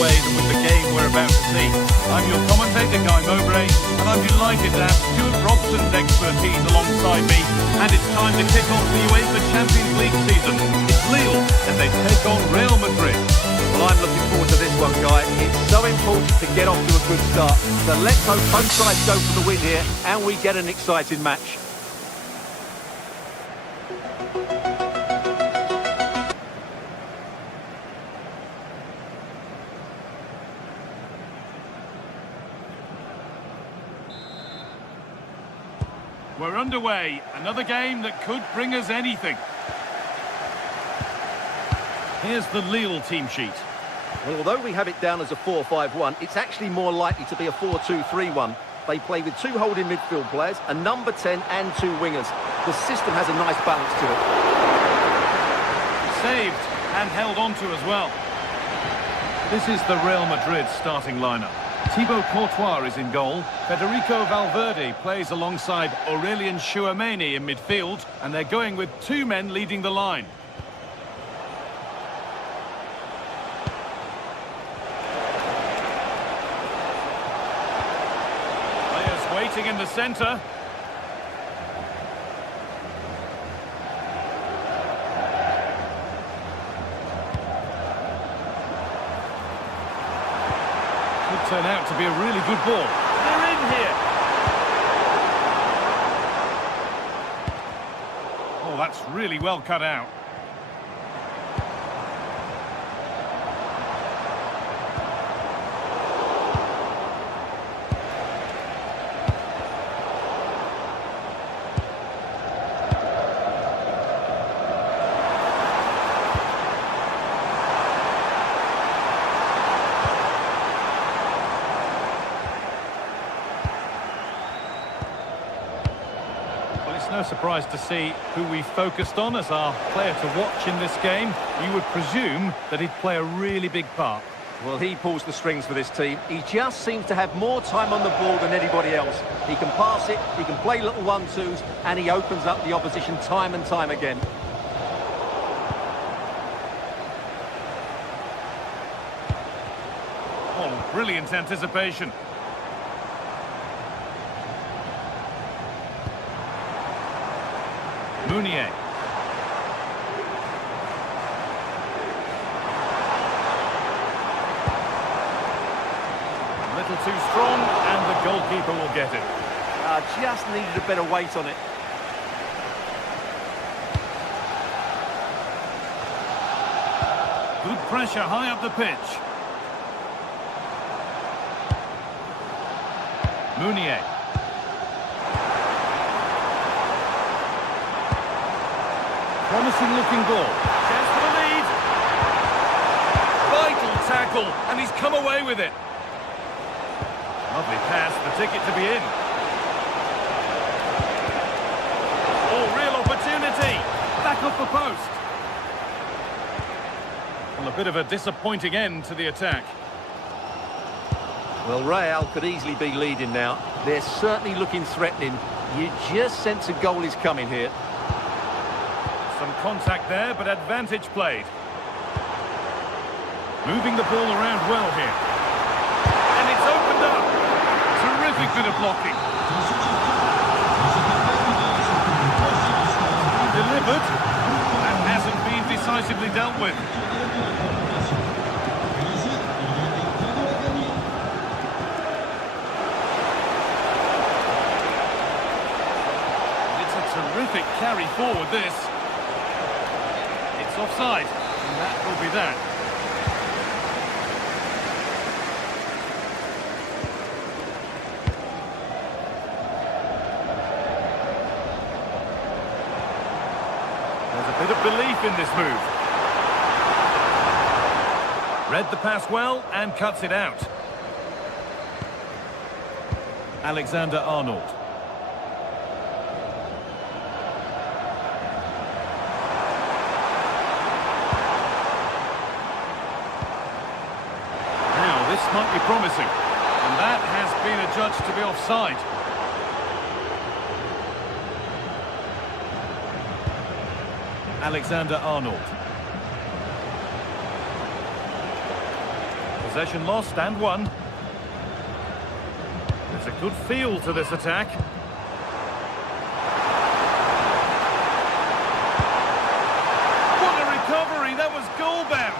way than with the game we're about to see. I'm your commentator, Guy Mowbray, and I'm delighted to have Stuart Robson's expertise alongside me. And it's time to kick off the UEFA Champions League season. It's Lille, and they take on Real Madrid. Well, I'm looking forward to this one, Guy. It's so important to get off to a good start. So let's hope both sides go for the win here, and we get an exciting match. We're underway. Another game that could bring us anything. Here's the Lille team sheet. Well, although we have it down as a 4-5-1, it's actually more likely to be a 4-2-3-1. They play with 2 holding midfield players, a number 10 and 2 wingers. The system has a nice balance to it. Saved and held onto as well. This is the Real Madrid starting lineup. Thibaut Courtois is in goal. Federico Valverde plays alongside Aurelien Tchouameni in midfield, and they're going with 2 men leading the line. Players waiting in the centre. Turn out to be a really good ball. They're in here. Oh, that's really well cut out. No surprise to see who we focused on as our player to watch in this game. You would presume that he'd play a really big part. Well, he pulls the strings for this team. He just seems to have more time on the ball than anybody else. He can pass it, he can play little 1-2s, and he opens up the opposition time and time again. Oh, brilliant anticipation. Meunier. A little too strong, and the goalkeeper will get it. Just needed a better weight on it. Good pressure high up the pitch. Meunier. Promising looking goal. Chance for the lead. Vital tackle, and he's come away with it. Lovely pass, the ticket to be in. Oh, real opportunity. Back off the post. Well, a bit of a disappointing end to the attack. Well, Real could easily be leading now. They're certainly looking threatening. You just sense a goal is coming here. Some contact there, but advantage played. Moving the ball around well here. And it's opened up. Terrific bit of blocking. Delivered. That hasn't been decisively dealt with. It's a terrific carry forward, this. It's offside, and that will be that. There's a bit of belief in this move. Read the pass well and cuts it out. Alexander-Arnold. This might be promising, and that has been adjudged to be offside. Alexander-Arnold. Possession lost and won. There's a good feel to this attack. What a recovery! That was goal-bound.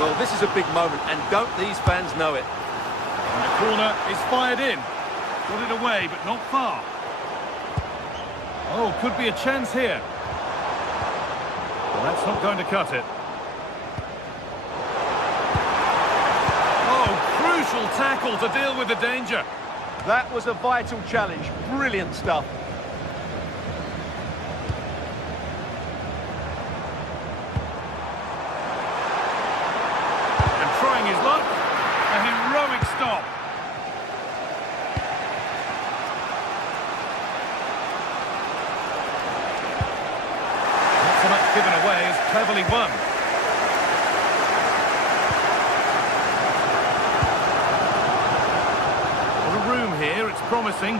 Well, this is a big moment, and don't these fans know it? And the corner is fired in. Got it away, but not far. Oh, could be a chance here. Well, that's not going to cut it. Oh, crucial tackle to deal with the danger. That was a vital challenge. Brilliant stuff. And trying his luck. A heroic stop. Not so much given away as cleverly won. Here, it's promising.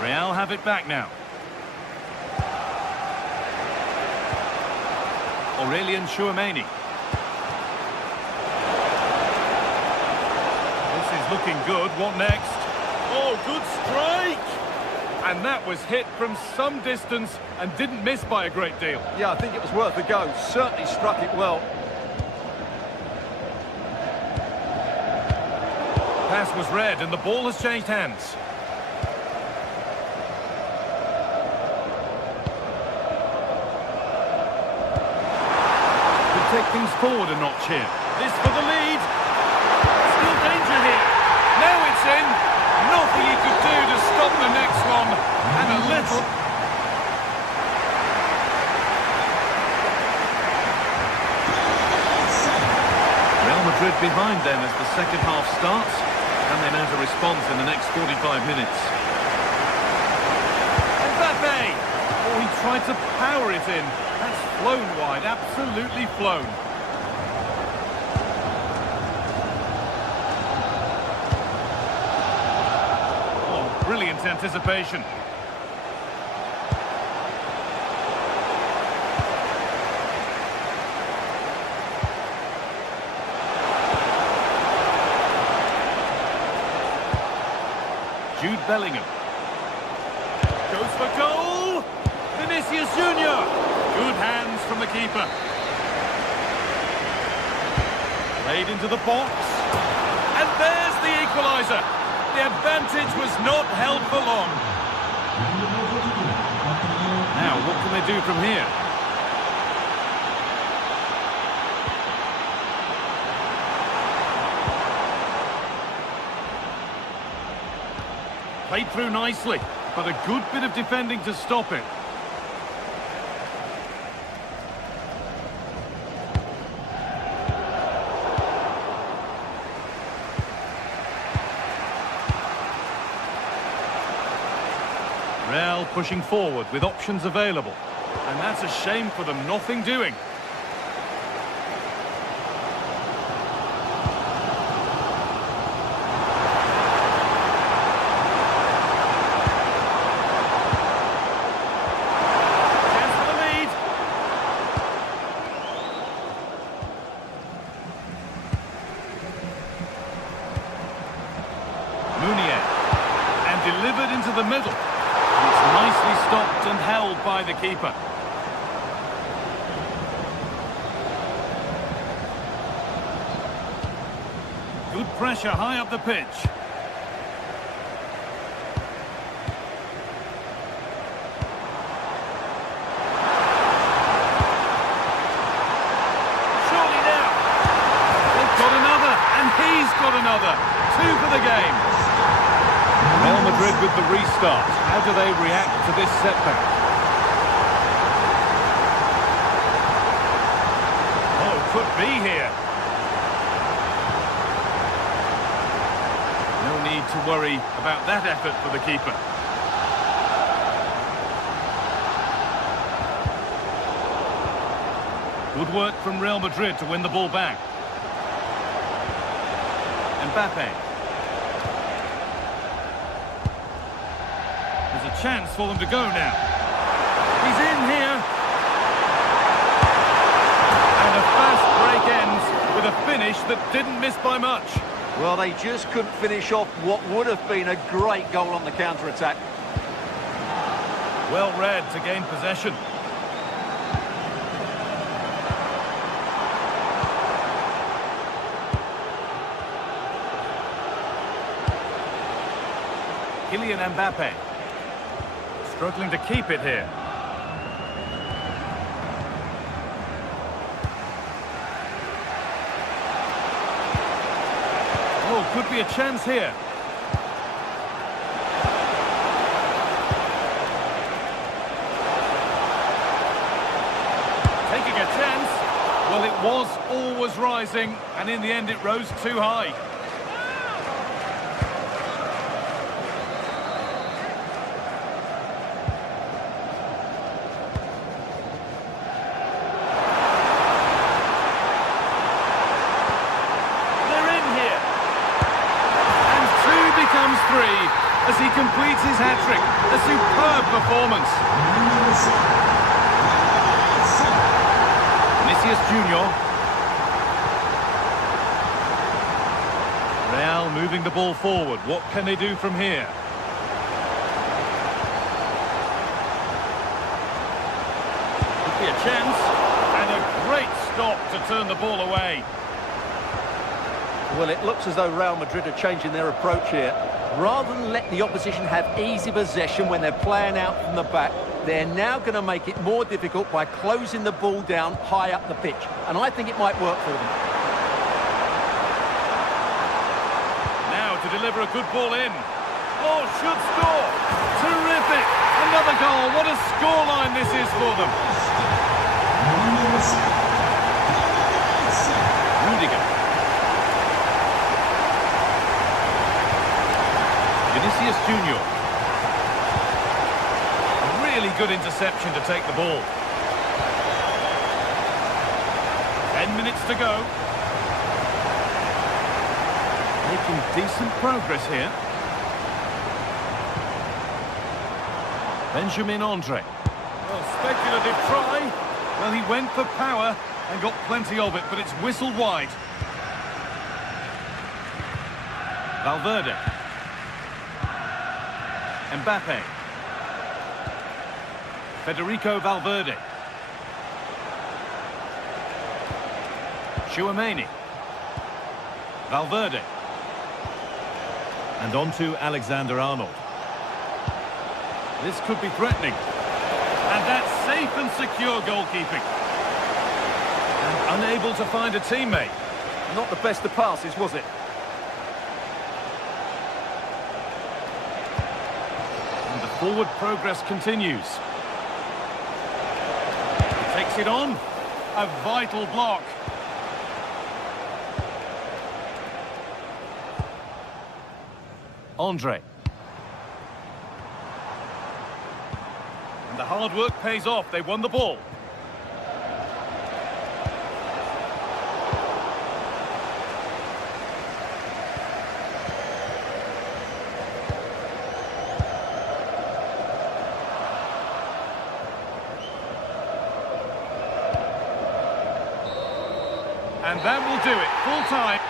Real have it back now. Aurelien Chouameni. This is looking good. What next? Oh, good strike! And that was hit from some distance and didn't miss by a great deal. Yeah, I think it was worth a go. Certainly struck it well. Pass was read and the ball has changed hands. Could take things forward a notch here. This for the lead. Still danger here. Now it's in. Nothing he could do to stop the next one. And a little... Real Madrid behind them as the second half starts. And they mount a response in the next 45 minutes. Mbappe! Oh, he tried to power it in. That's flown wide, absolutely flown. Oh, brilliant anticipation. Jude Bellingham. Goes for goal! Vinicius Junior! Good hands from the keeper. Played into the box. And there's the equaliser. The advantage was not held for long. Now, what can they do from here? Played through nicely, but a good bit of defending to stop it. Real pushing forward with options available. And that's a shame for them, nothing doing. Delivered into the middle. And it's nicely stopped and held by the keeper. Good pressure high up the pitch. Surely now. They've got another, and he's got another. 2 for the game. Real Madrid with the restart. How do they react to this setback? Oh, could be here. No need to worry about that effort for the keeper. Good work from Real Madrid to win the ball back. Mbappe. There's a chance for them to go now. He's in here. finish that didn't miss by much. Well, they just couldn't finish off what would have been a great goal on the counter-attack. Well read to gain possession. Kylian Mbappe. Struggling to keep it here. Oh, could be a chance here. Taking a chance. Well, it was always rising, and in the end it rose too high. As he completes his hat-trick. A superb performance. Vinicius Junior. Real moving the ball forward. What can they do from here? Could be a chance. And a great stop to turn the ball away. Well, it looks as though Real Madrid are changing their approach here. Rather than let the opposition have easy possession when they're playing out from the back, they're now going to make it more difficult by closing the ball down high up the pitch. And I think it might work for them. Now to deliver a good ball in. Oh, should score. Terrific. Another goal. What a scoreline this is for them. Rudiger. Vinicius Junior. A really good interception to take the ball. 10 minutes to go. Making decent progress here. Benjamin Andre. Well, speculative try. Well, he went for power and got plenty of it, but it's whistled wide. Valverde. Mbappe. Federico Valverde. Chouameni. Valverde. And on to Alexander-Arnold. This could be threatening. And that's safe and secure goalkeeping. And unable to find a teammate. Not the best of passes, was it? Forward progress continues. He takes it on. A vital block. Andre. And the hard work pays off. They won the ball. And that will do it. Full time.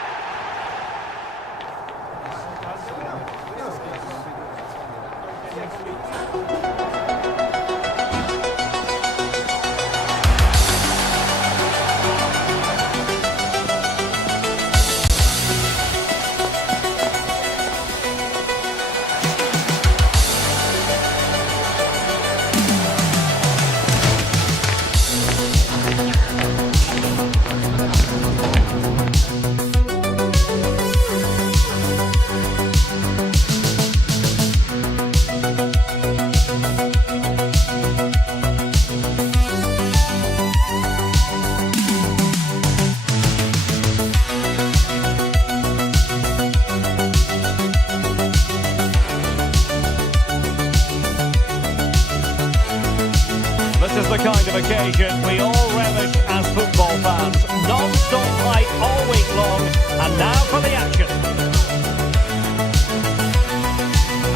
This is the kind of occasion we all relish as football fans. Non-stop fight all week long, and now for the action.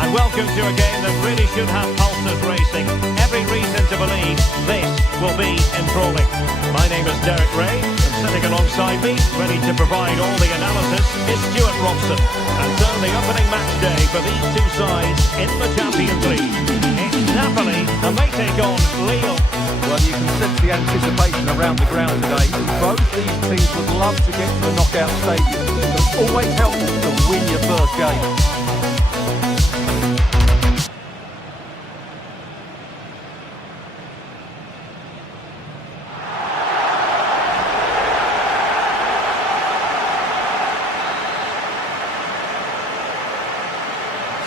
And welcome. welcome to a game that really should have pulses racing. Every reason to believe this will be enthralling. My name is Derek Ray, and sitting alongside me, ready to provide all the analysis, is Stuart Robson. And so the opening match day for these two sides in the Champions League. It's Napoli, and they take on Lille. Well, you can sense the anticipation around the ground today. Both these teams would love to get to the knockout stages. It always helps to win your first game.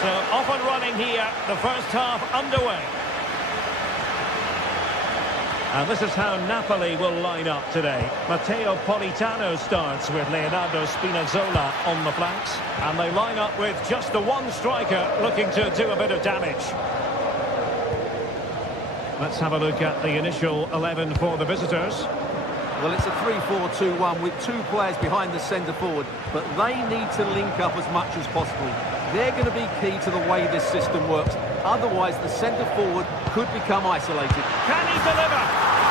So off and running here, the first half underway. And this is how Napoli will line up today. Matteo Politano starts with Leonardo Spinazzola on the flanks. And they line up with just the one striker looking to do a bit of damage. Let's have a look at the initial 11 for the visitors. Well, it's a 3-4-2-1 with two players behind the centre forward, but they need to link up as much as possible. They're going to be key to the way this system works. Otherwise, the centre forward could become isolated. Can he deliver?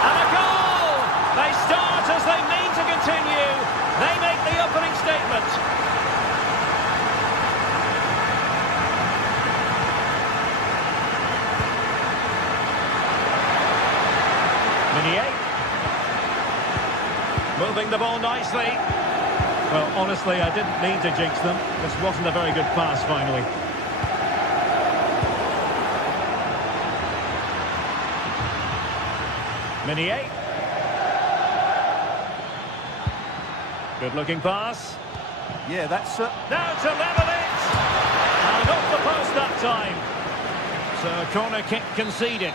And a goal! They start as they mean to continue. They make the opening statement. Meunier. Moving the ball nicely. Well, honestly, I didn't mean to jinx them. This wasn't a very good pass, finally. Meunier. Good-looking pass. Yeah, that's... Now to level it! And off the post that time. So, corner kick conceded.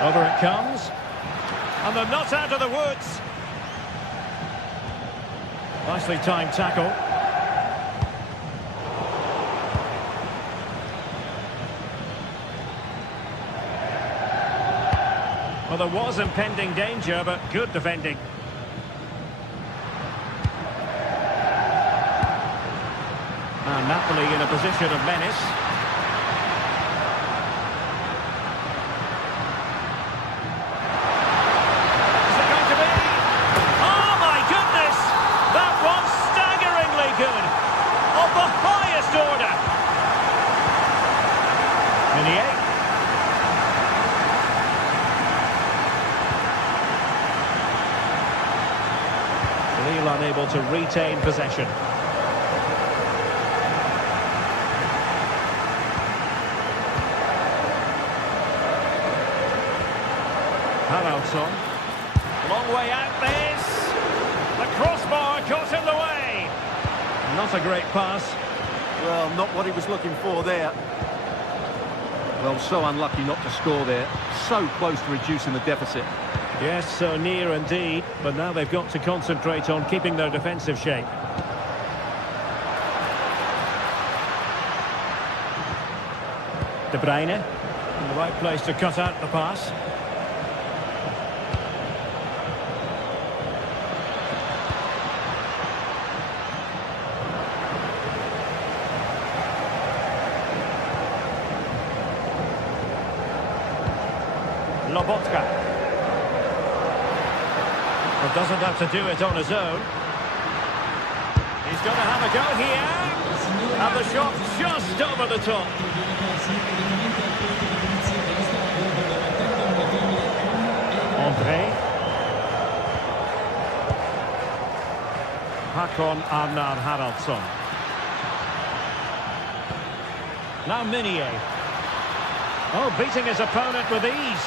Over it comes. And they're not out of the woods. Nicely timed tackle. Well, there was impending danger, but good defending. And Napoli in a position of menace. Is it going to be? Oh, my goodness! That was staggeringly good. Of the highest order. Meunier. Lille unable to retain possession. Haraldsson. Long way out this. The crossbar got in the way. Not a great pass. Well, not what he was looking for there. Well, so unlucky not to score there. So close to reducing the deficit. Yes, so near indeed, but now they've got to concentrate on keeping their defensive shape. De Bruyne, in the right place to cut out the pass. Lobotka. But doesn't have to do it on his own. He's going to have a go here. And the shot just over the top. André. Håkon Arnar Haraldsson. Now Meunier. Oh, beating his opponent with ease.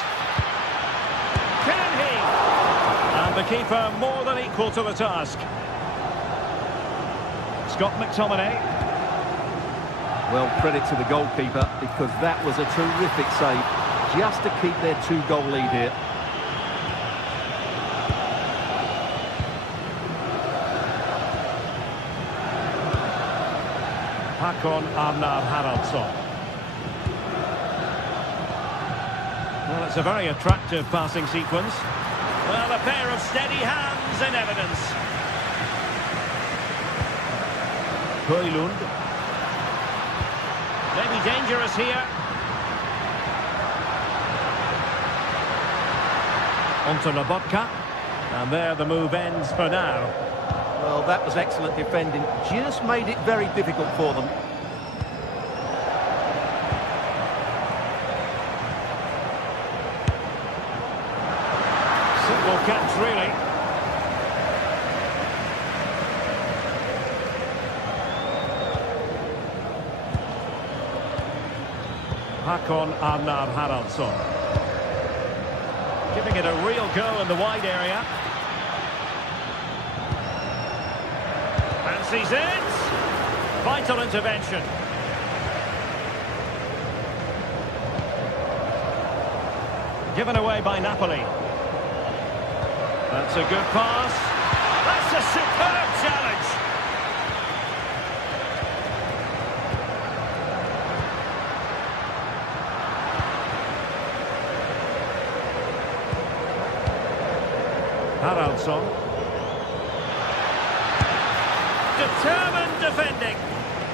Can he? And the keeper more than equal to the task. Scott McTominay. Well, credit to the goalkeeper, because that was a terrific save, just to keep their two-goal lead here. Håkon Arnar Haraldsson. Well, it's a very attractive passing sequence. Well, a pair of steady hands in evidence. Højlund. Maybe dangerous here. Onto Lobotka. And there the move ends for now. Well, that was excellent defending. Just made it very difficult for them. Simple catch, really. Hakon Arnar Haraldsson. Giving it a real go in the wide area. Fancies it. Vital intervention. Given away by Napoli. That's a good pass. That's a superb challenge. Haraldsson. Determined defending.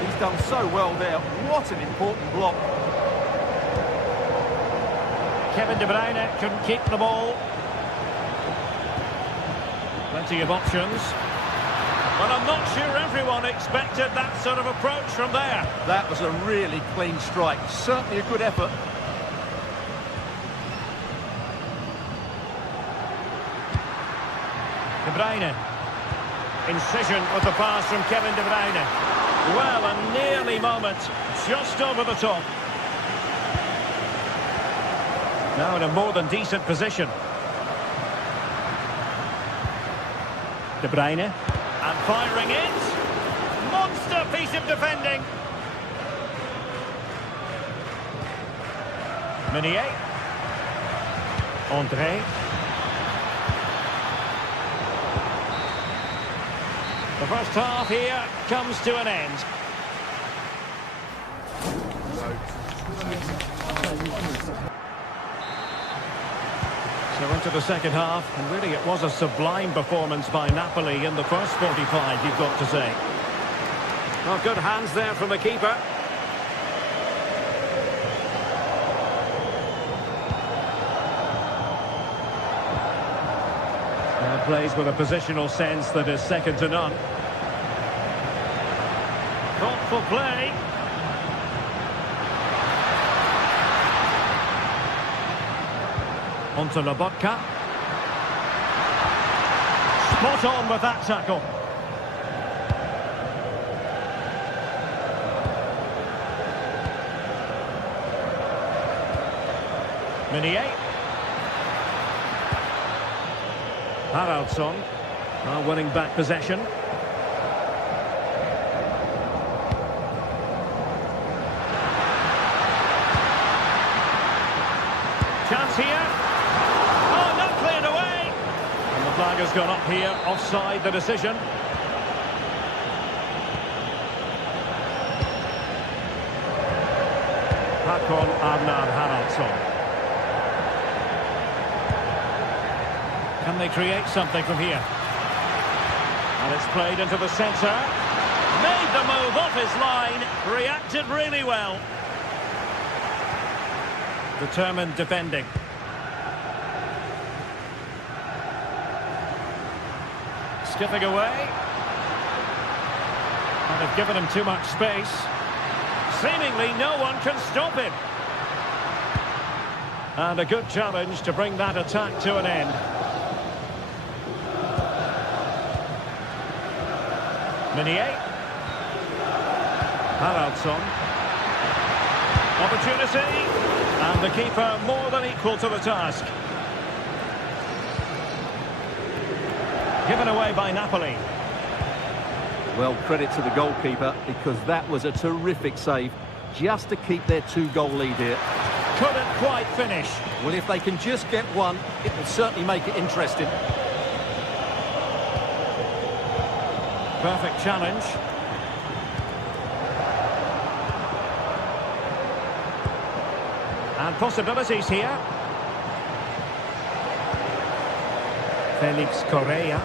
He's done so well there. What an important block. Kevin De Bruyne couldn't keep the ball. Plenty of options. But I'm not sure everyone expected that sort of approach from there. That was a really clean strike. Certainly a good effort. De Bruyne. Incision with the pass from Kevin De Bruyne. Well, a nearly moment. Just over the top. Now in a more than decent position. De Bruyne. And firing it. Monster piece of defending. Meunier. André. The first half here comes to an end. So into the second half, and really it was a sublime performance by Napoli in the first 45, you've got to say. Well, good hands there from the keeper. Plays with a positional sense that is second to none. Thoughtful play. Onto Lobotka. Spot on with that tackle. Meunier. Haraldsson, winning back possession. Chance here. Oh, not cleared away. And the flag has gone up here, offside the decision. Hakon Arnar Haraldsson. Can they create something from here? And it's played into the centre. Made the move off his line. Reacted really well. Determined defending. Skipping away. And they've given him too much space. Seemingly no one can stop him. And a good challenge to bring that attack to an end. Meunier. Haraldsson. Opportunity. And the keeper more than equal to the task. Given away by Napoli. Well, credit to the goalkeeper, because that was a terrific save, just to keep their two-goal lead here. Couldn't quite finish. Well, if they can just get one, it will certainly make it interesting. Perfect challenge. And possibilities here. Felix Correa.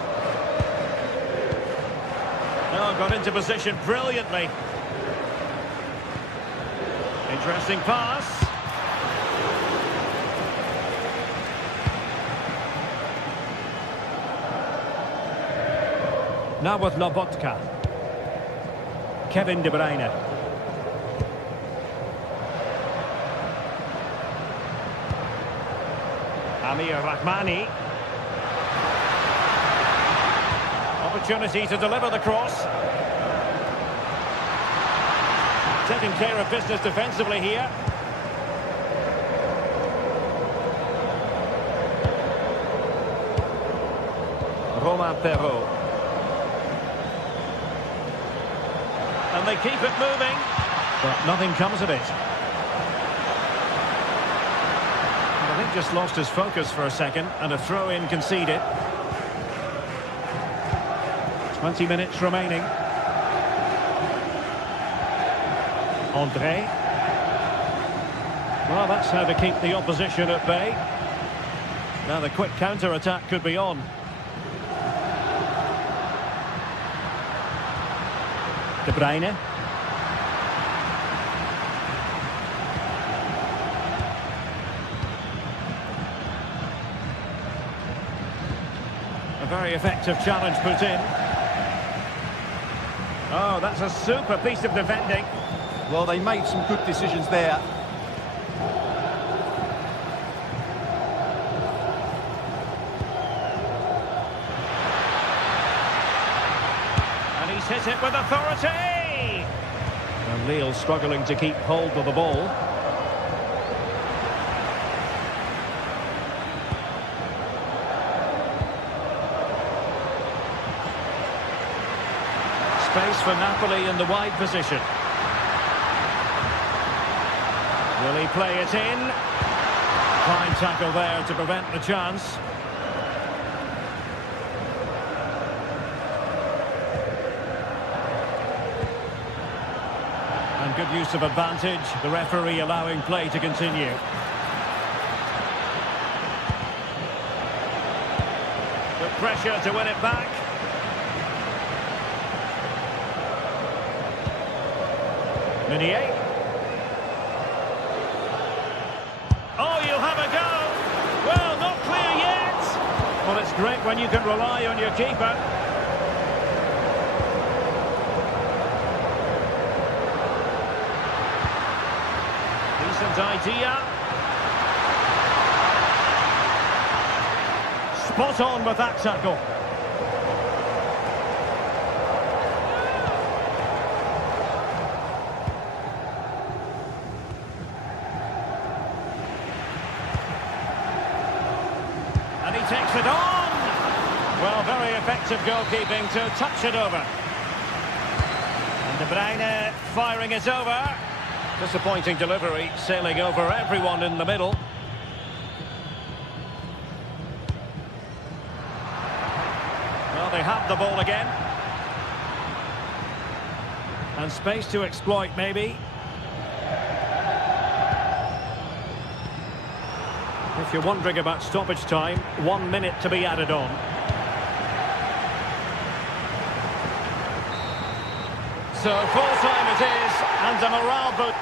Oh, got into position brilliantly. Interesting pass. Now with Lobotka. Kevin De Bruyne. Amir Rahmani. Opportunity to deliver the cross. Taking care of business defensively here. Romain Perrault. And they keep it moving, but nothing comes of it. I think just lost his focus for a second, and a throw-in conceded. 20 minutes remaining. André. Well, that's how to keep the opposition at bay. Now the quick counter-attack could be on. De Bruyne. A very effective challenge put in. Oh, that's a super piece of defending. Well, they made some good decisions there. And he's hit it with authority! And Lille struggling to keep hold of the ball. Space for Napoli in the wide position. Will he play it in? Fine tackle there to prevent the chance. And good use of advantage, the referee allowing play to continue. Good pressure to win it back. Meunier. Oh, you'll have a go. Well, not clear yet. Well, it's great when you can rely on your keeper. Decent idea. Spot on with that tackle. And he takes it on. Well, very effective goalkeeping to touch it over. And De Bruyne firing it over. Disappointing delivery, sailing over everyone in the middle. Well, they have the ball again. And space to exploit, maybe. If you're wondering about stoppage time, 1 minute to be added on. So full time it is, and a morale boost.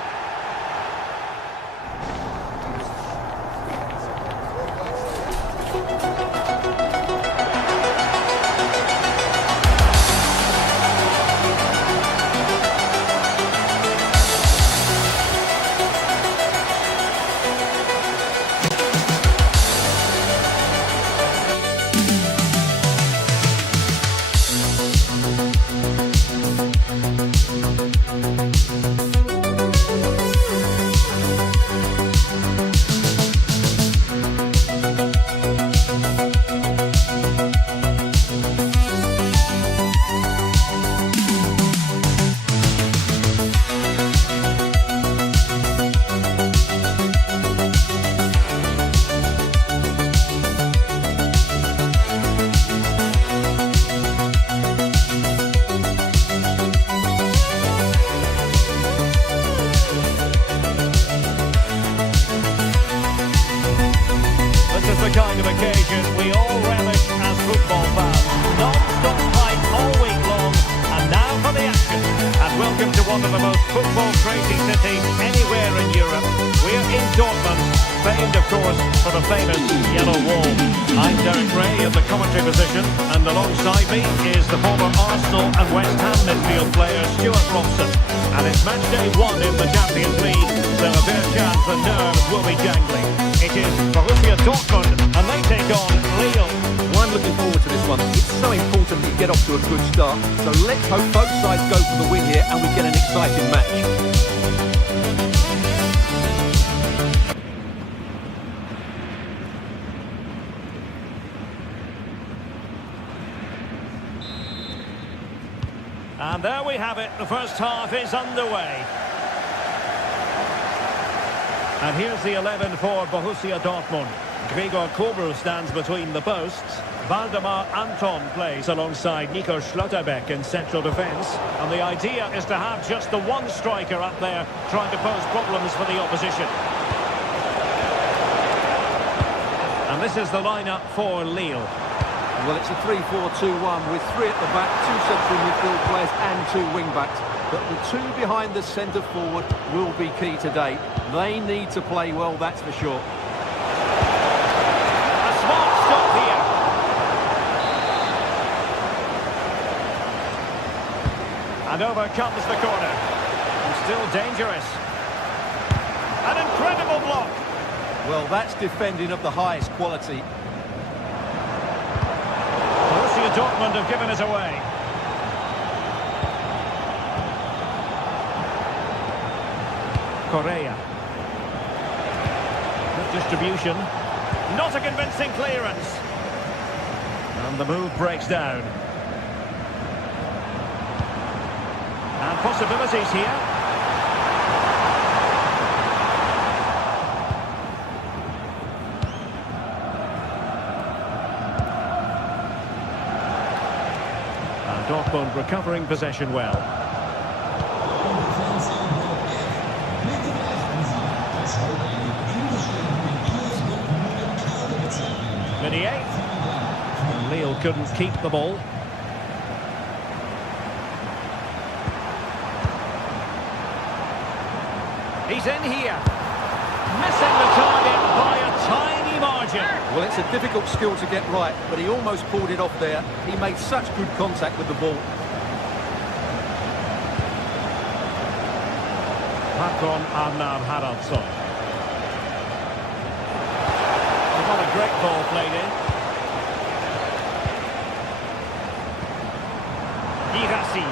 This is the kind of occasion we all relish as football fans. Non-stop hype all week long, and now for the action. And welcome to one of the most football crazy cities anywhere in Europe. famed, of course, for the famous yellow wall. I'm Derek Ray in the commentary position, and alongside me is the former Arsenal and West Ham midfield player Stuart Robson. And it's match day 1 in the Champions League, so a fair chance the nerves will be jangling. It is Borussia Dortmund, and they take on Lille. Well, I'm looking forward to this one. It's so important that you get off to a good start. So let's hope both sides go for the win here and we get an exciting match. And there we have it, the first half is underway. And here's the 11 for Borussia Dortmund. Gregor Kobel stands between the posts. Waldemar Anton plays alongside Nico Schlotterbeck in central defence. And the idea is to have just the one striker up there trying to pose problems for the opposition. And this is the lineup for Lille. Well, it's a 3-4-2-1 with 3 at the back, 2 central midfield players and 2 wing-backs. But the 2 behind the centre forward will be key today. They need to play well, that's for sure. A smart stop here. And over comes the corner. And still dangerous. An incredible block. Well, that's defending of the highest quality. Borussia Dortmund have given us away. Correa. Good distribution. Not a convincing clearance. And the move breaks down. And possibilities here. And Dortmund recovering possession well. 28th. Lille couldn't keep the ball. He's in here. Missing the target by a tiny margin. Well, it's a difficult skill to get right, but he almost pulled it off there. He made such good contact with the ball. Hakon Arnar Haraldsson. What a great ball played in. Girassi.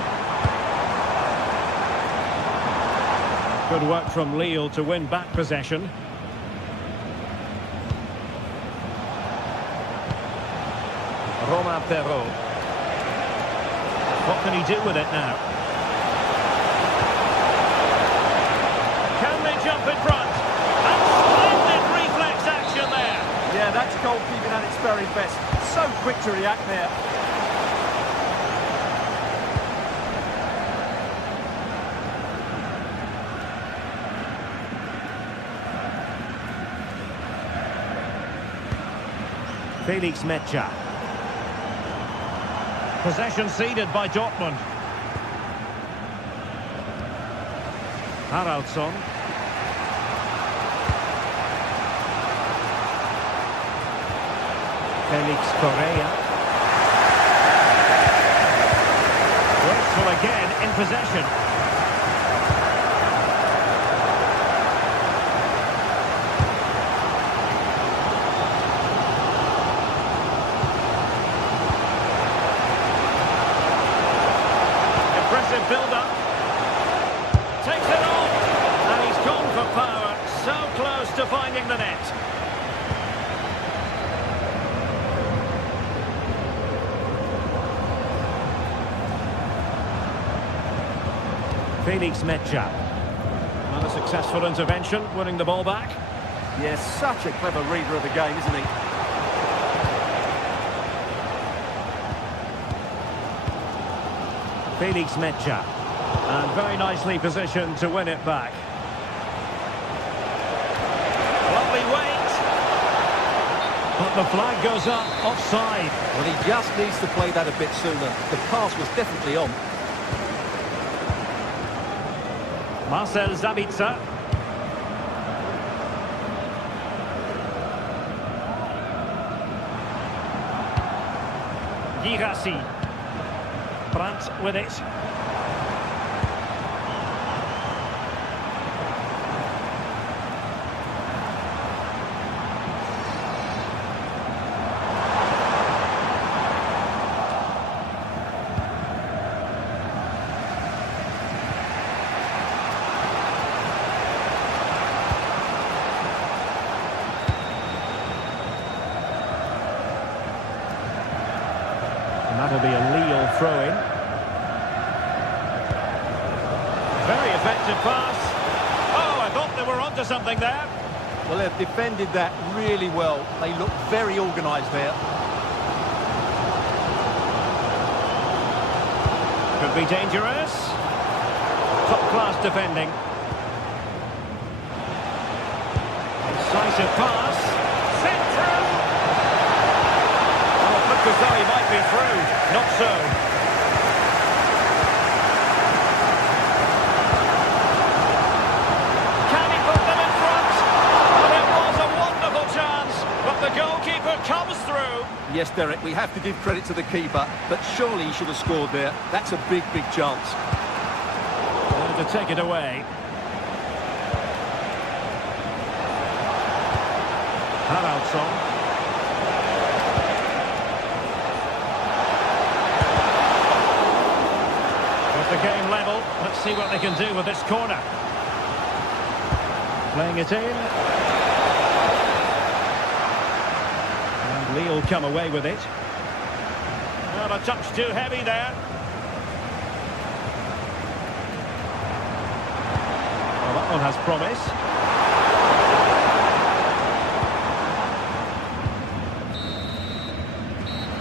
Good work from Lille to win back possession. Romain Perrault. What can he do with it now? Can they jump in front? And splendid reflex action there. Yeah, that's goalkeeping at its very best. So quick to react there. Felix Metscher. Possession ceded by Dortmund. Haraldsson. Felix Correa. Wasteful again in possession. Impressive build-up. Takes it on. And he's gone for power. So close to finding the net. Felix Metscher. Not a successful intervention, winning the ball back. Yes, such a clever reader of the game, isn't he? Felix Metscher. And very nicely positioned to win it back. Lovely wait. But the flag goes up, offside. Well, he just needs to play that a bit sooner. The pass was definitely on. Marcel Sabitzer. Girassi. Brandt with it. And that'll be a Lille throw-in. Very effective pass. Oh, I thought they were onto something there. Well, they've defended that really well. They look very organised there. Could be dangerous. Top-class defending. Decisive pass. Sent through. Oh, it looked as though he might be through. Not so. Can he put them in front? Well, it was a wonderful chance, but the goalkeeper comes through. Yes, Derek, we have to give credit to the keeper, but surely he should have scored there. That's a big, big chance. To take it away. Haraldsson. With the game level, let's see what they can do with this corner. Playing it in. And Lille come away with it. Not a touch too heavy there. Well, that one has promise.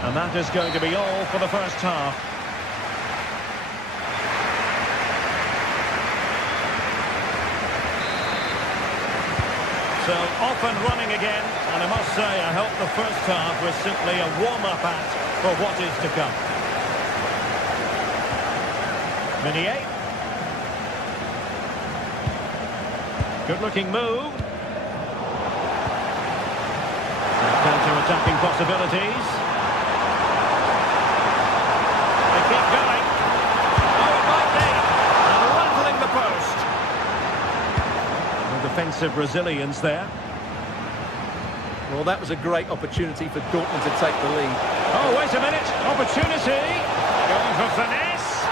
And that is going to be all for the first half. So off and running again, and I must say I hope the first half was simply a warm-up act for what is to come. Meunier. Good-looking move. Counter-attacking possibilities. They keep going. Oh, it might be. And rattling the post. No defensive resilience there. Well, that was a great opportunity for Dortmund to take the lead. Oh, wait a minute. Opportunity. Going for finesse.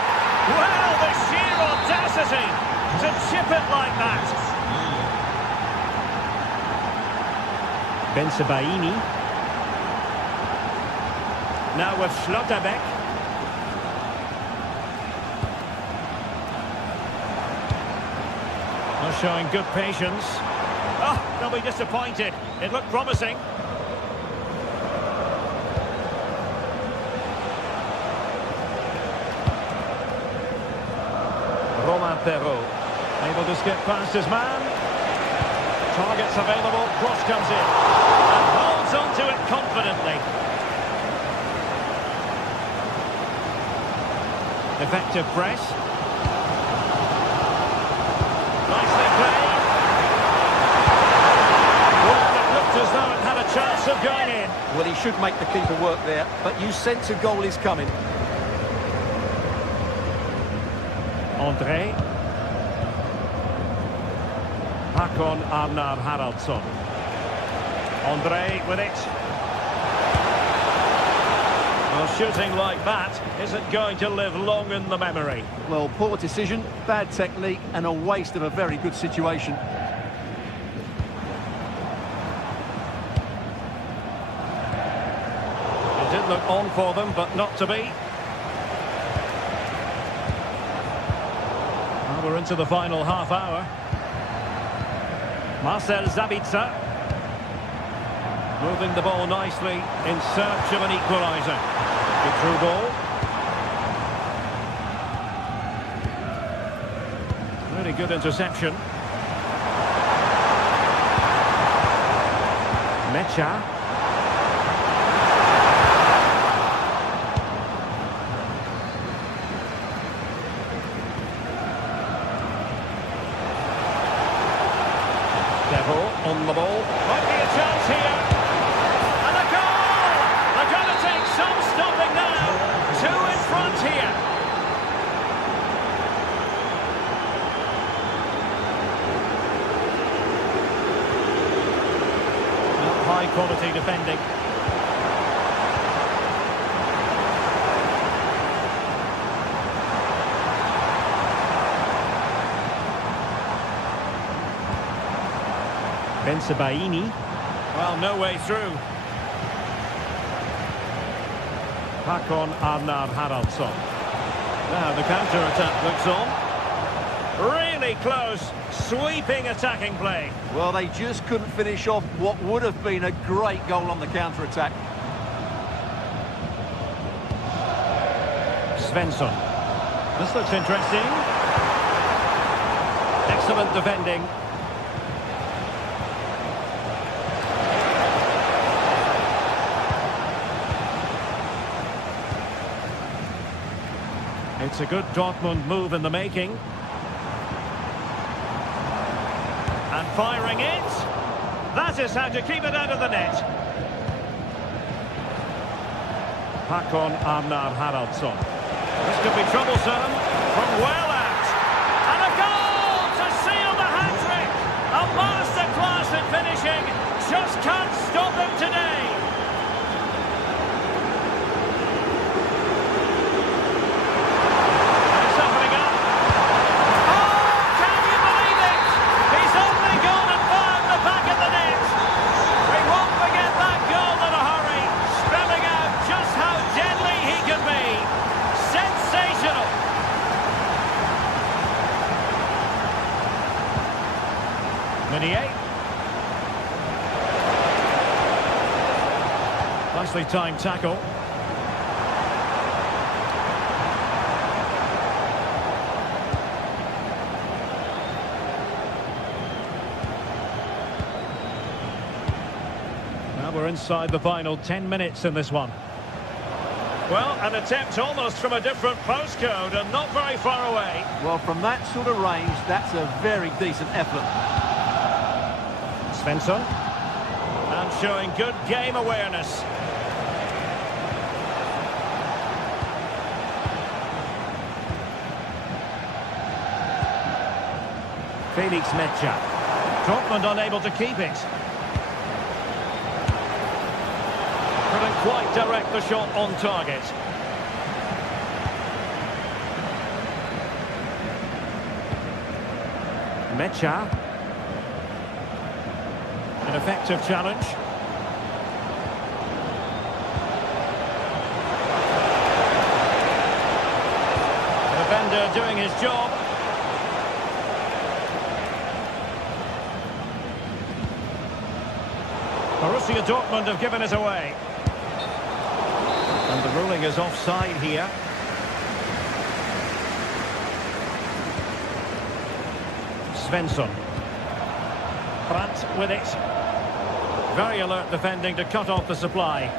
Well, the sheer audacity to chip it like that. Bensebaini. Now with Schlotterbeck. Well, showing good patience. Oh, they'll be disappointed. It looked promising. Romain Perrault. Able to skip past his man. Targets available, cross comes in, and holds on to it confidently. Effective press. Nicely played. Well, it looked as though it had a chance of going in. Well, he should make the keeper work there, but you sense a goal is coming. André. Hakon Arnar Haraldsson. André with it. Well, shooting like that isn't going to live long in the memory. Well, poor decision, bad technique, and a waste of a very good situation. It did look on for them, but not to be. Well, we're into the final half hour. Marcel Sabitzer. Moving the ball nicely in search of an equaliser. Good through ball. Really good interception. Mecha. On the ball. Might be a chance here. And a goal! They're going to take some stopping now. quality defending. Bensebaini. Well, no way through. Hakon Arnar Haraldsson. Now the counter-attack looks on. Really close, sweeping attacking play. Well, they just couldn't finish off what would have been a great goal on the counter-attack. Svensson. This looks interesting. Excellent defending. It's a good Dortmund move in the making. And firing it. That is how to keep it out of the net. Hakon Arnar Haraldsson. This could be troublesome. From well out. And a goal to seal the hat-trick. A masterclass in finishing. Just can't stop them today. Nicely timed tackle. Now we're inside the final 10 minutes in this one. Well, an attempt almost from a different postcode and not very far away. Well, from that sort of range, that's a very decent effort. Svensson. And showing good game awareness. Felix Metsä. Dortmund unable to keep it. Couldn't quite direct the shot on target. Metsä. An effective challenge. The defender doing his job. Borussia Dortmund have given it away. And the ruling is offside here. Svensson. Brandt with it. Very alert defending to cut off the supply.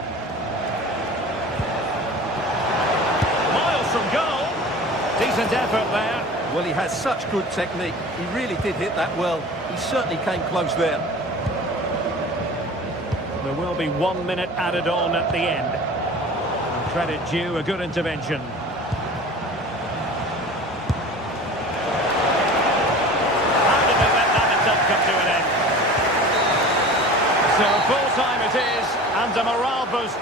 Miles from goal. Decent effort there. Well, he has such good technique. He really did hit that well. He certainly came close there. There will be 1 minute added on at the end. And credit due, a good intervention. How did they let that attempt come to an end? So a full time it is, and a morale boost.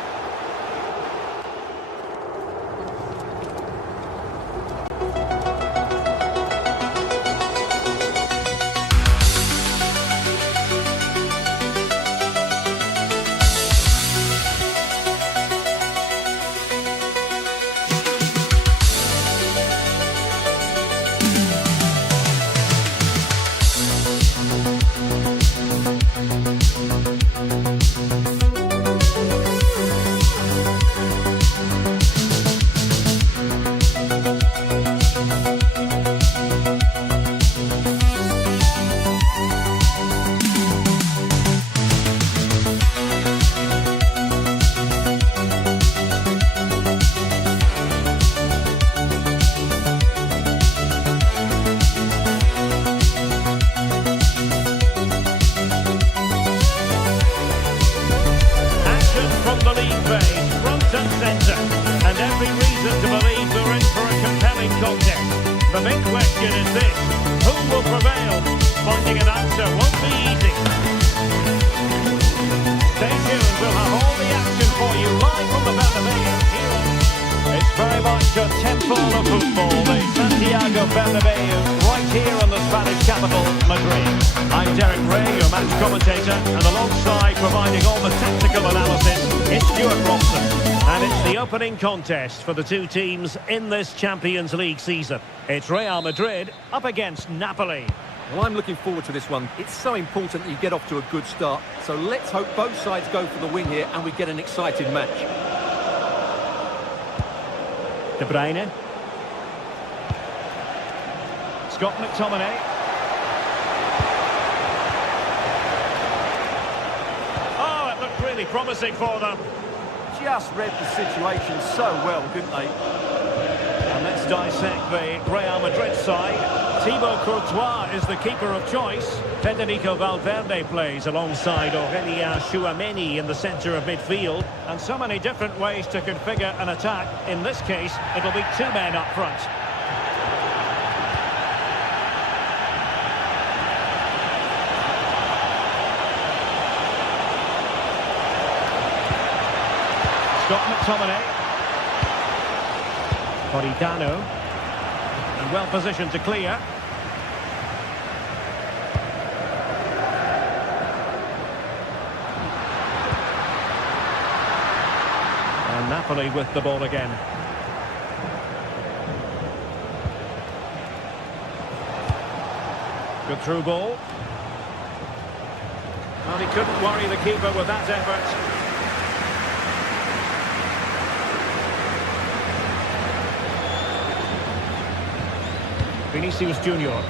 The big question is this: who will prevail? Finding an answer won't be easy. Station much a temple of football, the Santiago Bernabeu, right here in the Spanish capital, Madrid. I'm Derek Ray, your match commentator, and alongside providing all the tactical analysis, it's Stuart Robson. And it's the opening contest for the two teams in this Champions League season. It's Real Madrid up against Napoli. Well, I'm looking forward to this one. It's so important that you get off to a good start. So let's hope both sides go for the win here and we get an exciting match. De Bruyne. Scott McTominay. Oh, it looked really promising for them. Just read the situation so well, didn't they? And let's dissect the Real Madrid side. Thibaut Courtois is the keeper of choice. Federico Valverde plays alongside Aurélien Tchouameni in the centre of midfield. And so many different ways to configure an attack. In this case, it'll be two men up front. Scott McTominay. Politano. And well positioned to clear. And Napoli with the ball again. Good through ball. Well, he couldn't worry the keeper with that effort. Vinicius Junior.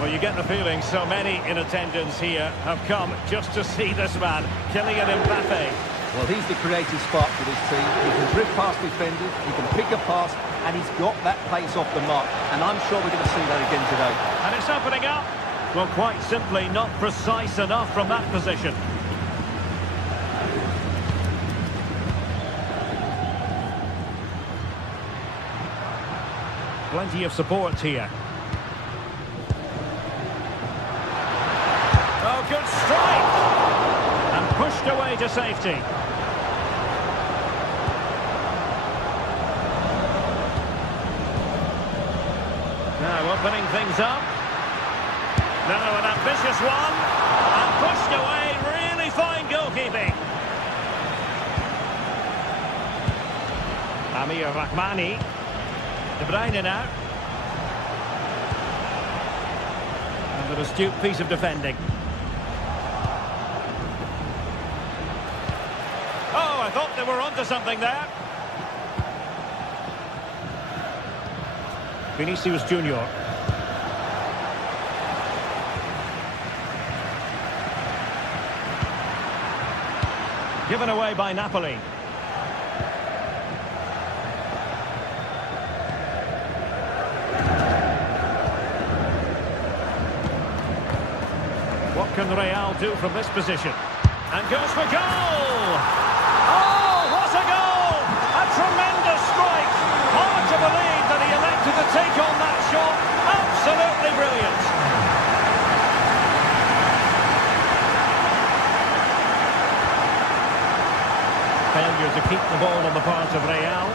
Well, you get the feeling so many in attendance here have come just to see this man, Kylian Mbappe. Well, he's the creative spark for this team. He can drift past defenders, he can pick a pass, and he's got that pace off the mark. And I'm sure we're going to see that again today. And it's opening up. Well, quite simply not precise enough from that position. Plenty of support here. Oh, good strike! And pushed away to safety. Now opening things up. Now an ambitious one. And pushed away. Really fine goalkeeping. Amir Rahmani. De Bruyne now. And an astute piece of defending. Oh, I thought they were onto something there. Vinicius Junior. Given away by Napoli. What can Real do from this position? And goes for goal! Oh, what a goal! A tremendous strike! Hard to believe that he elected to take on that shot. Absolutely brilliant! Failure to keep the ball on the part of Real.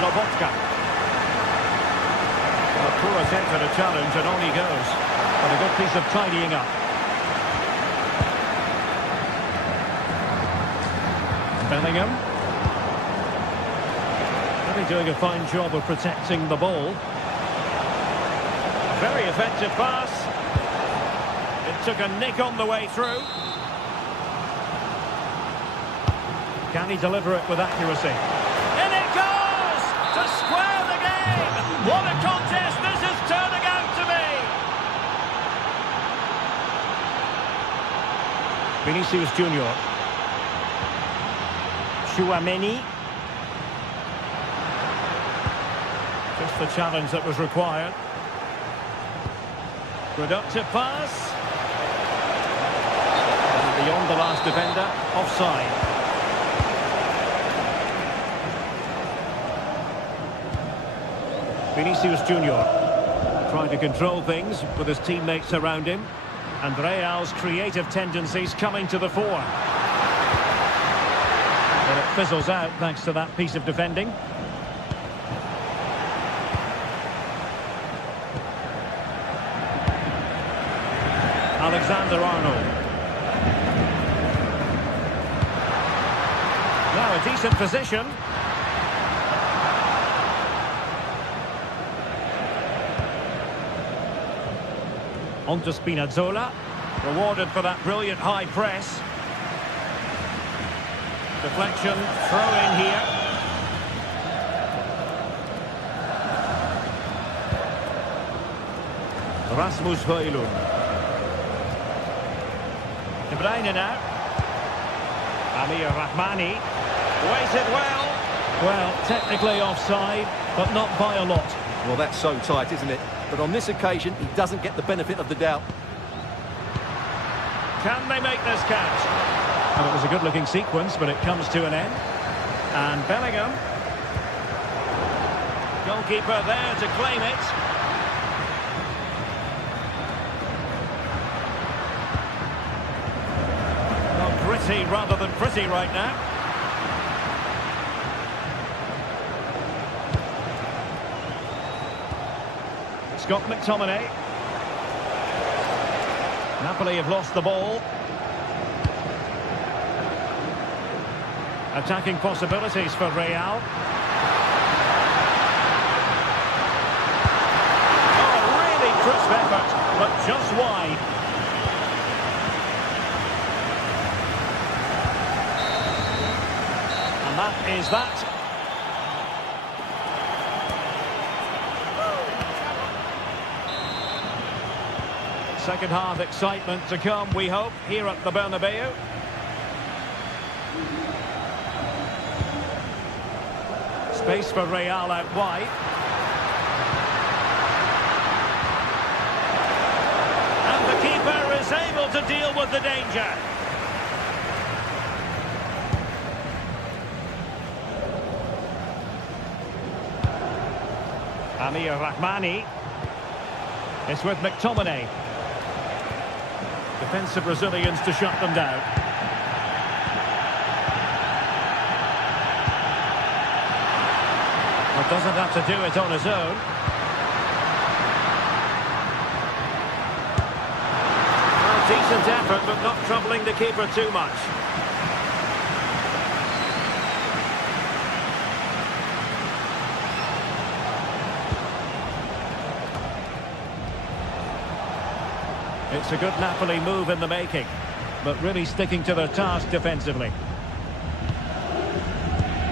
Lobotka. A poor attempt at a challenge and on he goes. But a good piece of tidying up. Bellingham. Really doing a fine job of protecting the ball. Very effective pass. It took a nick on the way through. Can he deliver it with accuracy? In it goes! To square the game! What a contest this is turning out to be! Vinicius Junior. Tchouameni. Just the challenge that was required. Productive pass. And beyond the last defender, offside. Vinicius Junior trying to control things with his teammates around him. And Real's creative tendencies coming to the fore. But it fizzles out thanks to that piece of defending. Alexander-Arnold. Now a decent position. On to Spinazzola. Rewarded for that brilliant high press. Deflection, throw in here. Rasmus Højlund. De Bruyne now. Amir Rahmani. Waited well. Well, technically offside, but not by a lot. Well, that's so tight, isn't it? But on this occasion, he doesn't get the benefit of the doubt. Can they make this catch? And it was a good-looking sequence, but it comes to an end. And Bellingham. Goalkeeper there to claim it. Well, gritty rather than pretty right now. Scott McTominay. Napoli have lost the ball. Attacking possibilities for Real. Oh, really crisp effort, but just wide. And that is that. Second half excitement to come, we hope, here at the Bernabeu. Space for Real out wide. And the keeper is able to deal with the danger. Amir Rahmani. It's with McTominay. Defensive Brazilians to shut them down. But doesn't have to do it on his own. Well, decent effort, but not troubling the keeper too much. It's a good Napoli move in the making, but really sticking to their task defensively.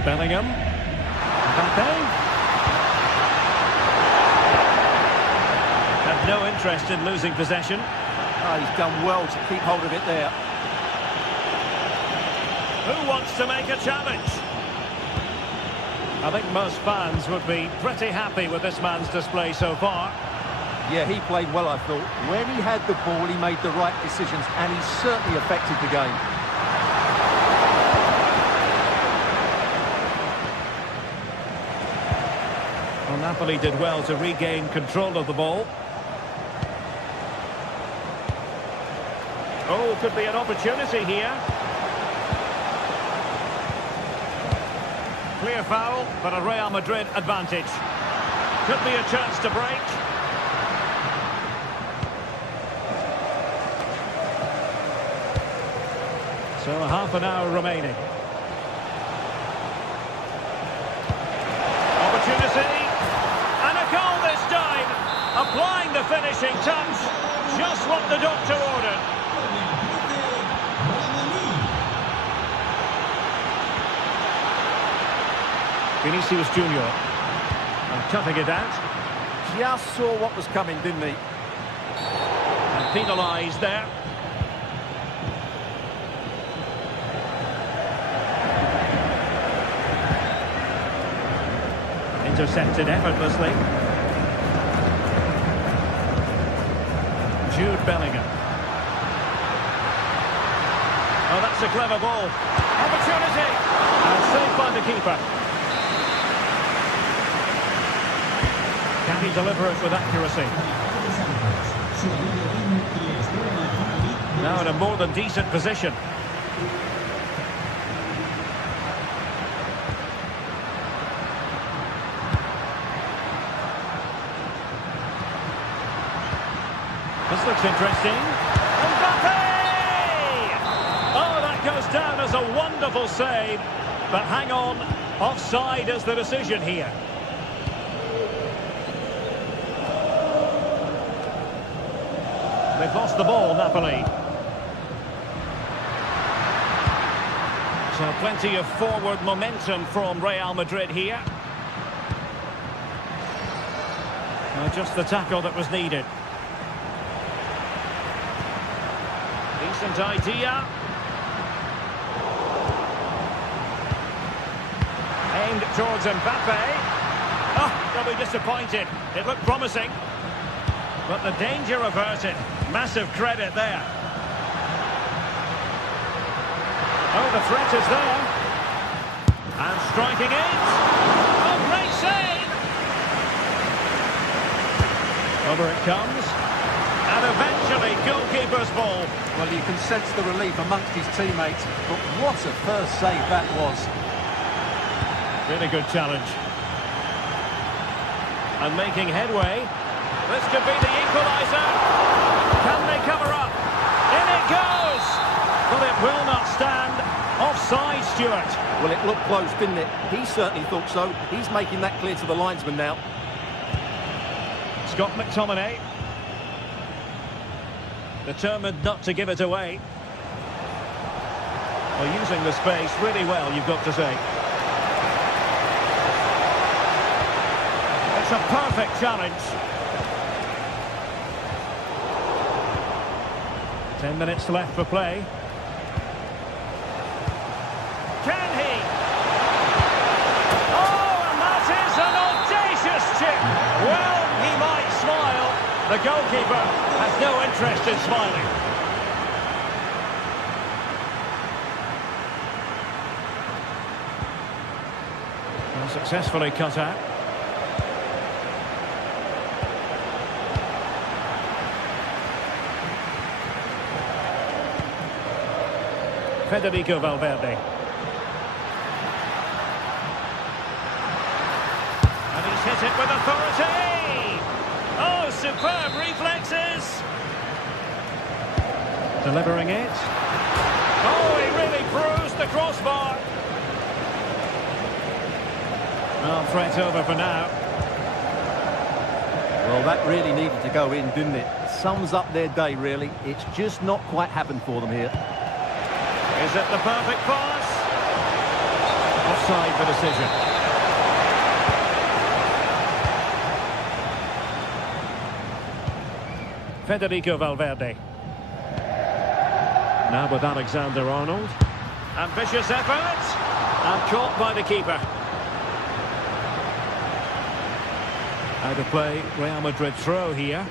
Bellingham. Mbappe. Had no interest in losing possession. Oh, he's done well to keep hold of it there. Who wants to make a challenge? I think most fans would be pretty happy with this man's display so far. Yeah, he played well, I thought. When he had the ball, he made the right decisions, and he certainly affected the game. Well, Napoli did well to regain control of the ball. Oh, could be an opportunity here. Clear foul, but a Real Madrid advantage. Could be a chance to break. So half an hour remaining. Opportunity. And a goal this time. Applying the finishing touch. Just what the doctor ordered. Vinicius Junior. And cutting it out. Just saw what was coming, didn't he? And penalised there. Intercepted effortlessly. Jude Bellingham. Oh, that's a clever ball. Opportunity! And saved by the keeper. Can he deliver it with accuracy? Now in a more than decent position. This looks interesting. Mbappe! Oh, that goes down as a wonderful save. But hang on, offside is the decision here. They've lost the ball, Napoli. So plenty of forward momentum from Real Madrid here. Just the tackle that was needed. Decent idea. Aimed towards Mbappe. Oh, they'll be disappointed. It looked promising. But the danger averted. Massive credit there. Oh, the threat is there. And striking it. Oh, great save. Over it comes. And eventually, goalkeeper's ball. Well, you can sense the relief amongst his teammates. But what a first save that was. Really good challenge. And making headway. This could be the equaliser. Can they cover up? In it goes! But it will not stand. Offside, Stuart. Well, it looked close, didn't it? He certainly thought so. He's making that clear to the linesman now. Scott McTominay. Determined not to give it away. Well, using the space really well, you've got to say. It's a perfect challenge. 10 minutes left for play. Can he? Oh, and that is an audacious chip. Well, he might smile. The goalkeeper has no interest in smiling. Well, successfully cut out. Federico Valverde. And he's hit it with authority! Oh, superb reflexes! Delivering it. Oh, he really bruised the crossbar. Well, threat over for now. Well, that really needed to go in, didn't it? Sums up their day, really. It's just not quite happened for them here. Is it the perfect pass? Offside for decision. Federico Valverde. Now with Alexander-Arnold. Ambitious effort. And caught by the keeper. Out of play, Real Madrid throw here.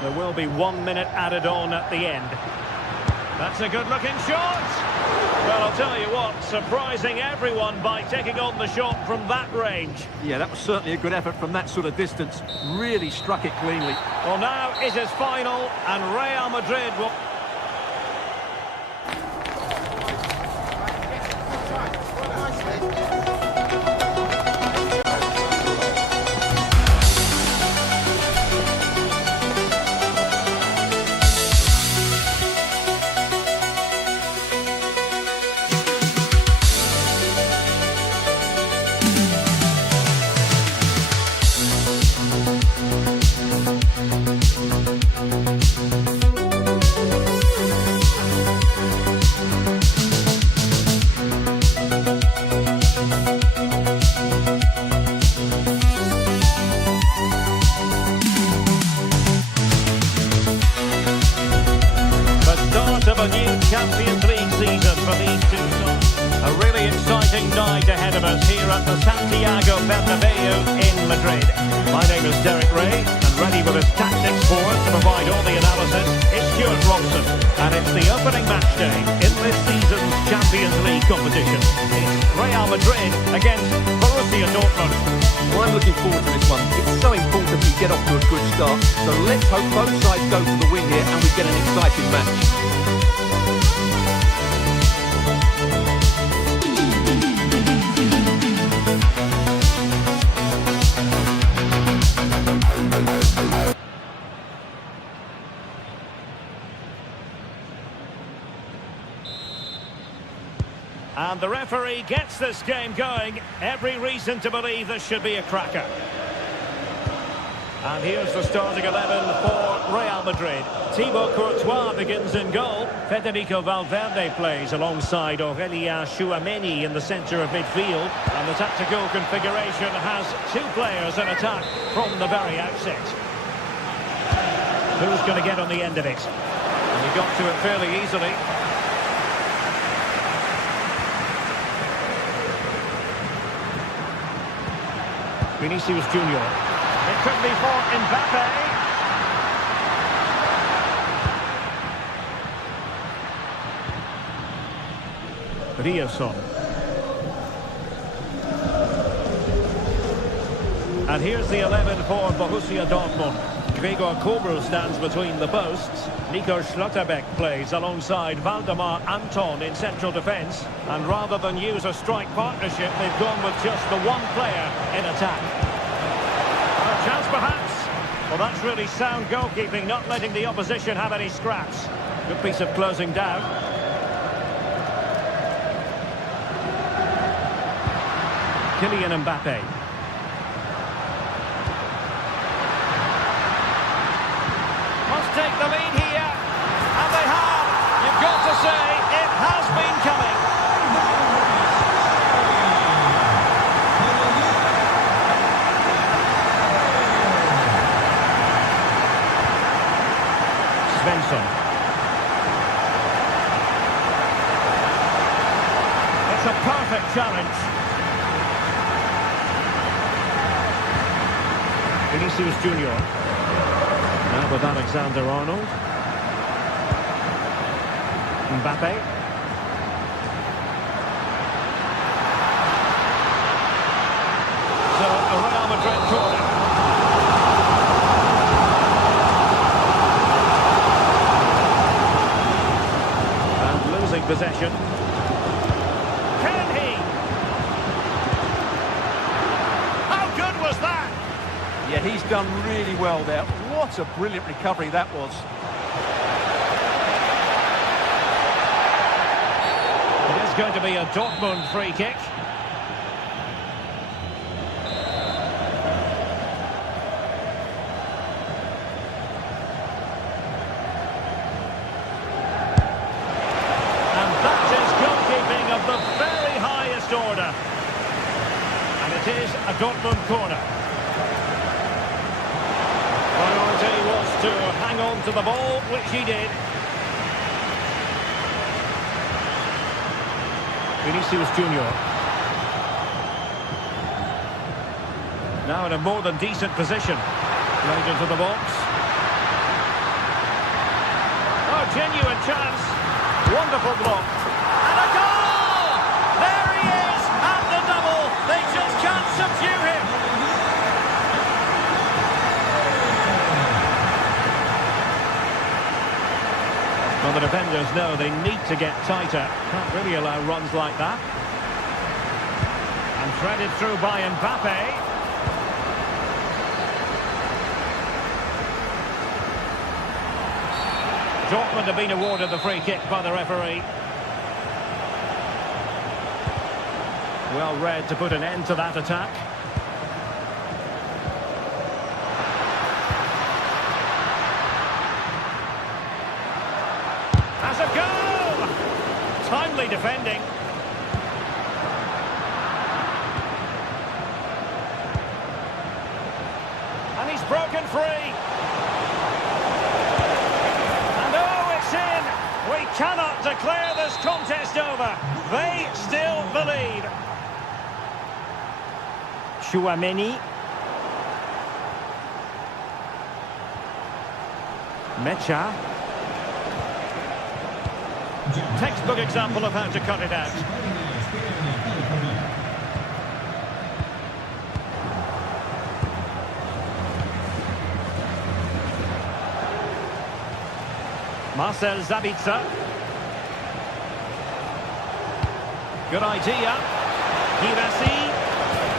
There will be 1 minute added on at the end. That's a good-looking shot. Well, I'll tell you what, surprising everyone by taking on the shot from that range. Yeah, that was certainly a good effort from that sort of distance. Really struck it cleanly. Well, now it is final, and Real Madrid will... Of a new Champions League season for these two sides. A really exciting night ahead of us here at the Santiago Bernabeu in Madrid. My name is Derek Ray, and ready with his tactics forward to provide all the analysis is Stuart Robson. And it's the opening match day in this season's Champions League competition. It's Real Madrid against Borussia Dortmund. Well, I'm looking forward to this one. It's so important each get off to a good start. So let's hope both sides go for the win here and we get an exciting match. And the referee gets this game going. Every reason to believe this should be a cracker. And here's the starting 11 for Real Madrid. Thibaut Courtois begins in goal. Federico Valverde plays alongside Aurelien Chouameni in the centre of midfield. And the tactical configuration has two players in attack from the very outset. Who's going to get on the end of it? And he got to it fairly easily. Vinicius Junior. It could be for Mbappe. Riasson. And here's the 11 for Borussia Dortmund. Gregor Kobel stands between the posts. Nico Schlotterbeck plays alongside Valdemar Anton in central defence. And rather than use a strike partnership, they've gone with just the one player in attack. A chance perhaps. Well, that's really sound goalkeeping, not letting the opposition have any scraps. Good piece of closing down. Kylian Mbappe. Take the lead here, and they have. You've got to say it has been coming. Svensson. It's a perfect challenge. Vinicius Junior. Now with Alexander-Arnold. Mbappe. So, a Real Madrid corner. And losing possession. Can he? How good was that? Yeah, he's done really well there. What a brilliant recovery that was. It is going to be a Dortmund free kick. And that is goalkeeping of the very highest order. And it is a Dortmund corner. Priority was to hang on to the ball, which he did. Vinicius Junior. Now in a more than decent position. Played into the box. Oh, genuine chance. Wonderful block. And a goal! There he is at the double. They just can't subdue him. Well, the defenders know they need to get tighter. Can't really allow runs like that. And threaded through by Mbappe. Dortmund have been awarded the free kick by the referee. Well read to put an end to that attack. Has a goal! Timely defending. And he's broken free. And oh, it's in! We cannot declare this contest over. They still believe. Chouameni. Mecha. Textbook example of how to cut it out. Marcel Sabitzer. Good idea. Girassi.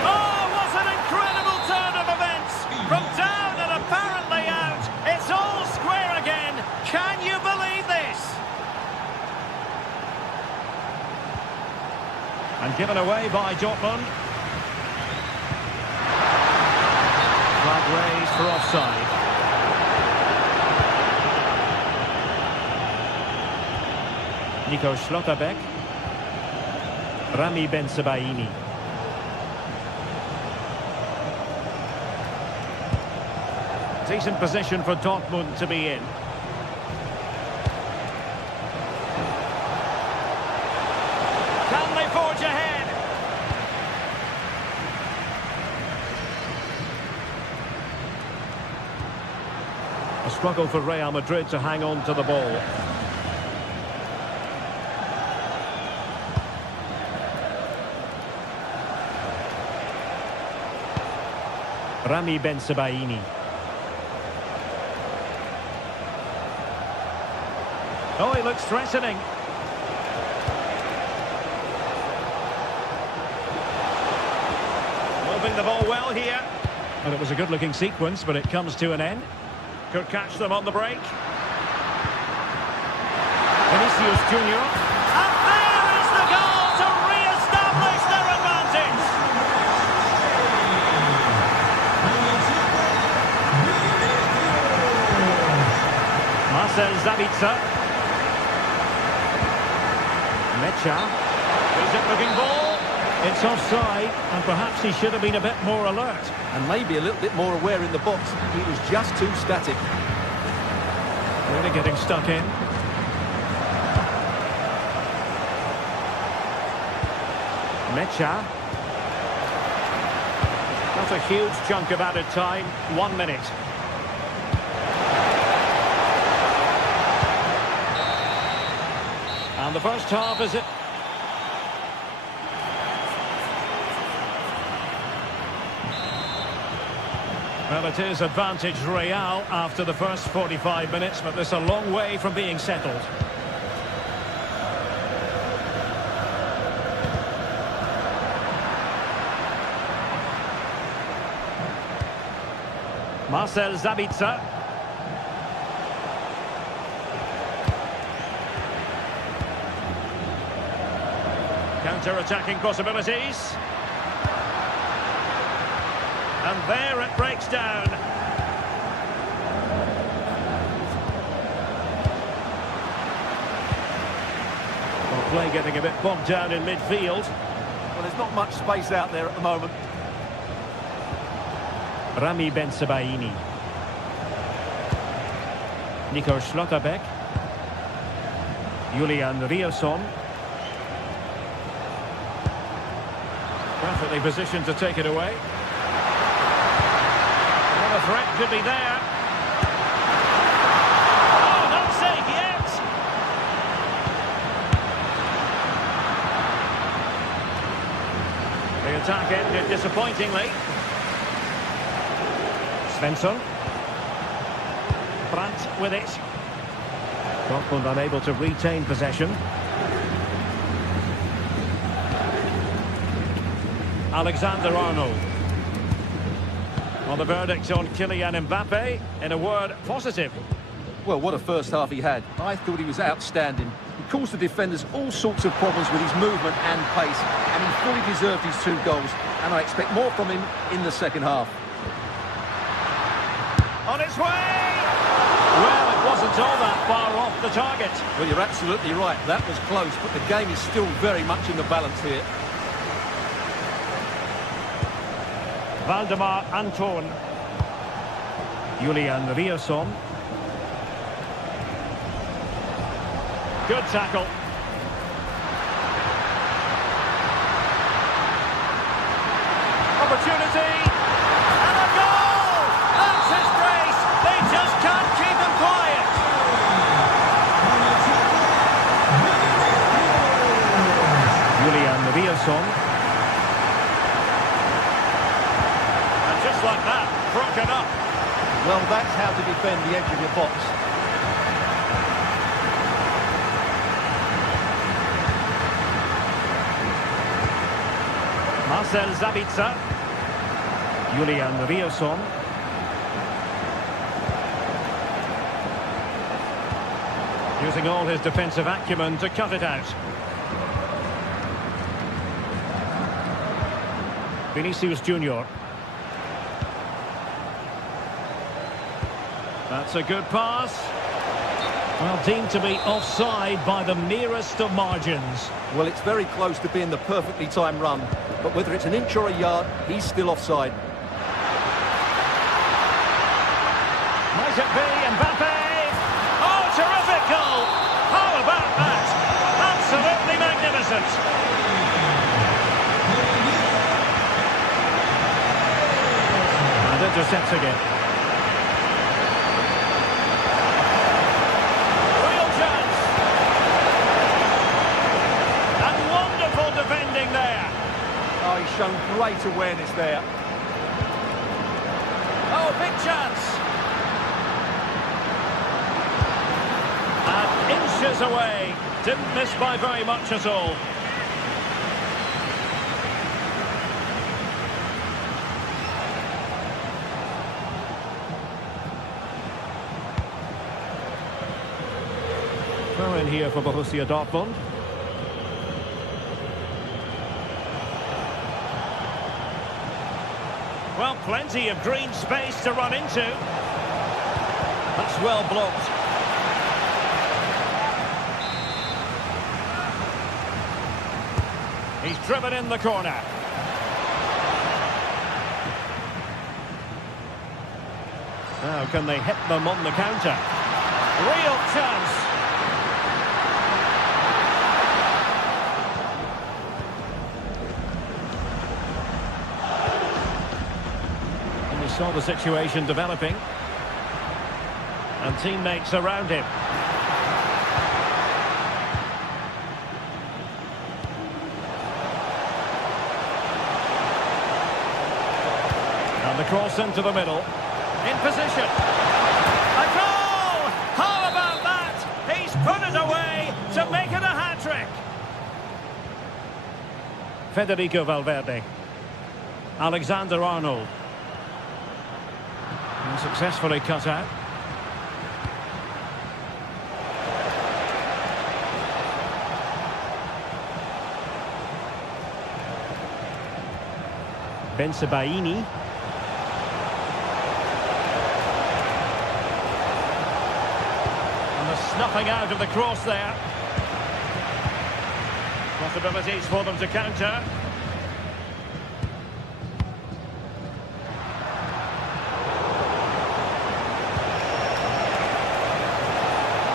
Oh, what an incredible turn of events! From down and apparently out, it's all square again. Can you believe this? And given away by Dortmund. Flag raised for offside. Nico Schlotterbeck. Rami Bensebaini. Decent position for Dortmund to be in. Can they forge ahead? A struggle for Real Madrid to hang on to the ball. Rami Bensebaini. Oh, he looks threatening. Moving the ball well here. And it was a good-looking sequence, but it comes to an end. Could catch them on the break. Vinicius Junior. And there is the goal to re-establish their advantage. Marcel Sabitzer. Mecha. Is it looking ball? It's offside, and perhaps he should have been a bit more alert. And maybe a little bit more aware in the box. He was just too static. Really getting stuck in. Mecha. Not a huge chunk of added time. 1 minute. And the first half is it. Well, it is advantage Real after the first 45 minutes, but there's a long way from being settled. Marcel Sabitzer. Counter-attacking possibilities. And there it breaks down. Well, play getting a bit bogged down in midfield. Well, there's not much space out there at the moment. Rami Bensebaini. Nico Schlotterbeck. Julian Riosson. Perfectly positioned to take it away. Well, the threat could be there. Oh, not safe yet. The attack ended disappointingly. Svensson. Brandt with it. Dortmund unable to retain possession. Alexander-Arnold. Well, the verdict on Kylian Mbappe, in a word, positive. Well, what a first half he had. I thought he was outstanding. He caused the defenders all sorts of problems with his movement and pace, and he fully deserved his 2 goals, and I expect more from him in the second half. On its way! Well, it wasn't all that far off the target. Well, you're absolutely right. That was close, but the game is still very much in the balance here. Valdemar Anton. Julian Riosson. Good tackle. Opportunity. And a goal! That's his brace. They just can't keep him quiet. Julian Riosson. Like that, broken up. Well, that's how to defend the edge of your box. Marcel Sabitzer. Julian Riosson. Using all his defensive acumen to cut it out. Vinicius Junior. That's a good pass. Well, deemed to be offside by the merest of margins. Well, it's very close to being the perfectly timed run, but whether it's an inch or a yard, he's still offside. Might it be Mbappe? Oh, terrific goal! How about that? Absolutely magnificent. And intercepting it. Real chance. And wonderful defending there. Oh, he's shown great awareness there. Oh, big chance. And inches away. Didn't miss by very much at all. Throw in here for Borussia Dortmund. Well, plenty of green space to run into. That's well blocked. He's driven in the corner. Now can they hit them on the counter? Real chance. And we saw the situation developing. And teammates around him. The cross into the middle. In position. A goal! How about that? He's put it away to make it a hat-trick. Federico Valverde. Alexander Arnold. And successfully cut out. Bensebaini. Snuffing out of the cross there. Possibilities for them to counter.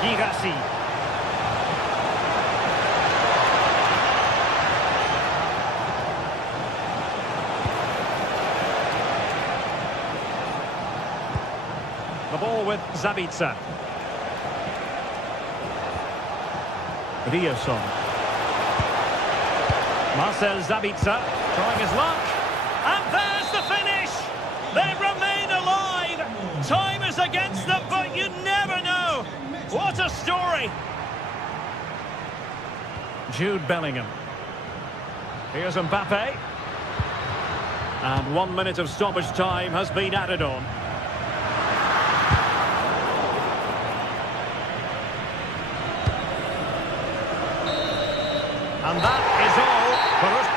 Girassi. The ball with Sabitzer. Riosson. Marcel Sabitzer trying his luck. And there's the finish! They remain alive! Time is against them, but you never know! What a story! Jude Bellingham. Here's Mbappe. And 1 minute of stoppage time has been added on. And that is all for us.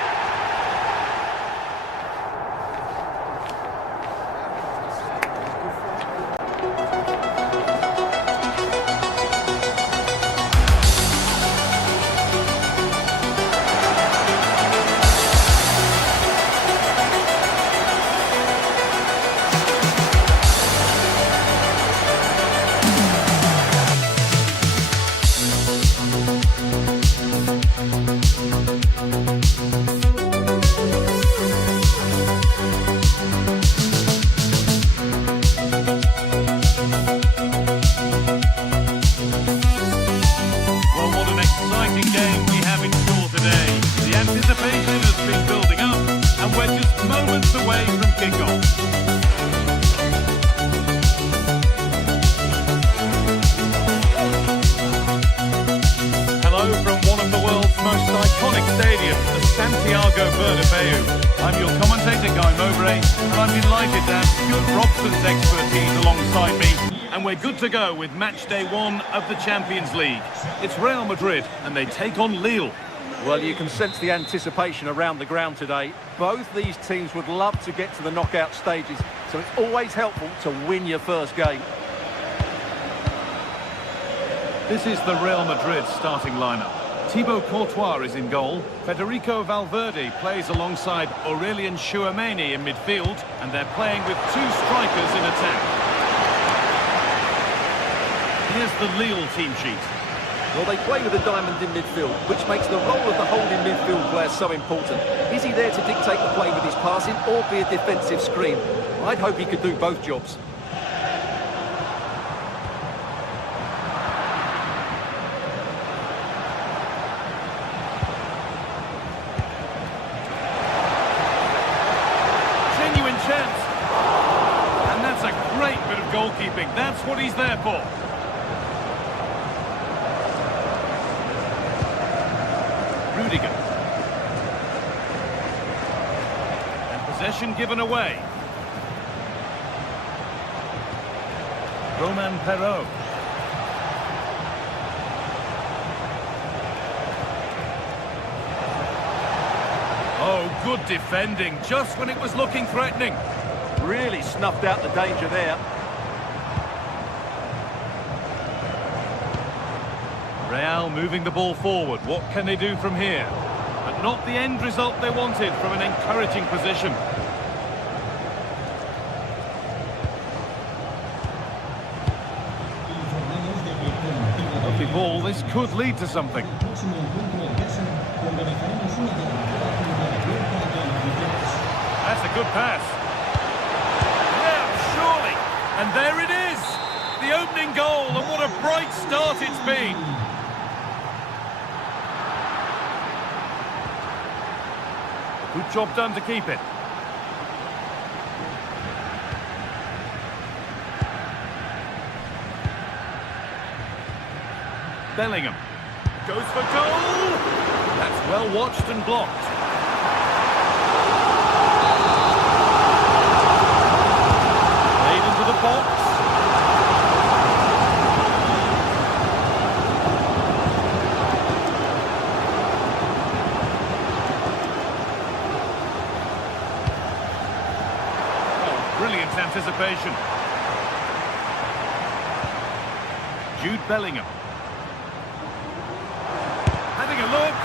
Santiago Bernabeu. I'm your commentator, Guy Mowbray, and I'm delighted to have Stuart Robson's expertise alongside me. And we're good to go with match day 1 of the Champions League. It's Real Madrid, and they take on Lille. Well, you can sense the anticipation around the ground today. Both these teams would love to get to the knockout stages, so it's always helpful to win your first game. This is the Real Madrid starting lineup. Thibaut Courtois is in goal. Federico Valverde plays alongside Aurelien Chouameni in midfield, and they're playing with 2 strikers in attack. Here's the Lille team sheet. Well, they play with a diamond in midfield, which makes the role of the holding midfield player so important. Is he there to dictate the play with his passing or be a defensive screen? I'd hope he could do both jobs. Genuine chance. And that's a great bit of goalkeeping. That's what he's there for. Rudiger. And possession given away. Romain Perraud. Oh, good defending, just when it was looking threatening. Really snuffed out the danger there. Real moving the ball forward. What can they do from here? But not the end result they wanted from an encouraging position. Lovely ball. This could lead to something. That's a good pass. Yeah, surely. And there it is. The opening goal, and what a bright start it's been. Good job done to keep it. Bellingham goes for goal. That's well watched and blocked. Played into the box. Brilliant anticipation. Jude Bellingham. Having a look.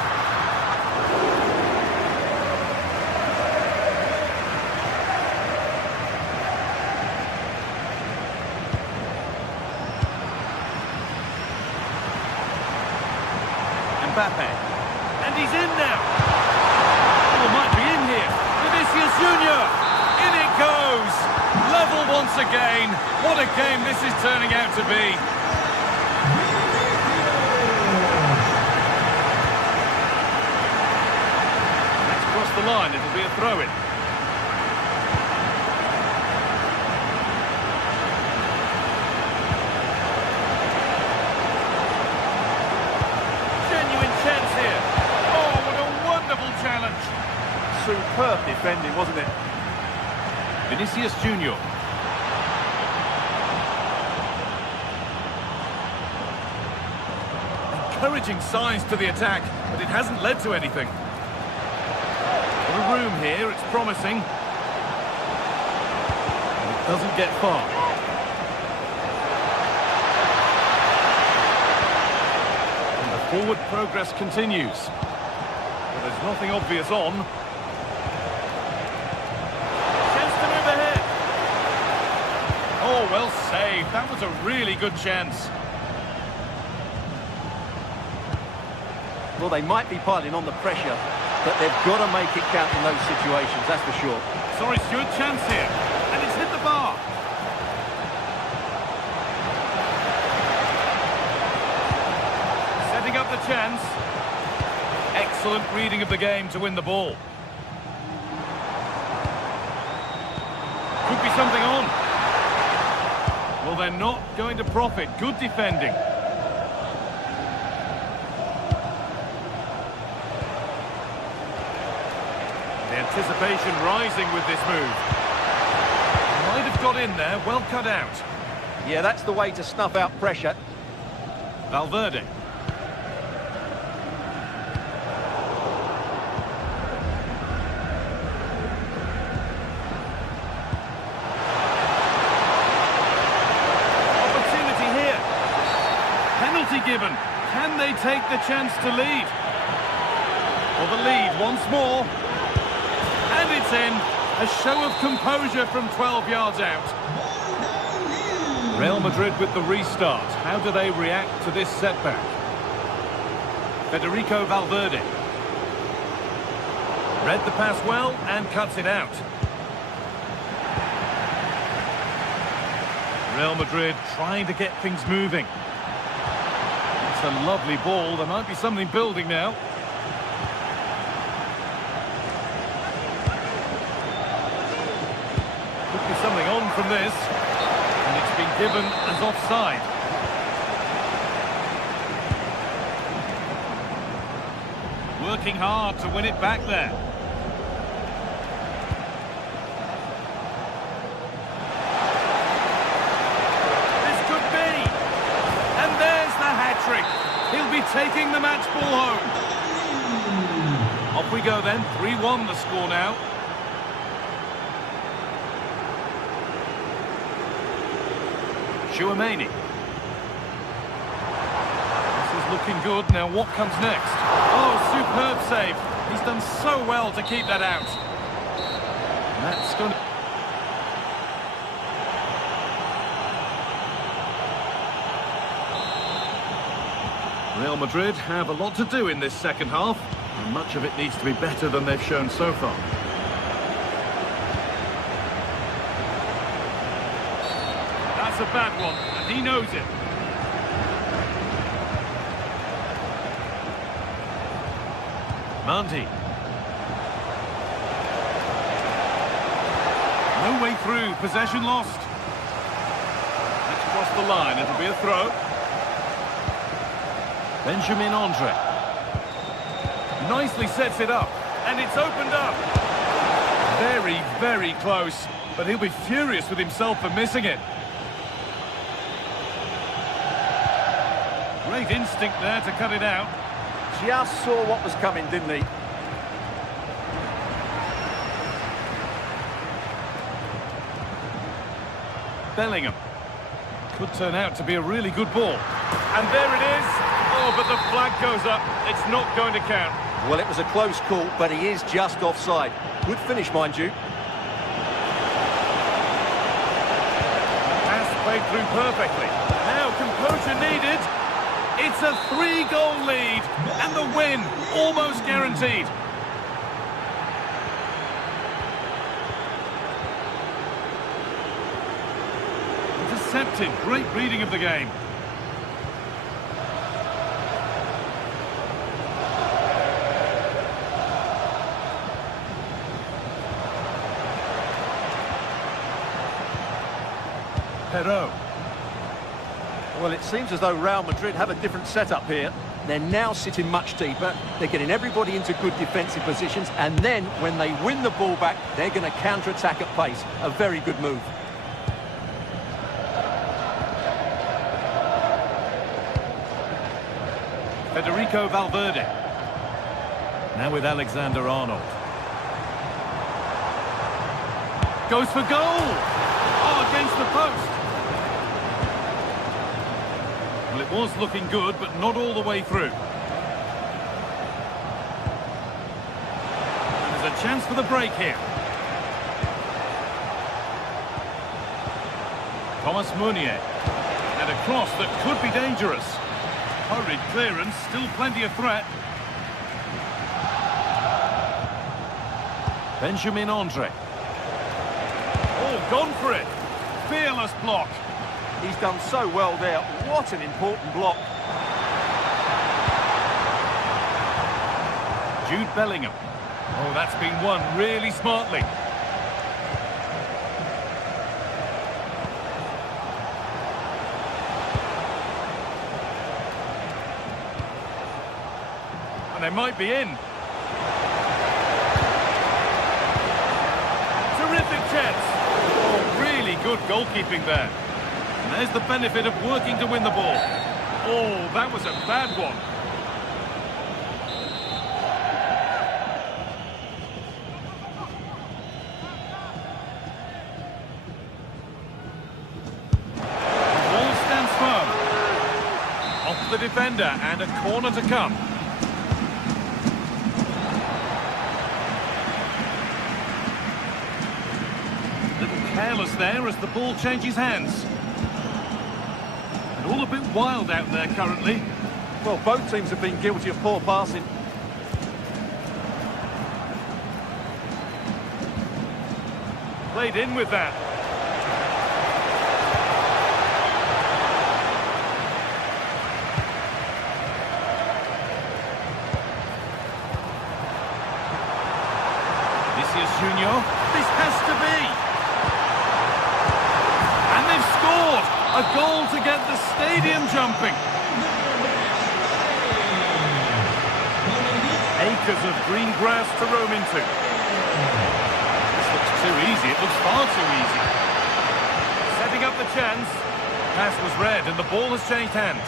Mbappe. And he's in now. Oh, might be in here. Vinicius Junior. In it goes! Level once again. What a game this is turning out to be. That's crossed the line. It'll be a throw-in. Genuine chance here. Oh, what a wonderful challenge. Superb defending, wasn't it? Vinicius Junior. Encouraging signs to the attack, but it hasn't led to anything. Got a room here, it's promising. And it doesn't get far. And the forward progress continues. But there's nothing obvious on. Oh, well saved. That was a really good chance. Well, they might be piling on the pressure, but they've got to make it count in those situations, that's for sure. Sorry, Stuart, chance here. And it's hit the bar. Setting up the chance. Excellent reading of the game to win the ball. Could be something on. Well, they're not going to profit. Good defending. anticipation rising with this move. Might have got in there, well cut out. Yeah, that's the way to snuff out pressure. Valverde. Opportunity here. Penalty given. Can they take the chance to lead? For the lead once more. And it's in. A show of composure from 12 yards out. Real Madrid with the restart. How do they react to this setback? Federico Valverde. Read the pass well and cuts it out. Real Madrid trying to get things moving. It's a lovely ball. There might be something building now. Could be something on from this. And it's been given as offside. Working hard to win it back there. This could be. And there's the hat-trick. He'll be taking the match ball home. Off we go then. 3-1 the score now. Chouameni. This is looking good. Now what comes next? Oh, superb save. He's done so well to keep that out. And that's going to... Real Madrid have a lot to do in this second half, and much of it needs to be better than they've shown so far. That's a bad one, and he knows it. Mandy. No way through, possession lost. Let's cross the line, it'll be a throw. Benjamin Andre. Nicely sets it up, and it's opened up. Very, very close, but he'll be furious with himself for missing it. Great instinct there to cut it out. Just saw what was coming, didn't he? Bellingham. Could turn out to be a really good ball. And there it is. Oh, but the flag goes up. It's not going to count. Well, it was a close call, but he is just offside. Good finish, mind you. Pass played through perfectly. Now composure needed. It's a 3-goal lead, and the win almost guaranteed. Intercepted, great reading of the game. Perot. Well, it seems as though Real Madrid have a different setup here. They're now sitting much deeper. They're getting everybody into good defensive positions. And then, when they win the ball back, they're going to counter-attack at pace. A very good move. Federico Valverde. Now with Alexander-Arnold. Goes for goal! Oh, against the post. Well, it was looking good, but not all the way through. There's a chance for the break here. Thomas Meunier. And a cross that could be dangerous. Hurried clearance, still plenty of threat. Benjamin Andre. Oh, gone for it. Fearless block. He's done so well there. What an important block. Jude Bellingham. Oh, that's been won really smartly. And they might be in. chance. Oh, really good goalkeeping there. And there's the benefit of working to win the ball. Oh, that was a bad one. Ball stands firm. Off the defender and a corner to come. Careless there as the ball changes hands. And all a bit wild out there currently. Well, both teams have been guilty of poor passing. Played in with that. Vinicius Junior. This has to be. And they've scored! A goal to get the stadium jumping. Acres of green grass to roam into. This looks too easy. It looks far too easy. Setting up the chance. Pass was read and the ball has changed hands.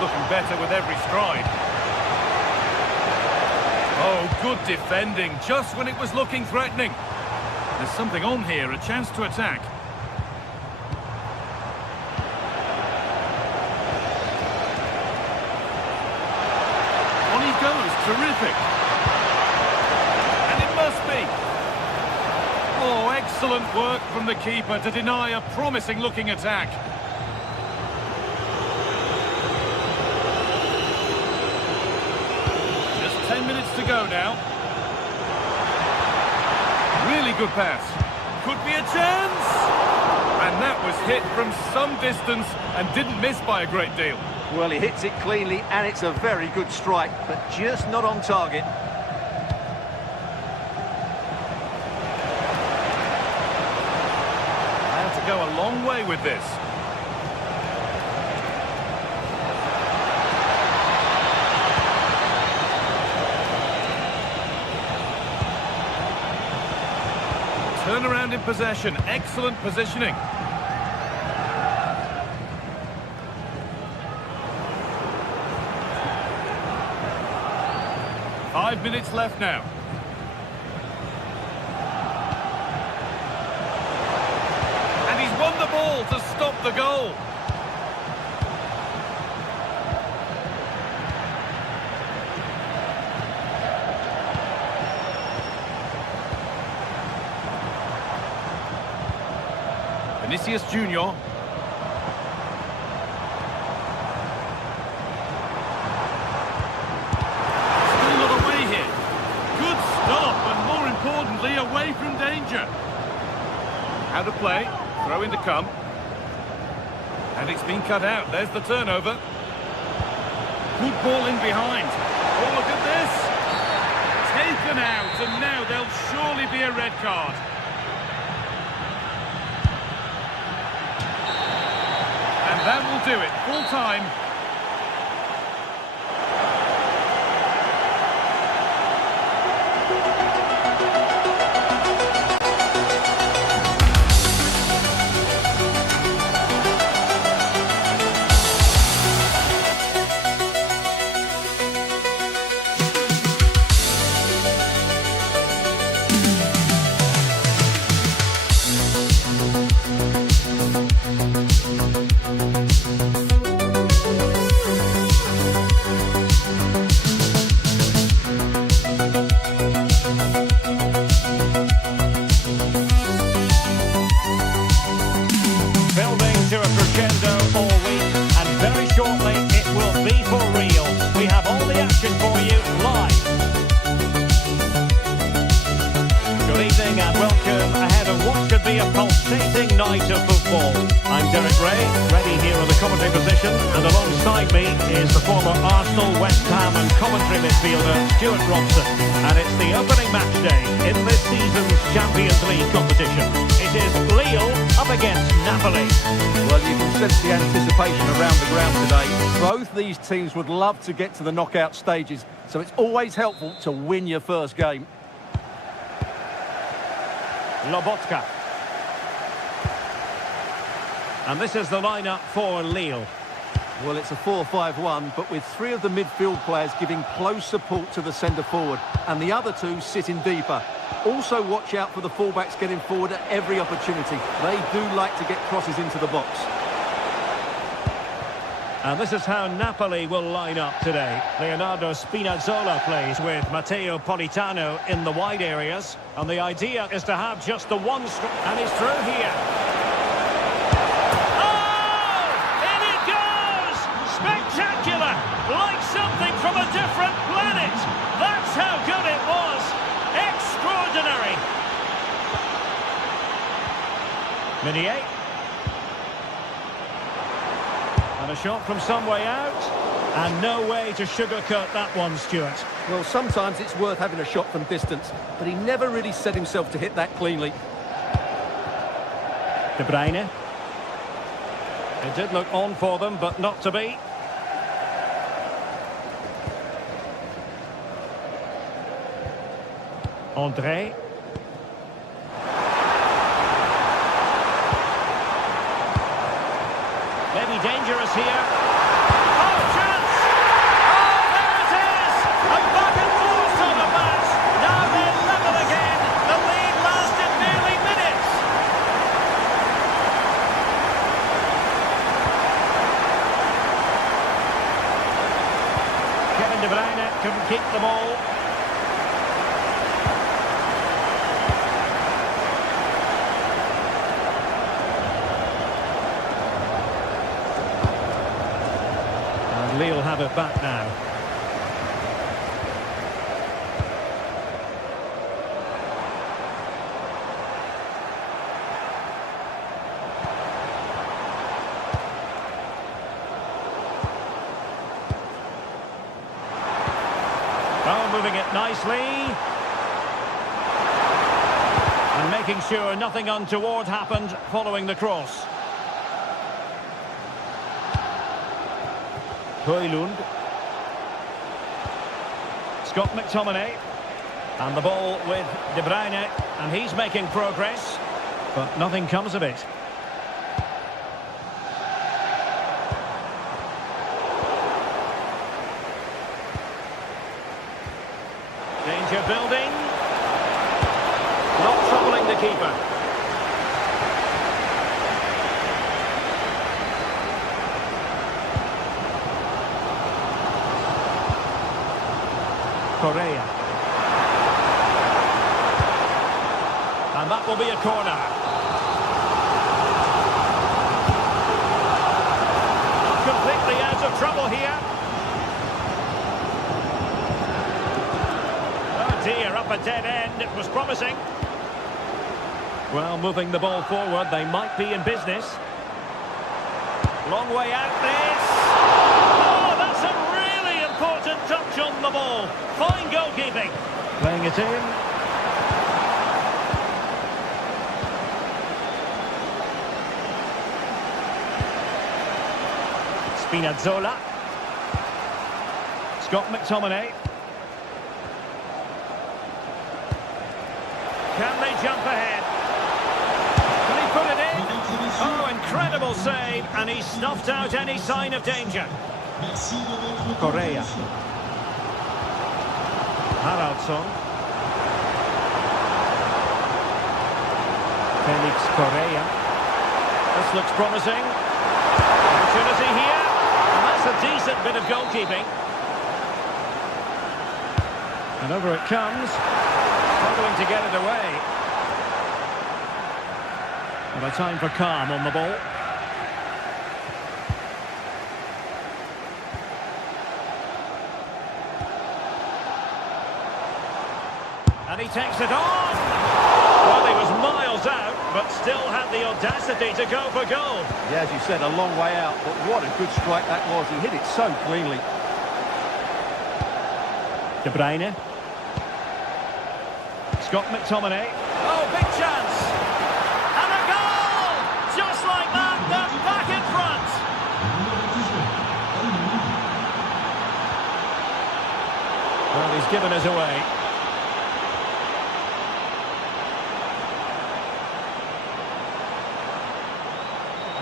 Looking better with every stride. Oh, good defending, just when it was looking threatening. There's something on here, a chance to attack. On he goes, terrific. And it must be. Oh, excellent work from the keeper to deny a promising looking attack. Just 10 minutes to go now. Really good pass. Could be a chance. And that was hit from some distance and didn't miss by a great deal. Well, he hits it cleanly and it's a very good strike, but just not on target. How to go a long way with this. Turn around in possession, excellent positioning. Five minutes left now. And he's won the ball to stop the goal. Vinicius Junior. Still not away here. Good stop, and more importantly, away from danger. How to play. Throw in to come. And it's been cut out. There's the turnover. Good ball in behind. Oh, look at this. Taken out, and now there'll surely be a red card. That will do it. Full time. And welcome ahead of what could be a pulsating night of football. I'm Derek Ray, ready here in the commentary position, and alongside me is the former Arsenal, West Ham and commentary midfielder Stuart Robson. And it's the opening match day in this season's Champions League competition. It is Lille up against Napoli. Well, you can sense the anticipation around the ground today. Both these teams would love to get to the knockout stages, so it's always helpful to win your first game. Lobotka. And this is the lineup for Lille. Well, it's a 4-5-1, but with three of the midfield players giving close support to the centre-forward, and the other two sitting deeper. Also watch out for the fullbacks getting forward at every opportunity. They do like to get crosses into the box. And this is how Napoli will line up today. Leonardo Spinazzola plays with Matteo Politano in the wide areas. And the idea is to have just the one... And he's through here. Oh! In it goes! Spectacular! Like something from a different planet. That's how good it was. Extraordinary. Meunier. And a shot from some way out, and no way to sugarcoat that one, Stuart. Well, sometimes it's worth having a shot from distance, but he never really set himself to hit that cleanly. De Bruyne. It did look on for them, but not to be. André. Maybe dangerous here. Oh, chance! Oh, there it is! A back and forth sort of match. Now they're level again. The lead lasted nearly minutes. Kevin De Bruyne couldn't keep the ball. Lille have it back now. Oh, moving it nicely. And making sure nothing untoward happened following the cross. Højlund. Scott McTominay. And the ball with De Bruyne. And he's making progress. But nothing comes of it. Danger building. Not troubling the keeper. Correa. And that will be a corner. Not completely out of trouble here. Oh dear, up a dead end. It was promising. Well, moving the ball forward, they might be in business. Long way out this. Oh, that's a really important touch on the ball. Fine goalkeeping. Playing it in. Spinazzola. Scott McTominay. Can they jump ahead? Can he put it in? Oh, incredible save, and he snuffed out any sign of danger. Correa. Haraldsson. Felix Correa. This looks promising. Opportunity here. And that's a decent bit of goalkeeping. And over it comes. Struggling to get it away. And a time for calm on the ball. And he takes it on. Well, he was miles out. but still had the audacity to go for goal. Yeah, as you said, a long way out, but what a good strike that was. He hit it so cleanly. De Bruyne. Scott McTominay. Oh, big chance! And a goal! Just like that, they're back in front. Well, he's given us away.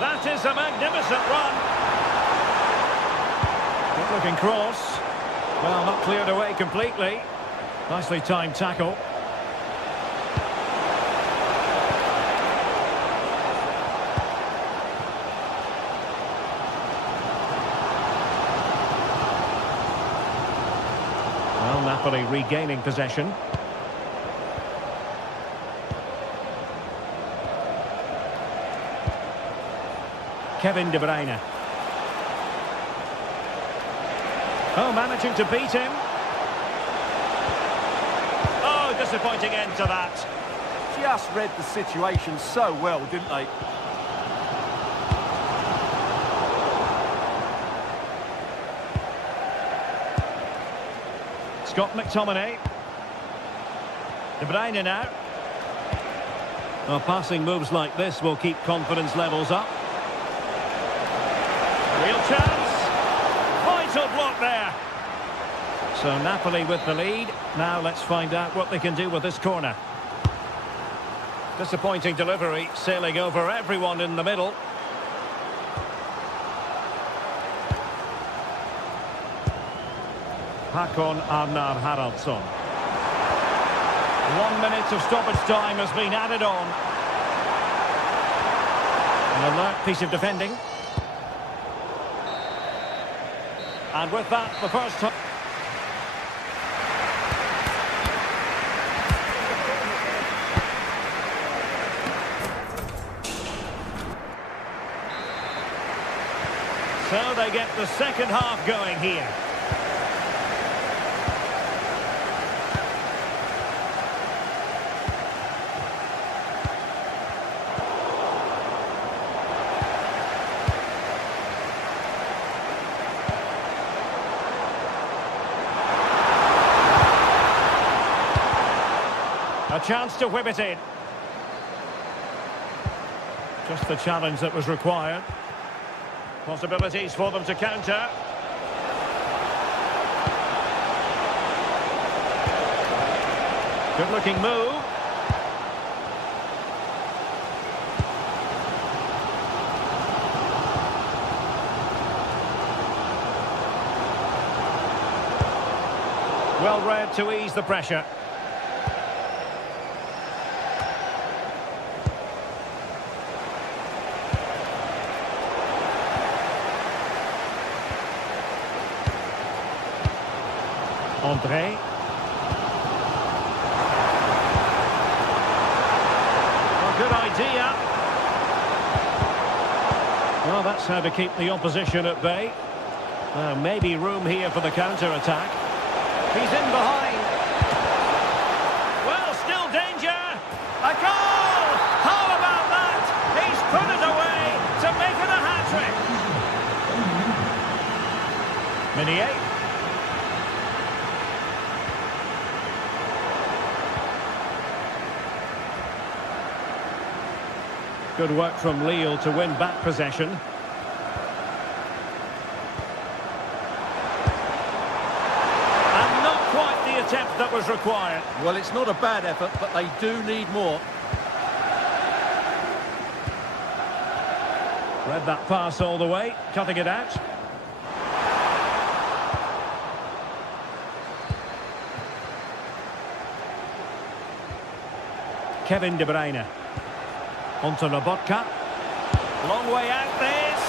That is a magnificent run. Good looking cross. Well, not cleared away completely. Nicely timed tackle. Well, Napoli regaining possession. Kevin De Bruyne. Oh, managing to beat him. Oh, disappointing end to that. Just read the situation so well, didn't they? Scott McTominay. De Bruyne now. Well, passing moves like this will keep confidence levels up. Real chance. Vital block there. So Napoli with the lead. Now let's find out what they can do with this corner. Disappointing delivery, sailing over everyone in the middle. Hakon Arnar Haraldsson. 1 minute of stoppage time has been added on. An alert piece of defending. And with that, the first time. So they get the second half going here. A chance to whip it in. Just the challenge that was required. Possibilities for them to counter. Good looking move. Well read to ease the pressure. André. Well, good idea. Well, that's how to keep the opposition at bay. Maybe room here for the counter-attack. He's in behind. Well, still danger. A goal! How about that? He's put it away to make it a hat-trick. Meunier. Good work from Lille to win back possession. And not quite the attempt that was required. Well, it's not a bad effort, but they do need more. Read that pass all the way, cutting it out. Kevin De Bruyne. Onto Lobotka. Long way out this.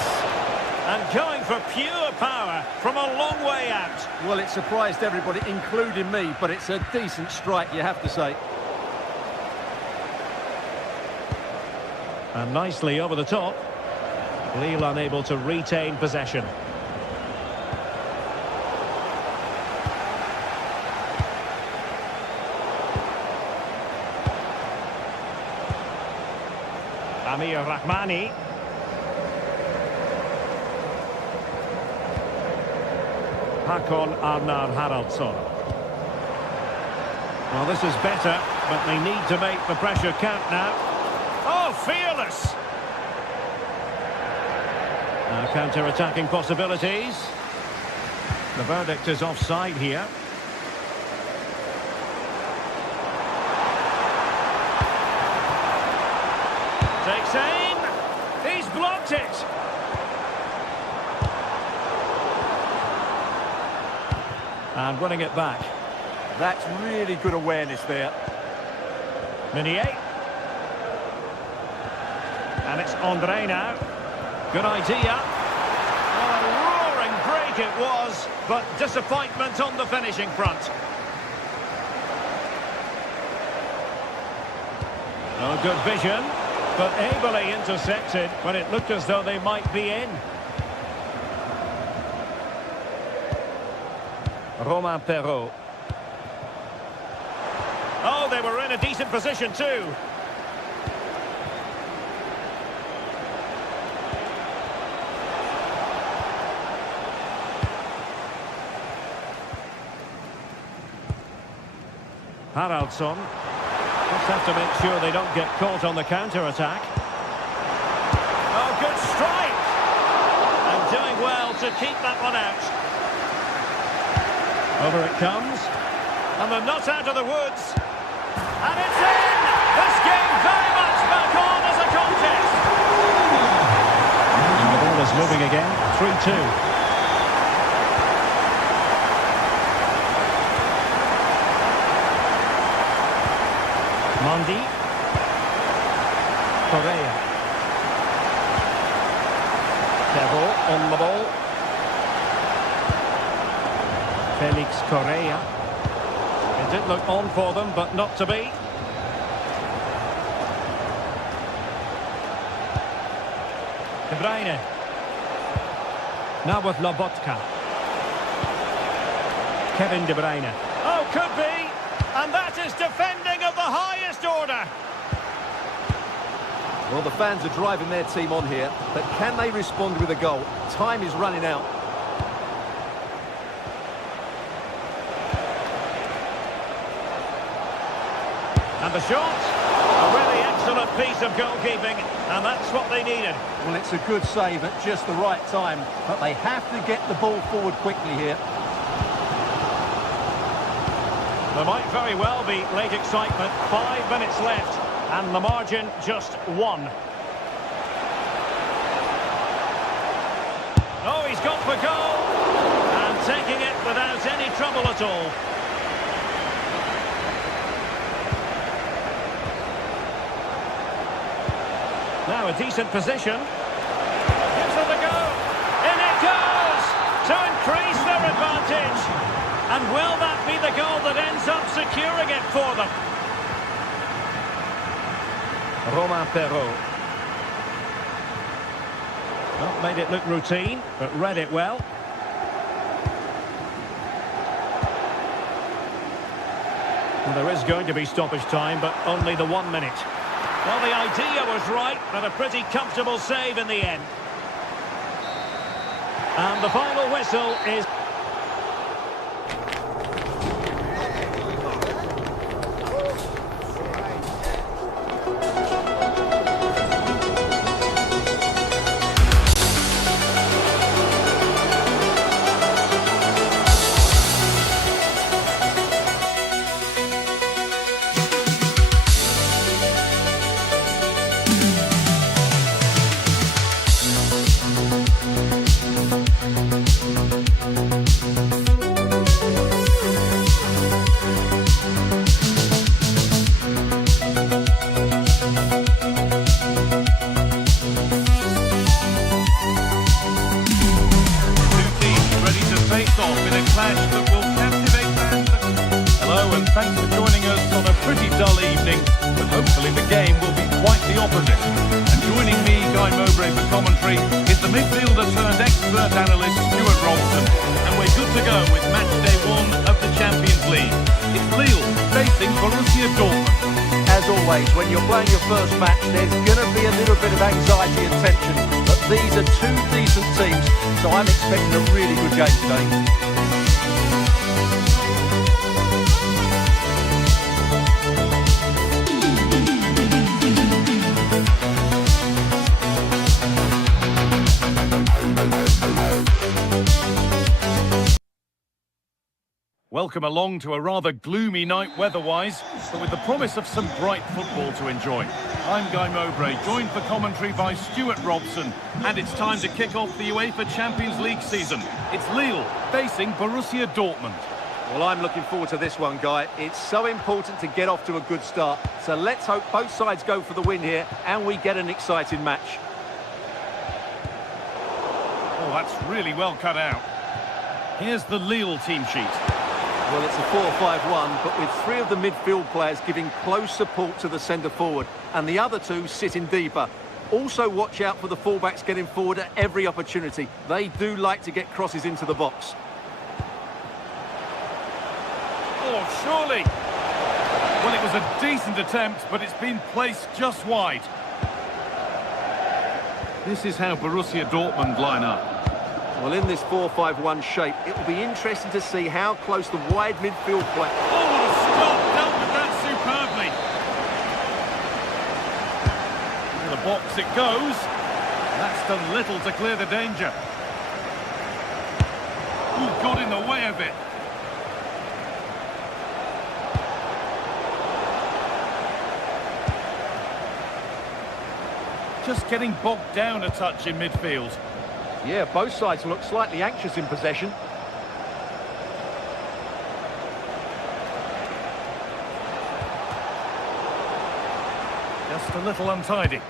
And going for pure power from a long way out. Well, it surprised everybody, including me, but it's a decent strike, you have to say. And nicely over the top. Lille unable to retain possession. Amir Rahmani. Hakon Arnar Haraldsson. Well, this is better, but they need to make the pressure count now. Oh, fearless! Now counter-attacking possibilities. The verdict is offside here. Takes aim. He's blocked it. And winning it back. That's really good awareness there. Meunier. And it's Andre now. Good idea. What a roaring break it was, but disappointment on the finishing front. Oh, good vision, but ably intercepted when it looked as though they might be in. Romain Perrault. Oh, they were in a decent position too. Haraldsson. Just have to make sure they don't get caught on the counter-attack. Oh, good strike! And doing well to keep that one out. Over it comes. And they're not out of the woods. And it's in! This game very much back on as a contest. And the ball is moving again. 3-2. Mondi. Correa. Perrault on the ball. Felix Correa. It did look on for them, but not to be. De Bruyne. Now with Lobotka. Kevin De Bruyne. Oh, could be! And that is defending of the highest order. Well, the fans are driving their team on here, but can they respond with a goal? Time is running out. And the shot, a really excellent piece of goalkeeping, and that's what they needed. Well, it's a good save at just the right time, but they have to get the ball forward quickly here. There might very well be late excitement. 5 minutes left, and the margin just 1. Oh, he's gone for goal, and taking it without any trouble at all. Now a decent position. Gives them the go. In it goes to increase their advantage. And will that be the goal that ends up securing it for them? Romain Perrault. Well, made it look routine, but read it well. Well, there is going to be stoppage time, but only the 1 minute. Well, the idea was right, but a pretty comfortable save in the end. And the final whistle is... clash that will captivate fans. Hello and thanks for joining us on a pretty dull evening, but hopefully the game will be quite the opposite. And joining me, Guy Mowbray, for commentary is the midfielder turned expert analyst Stuart Robson. And we're good to go with match day 1 of the Champions League. It's Lille facing Borussia Dortmund. As always, always, when you're playing your first match, there's going to be a little bit of anxiety and tension. But these are two decent teams, so I'm expecting a really good game today. Welcome along to a rather gloomy night weather-wise, but with the promise of some bright football to enjoy. I'm Guy Mowbray, joined for commentary by Stuart Robson, and it's time to kick off the UEFA Champions League season. It's Lille facing Borussia Dortmund. Well, I'm looking forward to this one, Guy. It's so important to get off to a good start, so let's hope both sides go for the win here and we get an exciting match. Oh, that's really well cut out. Here's the Lille team sheet. Well, it's a 4-5-1, but with three of the midfield players giving close support to the centre-forward, and the other two sitting deeper. Also watch out for the fullbacks getting forward at every opportunity. They do like to get crosses into the box. Oh, surely! Well, it was a decent attempt, but it's been placed just wide. This is how Borussia Dortmund line up. Well, in this 4-5-1 shape, it will be interesting to see how close the wide midfield play... Oh, what a stop! Dealt with that superbly. In the box it goes. That's done little to clear the danger. Ooh, got in the way of it. Just getting bogged down a touch in midfield. Yeah, both sides look slightly anxious in possession. Just a little untidy.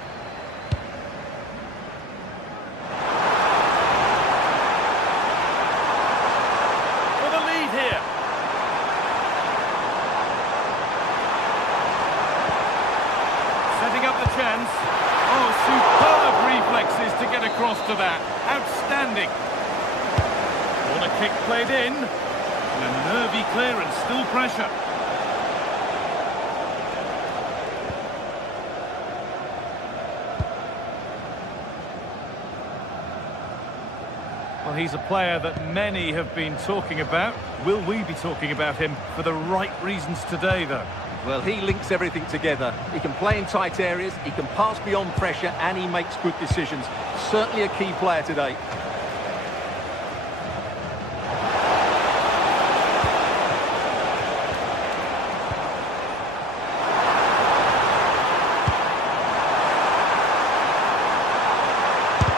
For the lead here. Setting up the chance. Oh, superb reflexes to get across to that. Outstanding. Corner kick played in. And a nervy clearance, still pressure. Well, he's a player that many have been talking about. Will we be talking about him for the right reasons today, though? Well, he links everything together. He can play in tight areas, he can pass beyond pressure, and he makes good decisions. Certainly a key player today.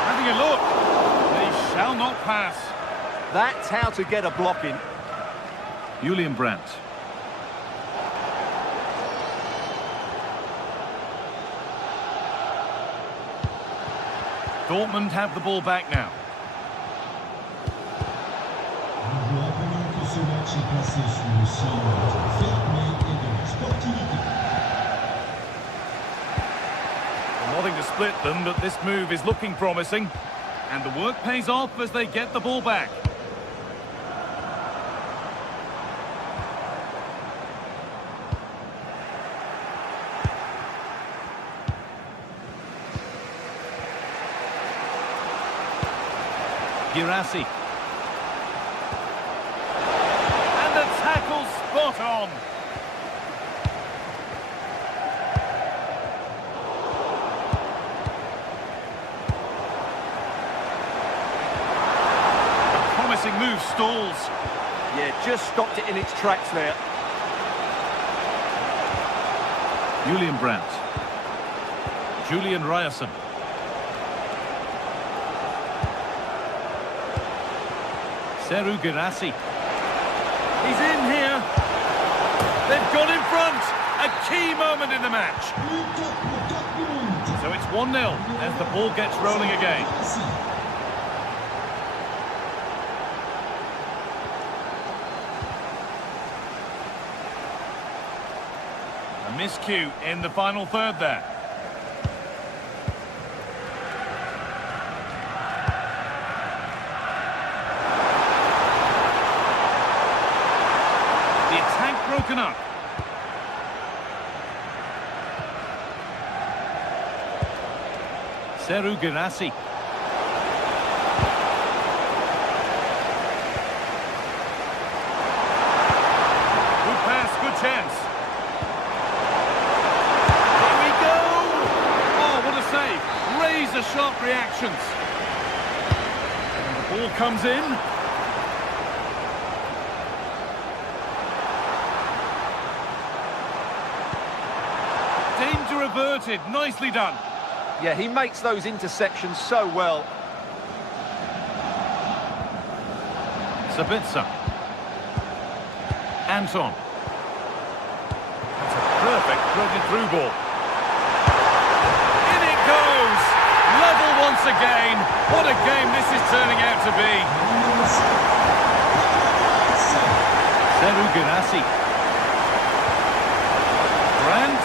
Having a look. They shall not pass. That's how to get a block in. Julian Brandt. Dortmund have the ball back now. Nothing to split them, but this move is looking promising. And the work pays off as they get the ball back. Girassi. And the tackle spot on. A promising move stalls. Yeah, just stopped it in its tracks there. Julian Brandt. Julian Ryerson. Serhou Guirassy. He's in here. They've got in front. A key moment in the match. So it's 1-0 as the ball gets rolling again. A miscue in the final third there. Broken up. Seru Girassi. Good pass, good chance. Here we go! Oh, what a save. Razor-sharp reactions. And the ball comes in. Danger averted. Nicely done. Yeah, he makes those interceptions so well. Sabitzer. Anton. That's a perfect threaded through ball. In it goes! Level once again. What a game this is turning out to be. Seru Girassi. Brandt.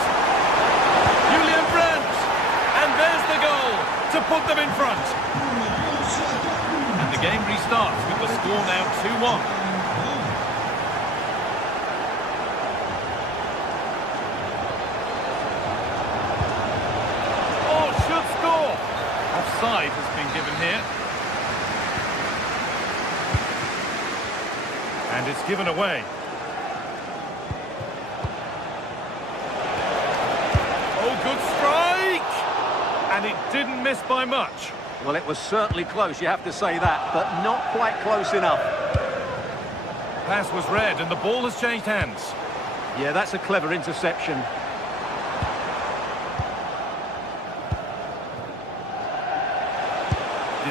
Julian Brandt. And there's the goal to put them in front. And the game restarts with the score now 2-1. Offside has been given here. And it's given away. Oh, good strike! And it didn't miss by much. Well, it was certainly close, you have to say that, but not quite close enough. Pass was read and the ball has changed hands. Yeah, that's a clever interception.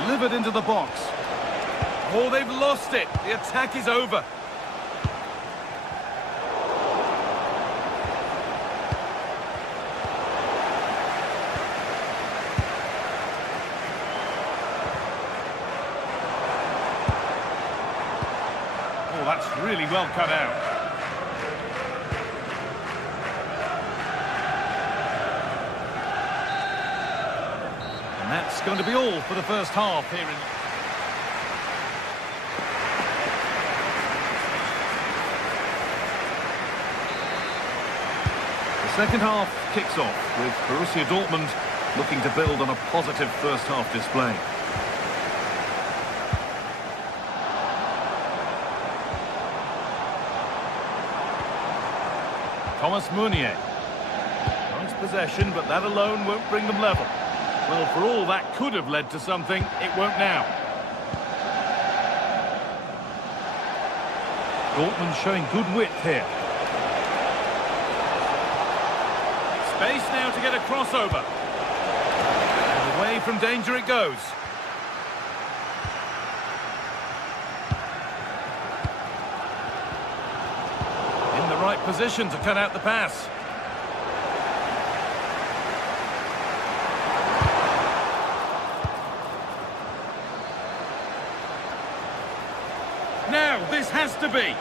Delivered into the box. Oh, they've lost it. The attack is over. Oh, that's really well cut out. And that's going to be all for the first half here in... The second half kicks off with Borussia Dortmund looking to build on a positive first half display. Thomas Meunier. Nice possession, but that alone won't bring them level. Well, for all that could have led to something, it won't now. Dortmund showing good width here. Space now to get a crossover. And away from danger it goes. In the right position to cut out the pass. Now, this has to be.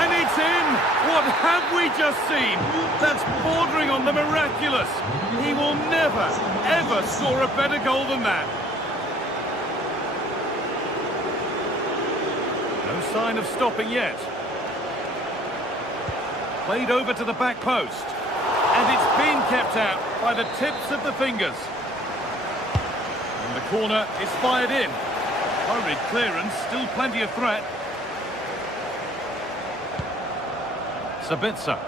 And it's in! What have we just seen? That's bordering on the miraculous. He will never, ever score a better goal than that. No sign of stopping yet. Played over to the back post. And it's been kept out by the tips of the fingers. And the corner is fired in. Hurried clearance, still plenty of threat. Sabitzer.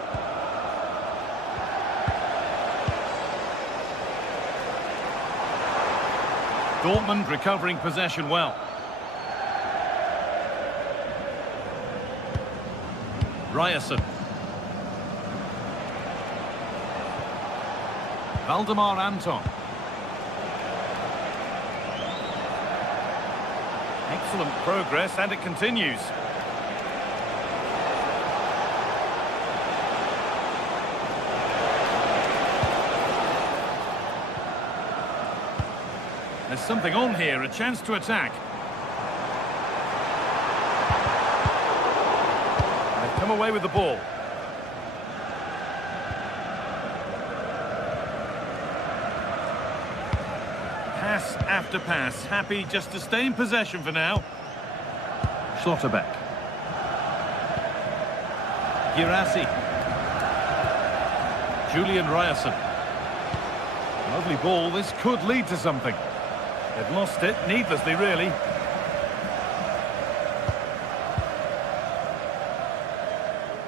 Dortmund recovering possession well. Ryerson. Valdemar Anton. Excellent progress, and it continues. There's something on here, a chance to attack. They've come away with the ball. Pass after pass, happy just to stay in possession for now. Schlotterbeck. Girassi. Julian Ryerson. Lovely ball, this could lead to something. They've lost it, needlessly really.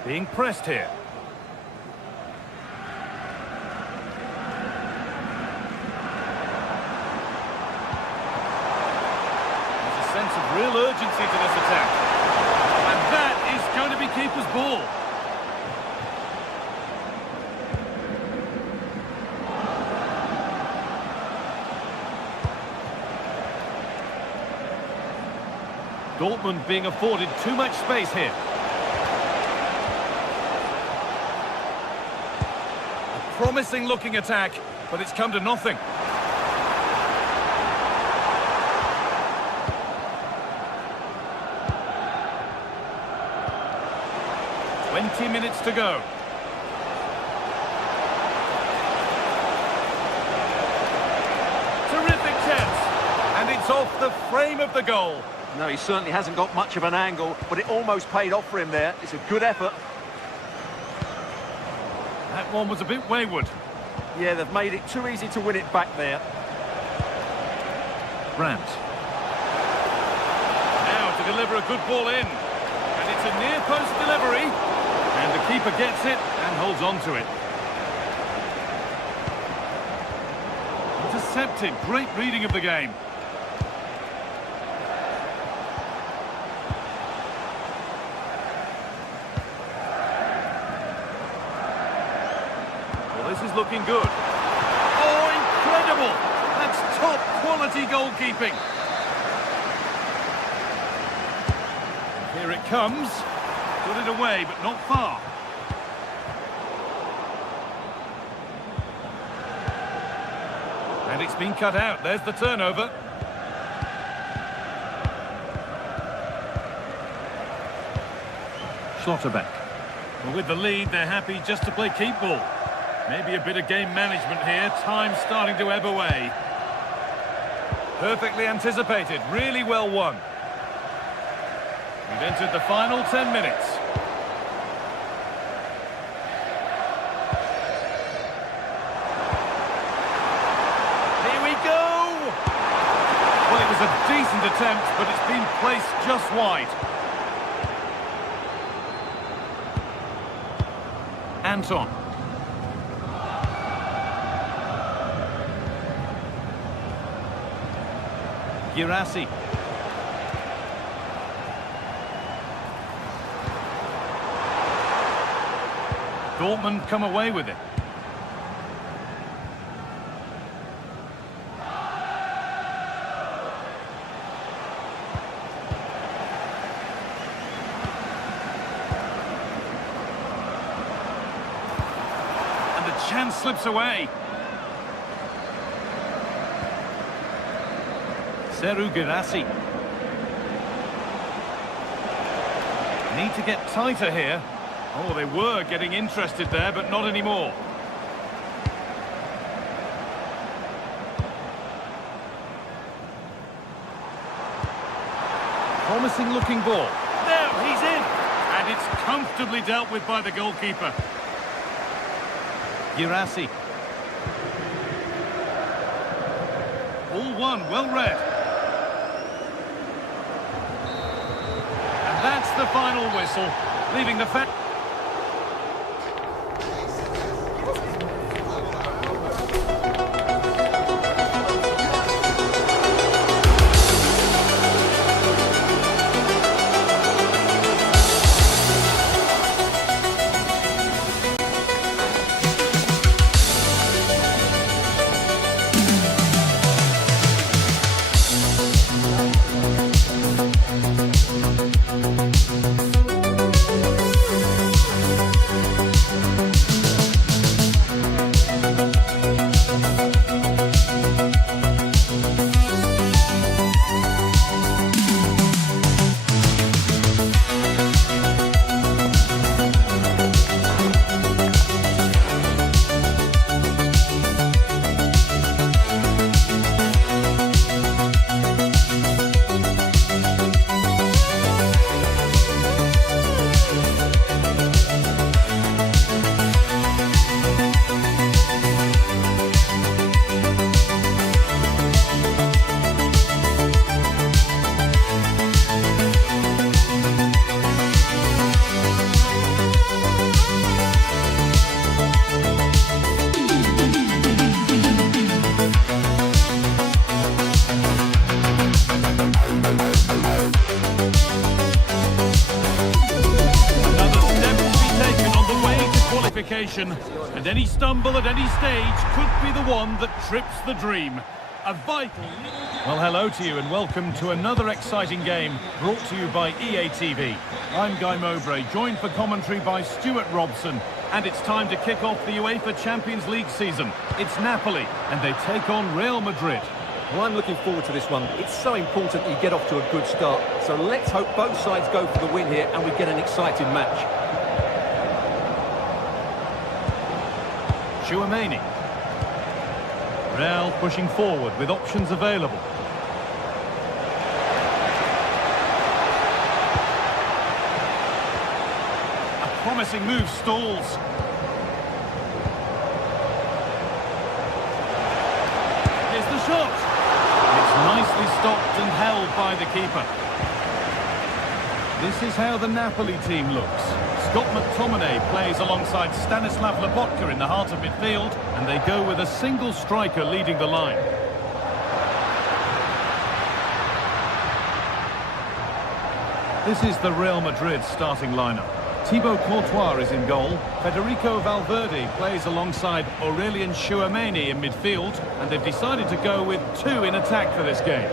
Being pressed here. There's a sense of real urgency to this attack. And that is going to be keeper's ball. Dortmund being afforded too much space here. A promising looking attack, but it's come to nothing. "20 minutes to go. Terrific chance, and it's off the frame of the goal. No, he certainly hasn't got much of an angle, but it almost paid off for him there. It's a good effort. That one was a bit wayward. Yeah, they've made it too easy to win it back there. Brandt. Now to deliver a good ball in. And it's a near post delivery. And the keeper gets it and holds on to it. Intercepted. Great reading of the game. This is looking good. Oh, incredible! That's top quality goalkeeping. Here it comes. Put it away, but not far. And it's been cut out. There's the turnover. Schlotterbeck. Well, with the lead, they're happy just to play keep ball. Maybe a bit of game management here. Time starting to ebb away. Perfectly anticipated. Really well won. We've entered the final 10 minutes. Here we go! Well, it was a decent attempt, but it's been placed just wide. Anton. Girassi. Dortmund come away with it. And the chance slips away. Girassi. Need to get tighter here. Oh, they were getting interested there, but not anymore. Promising looking ball. There, he's in. And it's comfortably dealt with by the goalkeeper. Girassi. All one, well read. That's the final whistle, leaving the qualification, and any stumble at any stage could be the one that trips the dream. A vital... Well, hello to you and welcome to another exciting game brought to you by EA TV. I'm Guy Mowbray, joined for commentary by Stuart Robson, and it's time to kick off the UEFA Champions League season. It's Napoli, and they take on Real Madrid. Well, I'm looking forward to this one. It's so important you get off to a good start. So let's hope both sides go for the win here and we get an exciting match. Chouameni. Real pushing forward with options available. A promising move stalls. Here's the shot. It's nicely stopped and held by the keeper. This is how the Napoli team looks. Scott McTominay plays alongside Stanislav Lobotka in the heart of midfield, and they go with a single striker leading the line. This is the Real Madrid starting lineup. Thibaut Courtois is in goal. Federico Valverde plays alongside Aurelien Chouameni in midfield, and they've decided to go with two in attack for this game.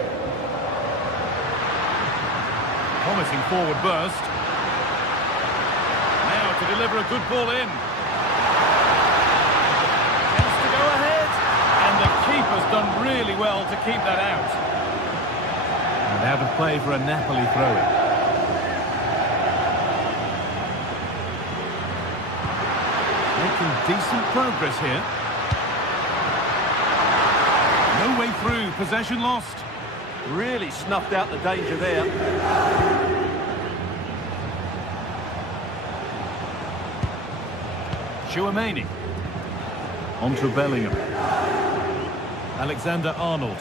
Promising forward burst. Now to deliver a good ball in. Chance to go ahead. And the keeper's done really well to keep that out. And out of play for a Napoli throw-in. Making decent progress here. No way through, possession lost. Really snuffed out the danger there. Chouameni. On to Bellingham. Alexander-Arnold.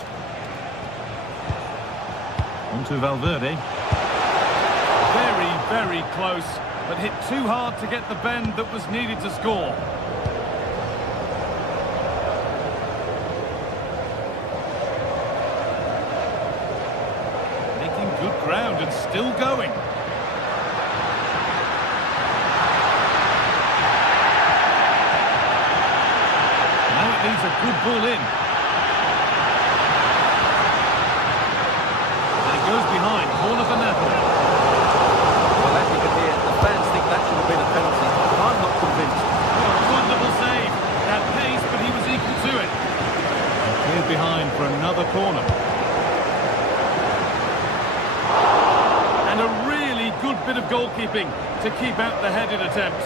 On to Valverde. Very, very close, but hit too hard to get the bend that was needed to score. Making good ground and still going. Now it needs a good ball in. And it goes behind, corner for Napoli. Well, as you can hear, the fans think that should have been a penalty. I'm not convinced. Oh, wonderful save. That pace, but he was equal to it. And cleared behind for another corner. And a really good bit of goalkeeping to keep out the headed attempt.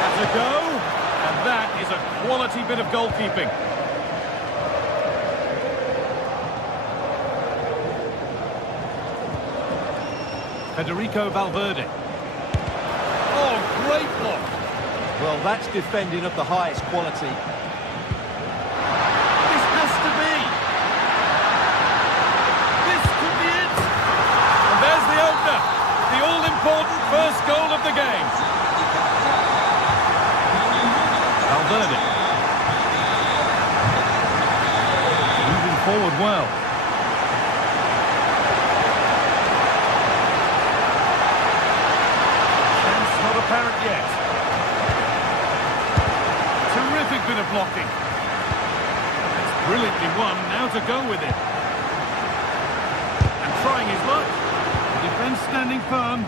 That's a go. And that is a quality bit of goalkeeping. Federico Valverde. Oh, great block. Well, that's defending of the highest quality. This has to be. This could be it. And there's the opener. The all-important first goal of the game. Valverde. Moving forward well. Chance not apparent yet. Terrific bit of blocking. That's brilliantly won. Now to go with it. And trying his luck. The defence standing firm.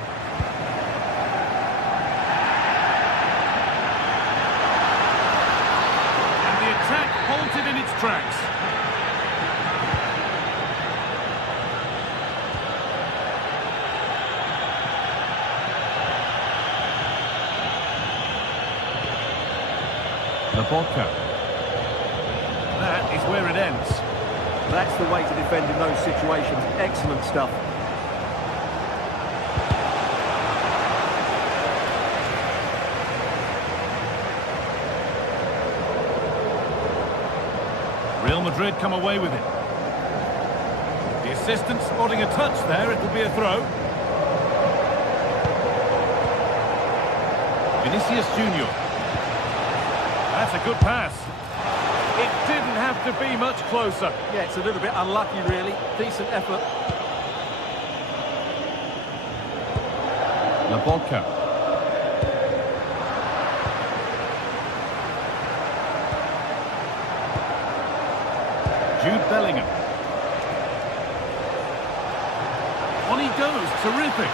Attack halted in its tracks. Lobotka. That is where it ends. That's the way to defend in those situations. Excellent stuff. Real Madrid come away with it. The assistant spotting a touch there, it'll be a throw. Vinicius Junior. That's a good pass. It didn't have to be much closer. Yeah, it's a little bit unlucky, really. Decent effort. Lobotka. Jude Bellingham. On he goes, terrific.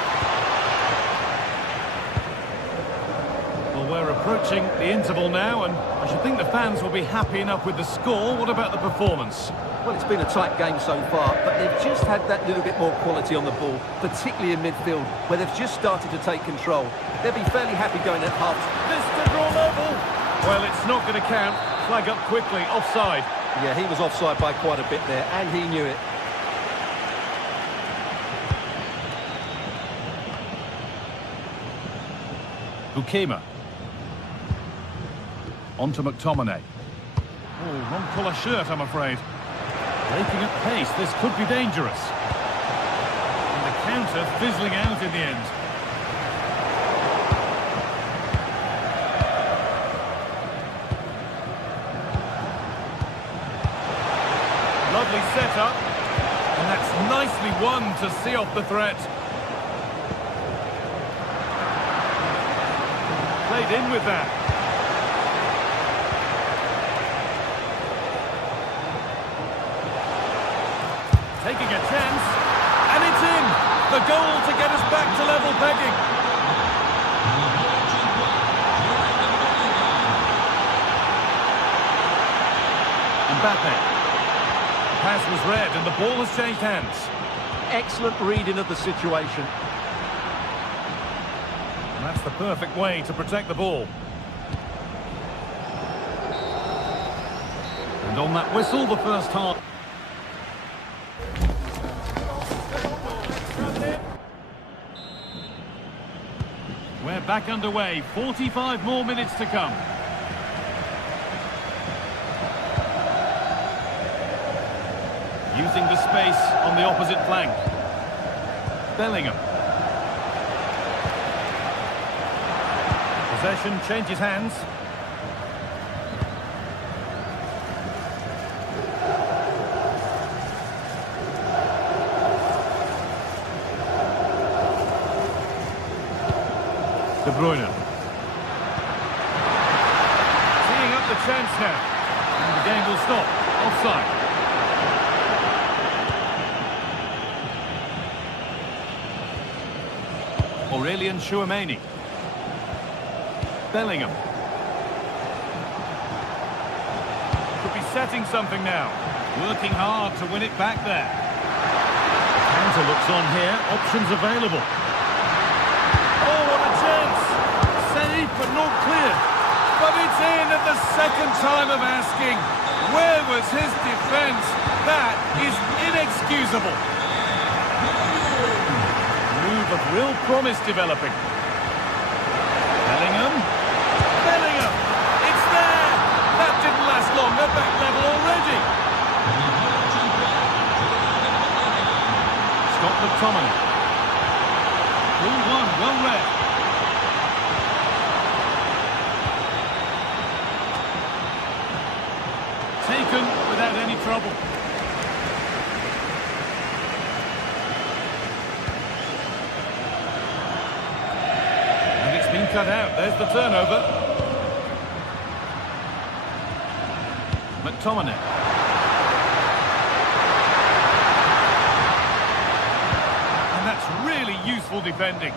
Well, we're approaching the interval now, and I should think the fans will be happy enough with the score. What about the performance? Well, it's been a tight game so far, but they've just had that little bit more quality on the ball, particularly in midfield, where they've just started to take control. They'll be fairly happy going at half. This to draw level. Well, it's not going to count. Flag up quickly, offside. Yeah, he was offside by quite a bit there, and he knew it. Bukema. On to McTominay. Oh, wrong colour shirt, I'm afraid. Breaking at pace, this could be dangerous. And the counter fizzling out in the end. Lovely setup. And that's nicely won to see off the threat. Played in with that. Taking a chance, and it's in! The goal to get us back to level pegging. Mbappe. Pass was read, and the ball has changed hands. Excellent reading of the situation. And that's the perfect way to protect the ball. And on that whistle, the first half. We're back underway. 45 more minutes to come. Using the space on the opposite flank. Bellingham. Possession changes hands. De Bruyne. Teeing up the chance now. And the game will stop. Offside. Aurelian Chouameni. Bellingham. Could be setting something now. Working hard to win it back there. Counter looks on here. Options available. Oh, what a chance! Save, but not clear. But it's in at the second time of asking. Where was his defence? That is inexcusable. Move of real promise developing. Bellingham. Bellingham! It's there! That didn't last long. They're back level already. Scott McTominay. Ball one, well read. Taken without any trouble. And it's been cut out. There's the turnover. McTominay. And that's really useful defending.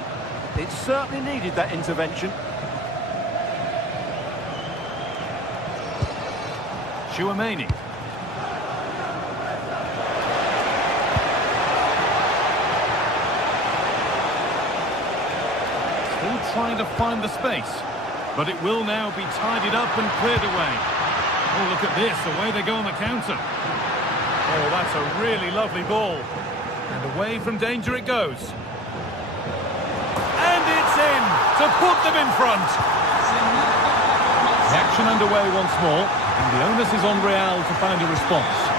It certainly needed that intervention. Chouameni. Still trying to find the space, but it will now be tidied up and cleared away. Oh, look at this, away they go on the counter. Oh, that's a really lovely ball. And away from danger it goes. And it's in to put them in front. The action underway once more. And the onus is on Real to find a response.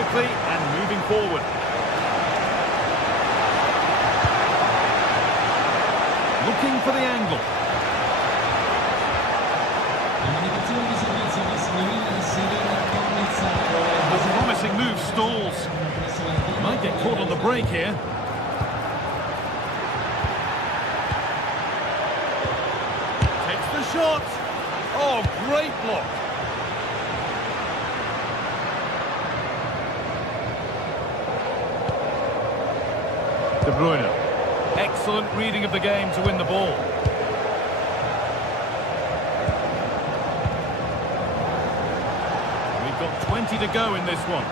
quickly and moving forward. Looking for the angle. The promising move stalls. Might get caught on the break here. Takes the shot. Oh, great block. De Bruyne. Excellent reading of the game to win the ball. We've got 20 to go in this one.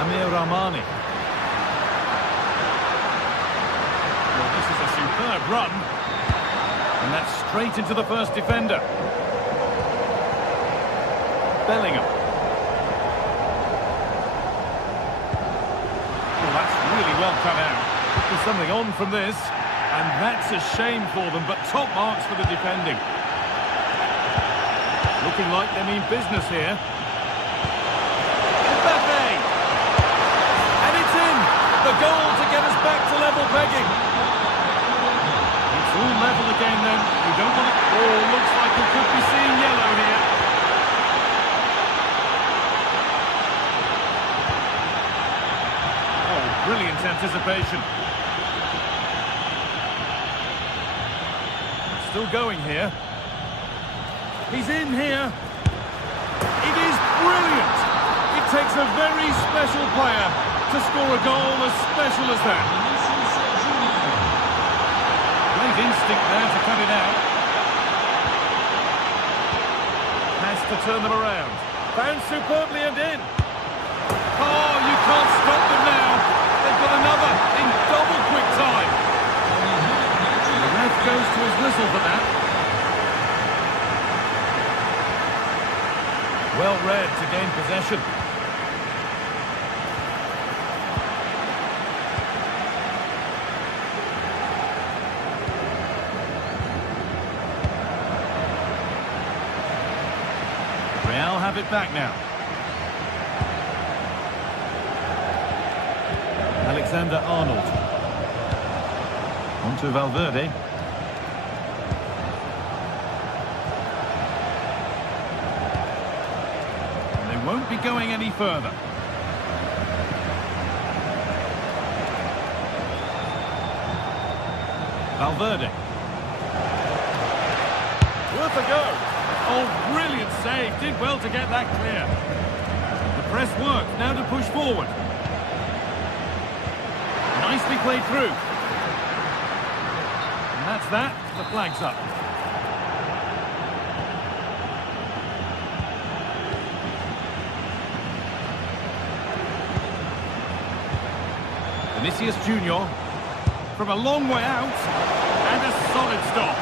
Amir Rahmani. Well, this is a superb run. And that's straight into the first defender. Bellingham. Really well cut out. There's something on from this, and that's a shame for them, but top marks for the defending. Looking like they mean business here. Mbappe! And it's in! The goal to get us back to level pegging. It's all level again then. We don't want it. Oh, looks like we could be seeing yellow here. Brilliant anticipation. Still going here. He's in here. It is brilliant. It takes a very special player to score a goal as special as that. Great instinct there to cut it out. Has to turn them around. Found superbly and in. Oh, you can't stop them now. They've got another in double quick time. The ref goes to his whistle for that. Well read to gain possession. Real have it back now. Alexander-Arnold. On to Valverde. And they won't be going any further. Valverde. Worth a go. Oh, brilliant save. Did well to get that clear. The press worked. Now to push forward. Nicely played through. And that's that. The flag's up. Vinicius Junior from a long way out. And a solid stop.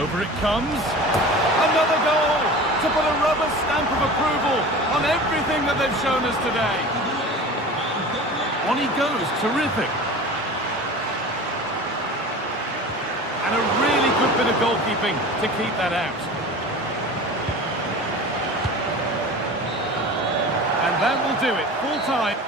Over it comes. Another goal to put a rubber stamp of approval on everything that they've shown us today. On he goes, terrific. And a really good bit of goalkeeping to keep that out. And that will do it, full time.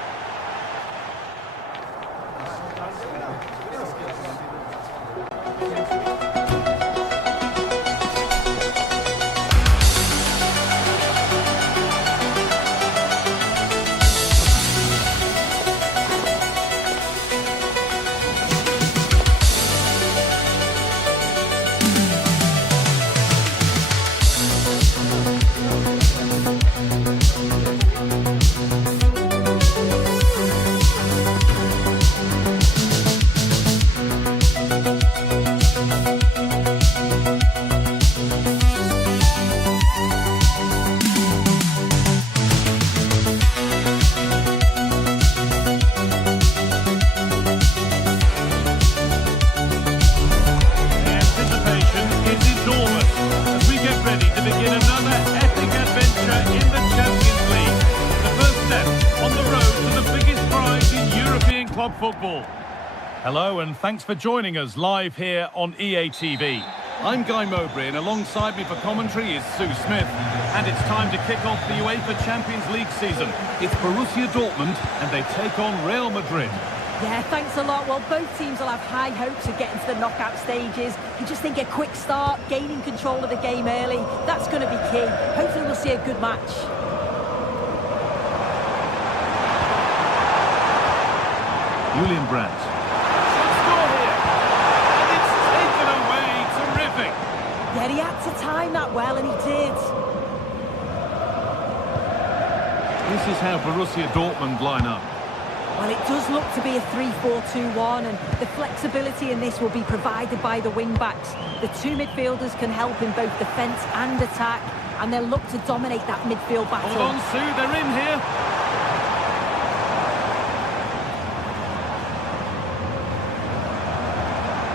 Club football. Hello and thanks for joining us live here on EA TV. I'm Guy Mowbray, and alongside me for commentary is Sue Smith. And it's time to kick off the UEFA Champions League season. It's Borussia Dortmund, and they take on Real Madrid. Yeah, thanks a lot. Well, both teams will have high hopes of getting to the knockout stages. You just think a quick start, gaining control of the game early, that's going to be key. Hopefully we'll see a good match. Julian Brandt. Should score here. And it's taken away. Terrific. Yeah, he had to time that well, and he did. This is how Borussia Dortmund line up. Well, it does look to be a 3-4-2-1, and the flexibility in this will be provided by the wing-backs. The two midfielders can help in both defence and attack, and they'll look to dominate that midfield battle. Hold on, Sue, they're in here.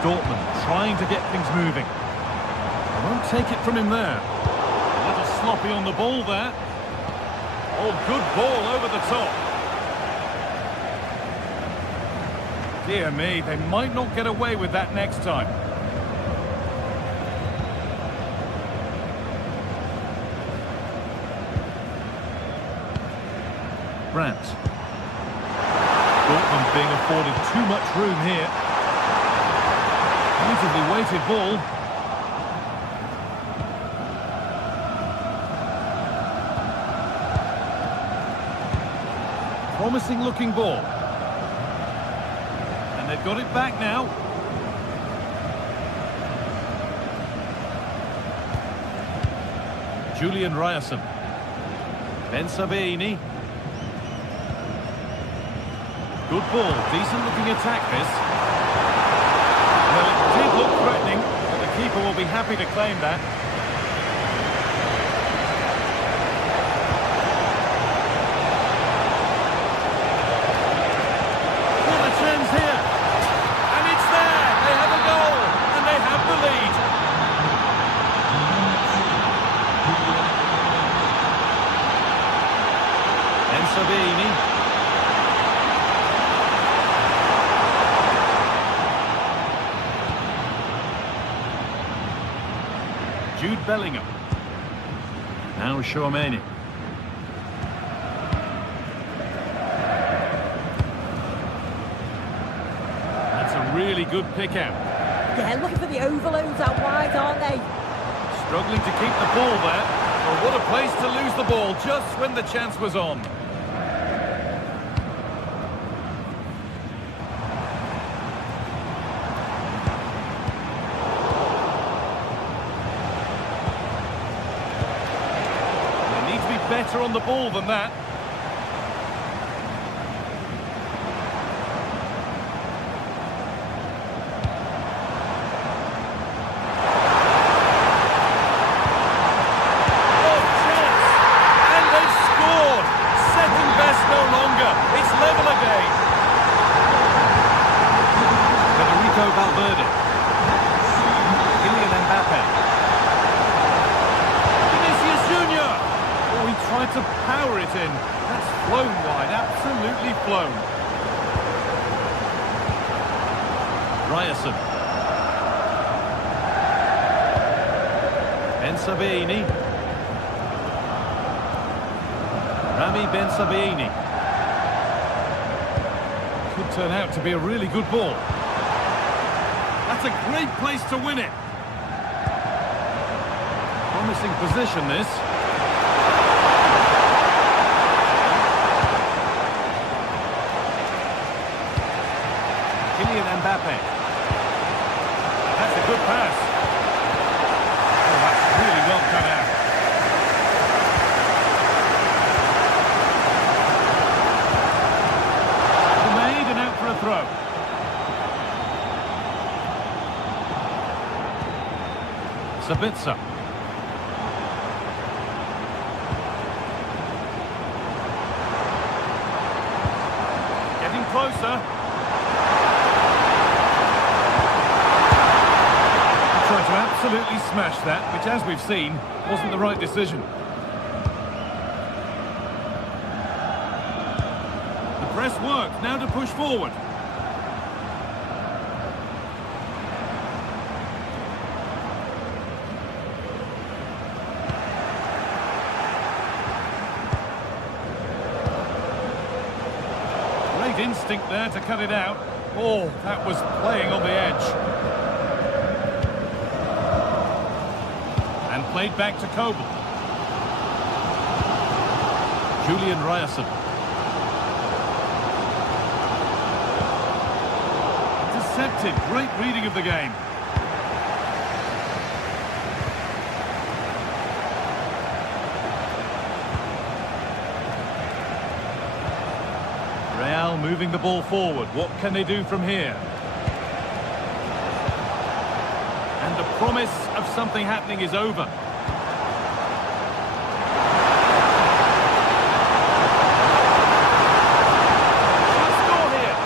Dortmund trying to get things moving. They won't take it from him there. A little sloppy on the ball there. Oh, good ball over the top. Dear me, they might not get away with that next time. Brandt. Dortmund being afforded too much room here. Beautifully weighted ball. Promising looking ball. And they've got it back now. Julian Ryerson. Ben Sabini. Good ball. Decent looking attack this. Well, it did look threatening, but the keeper will be happy to claim that. What a chance here! And it's there! They have a goal! And they have the lead! And Sabini. Jude Bellingham. Now Chouameni. That's a really good pick out. Yeah, looking for the overloads out wide, aren't they? Struggling to keep the ball there. Oh, what a place to lose the ball just when the chance was on. Better on the ball than that. Oh, chance! And they've scored! Second best no longer. It's level again. Federico Valverde. Kylian Mbappe. He tried to power it in. That's flown wide, absolutely flown. Ryerson. Ben Sabini. Rami Ben Sabini. Could turn out to be a really good ball. That's a great place to win it. Promising position, this. Kylian Mbappe. That's a good pass. Oh, that's really well cut out. Made and out for a throw. Sabitzer. Getting closer. Tried to absolutely smash that, which, as we've seen, wasn't the right decision. The press worked, now to push forward. instinct there to cut it out. Oh, that was playing on the edge. And played back to Coble. Julian Ryerson. Intercepted. Great reading of the game. Real moving the ball forward. What can they do from here? And the promise of something happening is over. Should score here.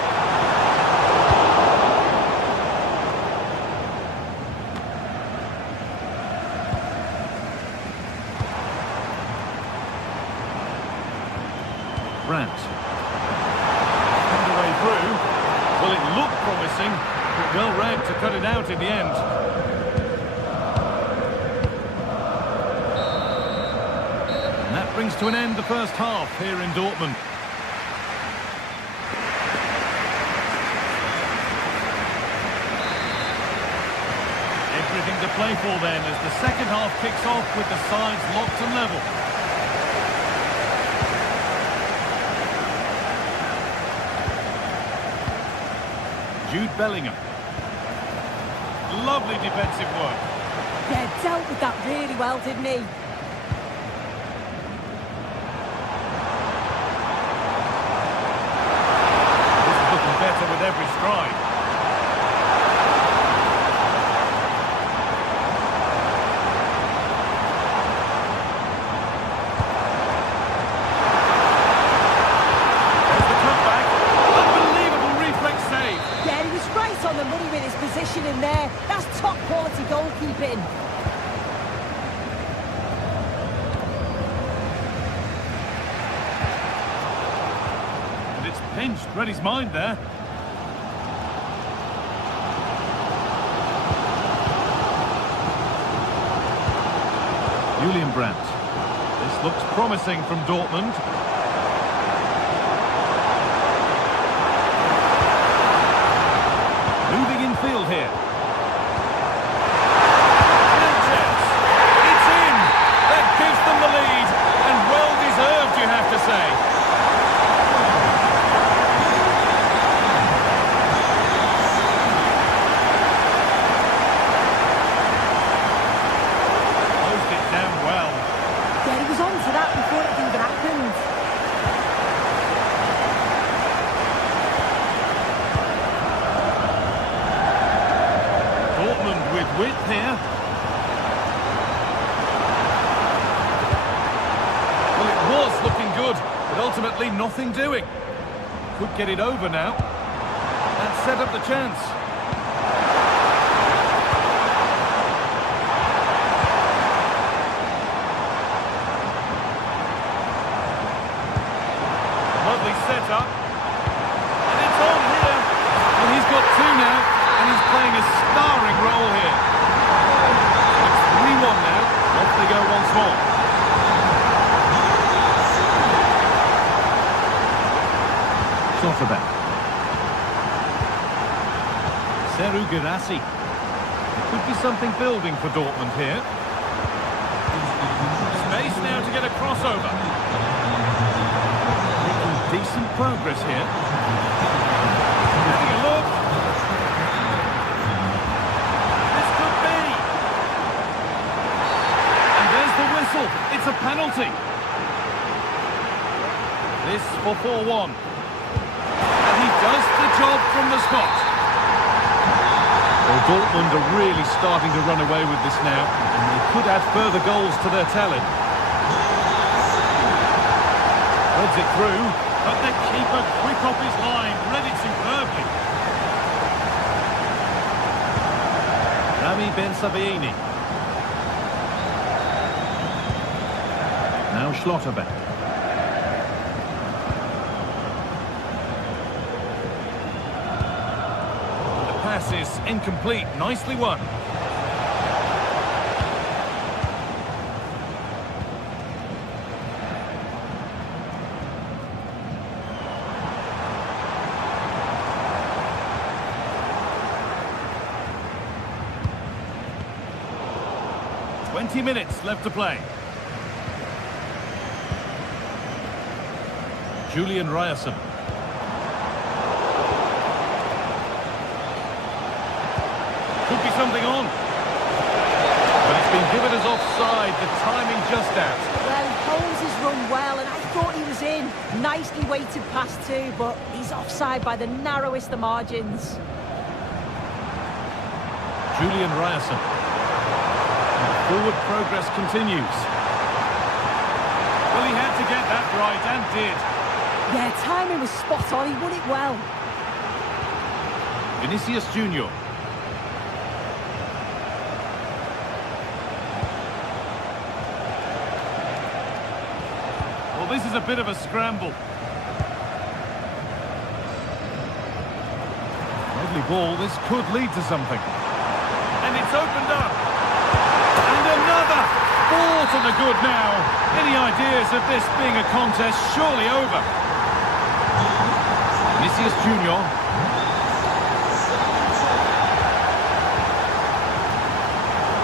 Brandt. Through. Well, it looked promising, but well read to cut it out in the end. And that brings to an end the first half here in Dortmund. Everything to play for then as the second half kicks off with the sides locked and level. Jude Bellingham. Lovely defensive work. Yeah, dealt with that really well, didn't he? This is looking better with every stride. There's the cutback. Unbelievable reflex save. Yeah, he was right on the money with his position in there. That's top quality goalkeeping. And it's pinched. Read his mind there. Julian Brandt. This looks promising from Dortmund. Moving in field here. Sanchez. It's in. That gives them the lead. And well deserved, you have to say. Closed it down well. Yeah, he was on to that before it even happened. Dortmund with width here. Well, it was looking good, but ultimately nothing doing. Could get it over now. And set up the chance. Lovely setup. And it's on here. And he's got two now. And he's playing a starring role here. It's 3-1 now. Off they go once more. Schlotterbeck. Seru Girassi. Could be something building for Dortmund here. Space now to get a crossover. Making decent progress here. Having a look. This could be. And there's the whistle. It's a penalty. This for 4-1. And he does the job from the spot. Well, Dortmund are really starting to run away with this now, and they could add further goals to their tally. Threads it through, but the keeper quick off his line, read it superbly. Rami Ben Sabiini. Now Schlotterbeck. Pass is incomplete. Nicely won. 20 minutes left to play. Julian Ryerson. Could be something on. But it's been given as offside. The timing just out. Well, he holds his run well, and I thought he was in. Nicely weighted pass too, but he's offside by the narrowest of margins. Julian Ryerson. And forward progress continues. Well, he had to get that right, and did. Yeah, timing was spot on. He won it well. Vinicius Junior. Well, this is a bit of a scramble. Lovely ball. This could lead to something. And it's opened up. And another. Ball to the good now. Any ideas of this being a contest surely over? Vinicius Junior.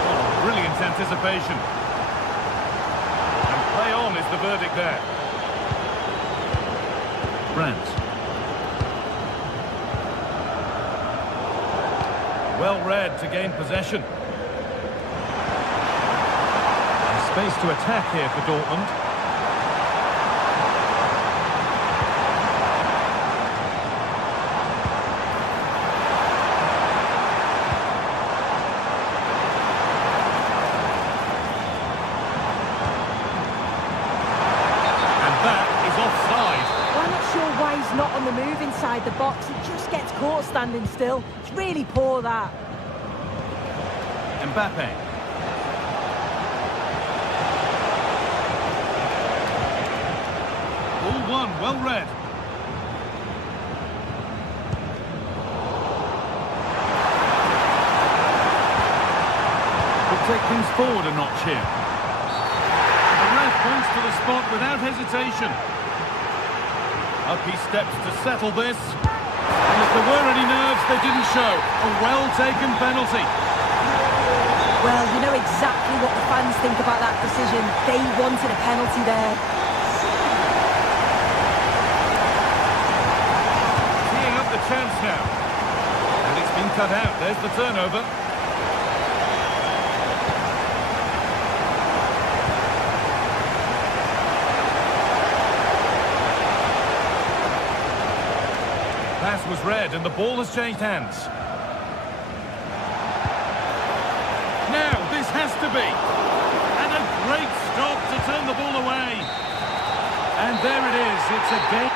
Oh, brilliant anticipation. And play on is the verdict there. Brandt. Well read to gain possession. And space to attack here for Dortmund. Not on the move inside the box, he just gets caught standing still. It's really poor, that. Mbappe. All one, well read. Could take things forward a notch here. The ref points to the spot without hesitation. Up he steps to settle this. And if there were any nerves, they didn't show. A well-taken penalty. Well, you know exactly what the fans think about that decision. They wanted a penalty there. Teeing up the chance now. And it's been cut out. There's the turnover. Pass was read and the ball has changed hands. Now this has to be. And a great stop to turn the ball away. And there it is. It's a game.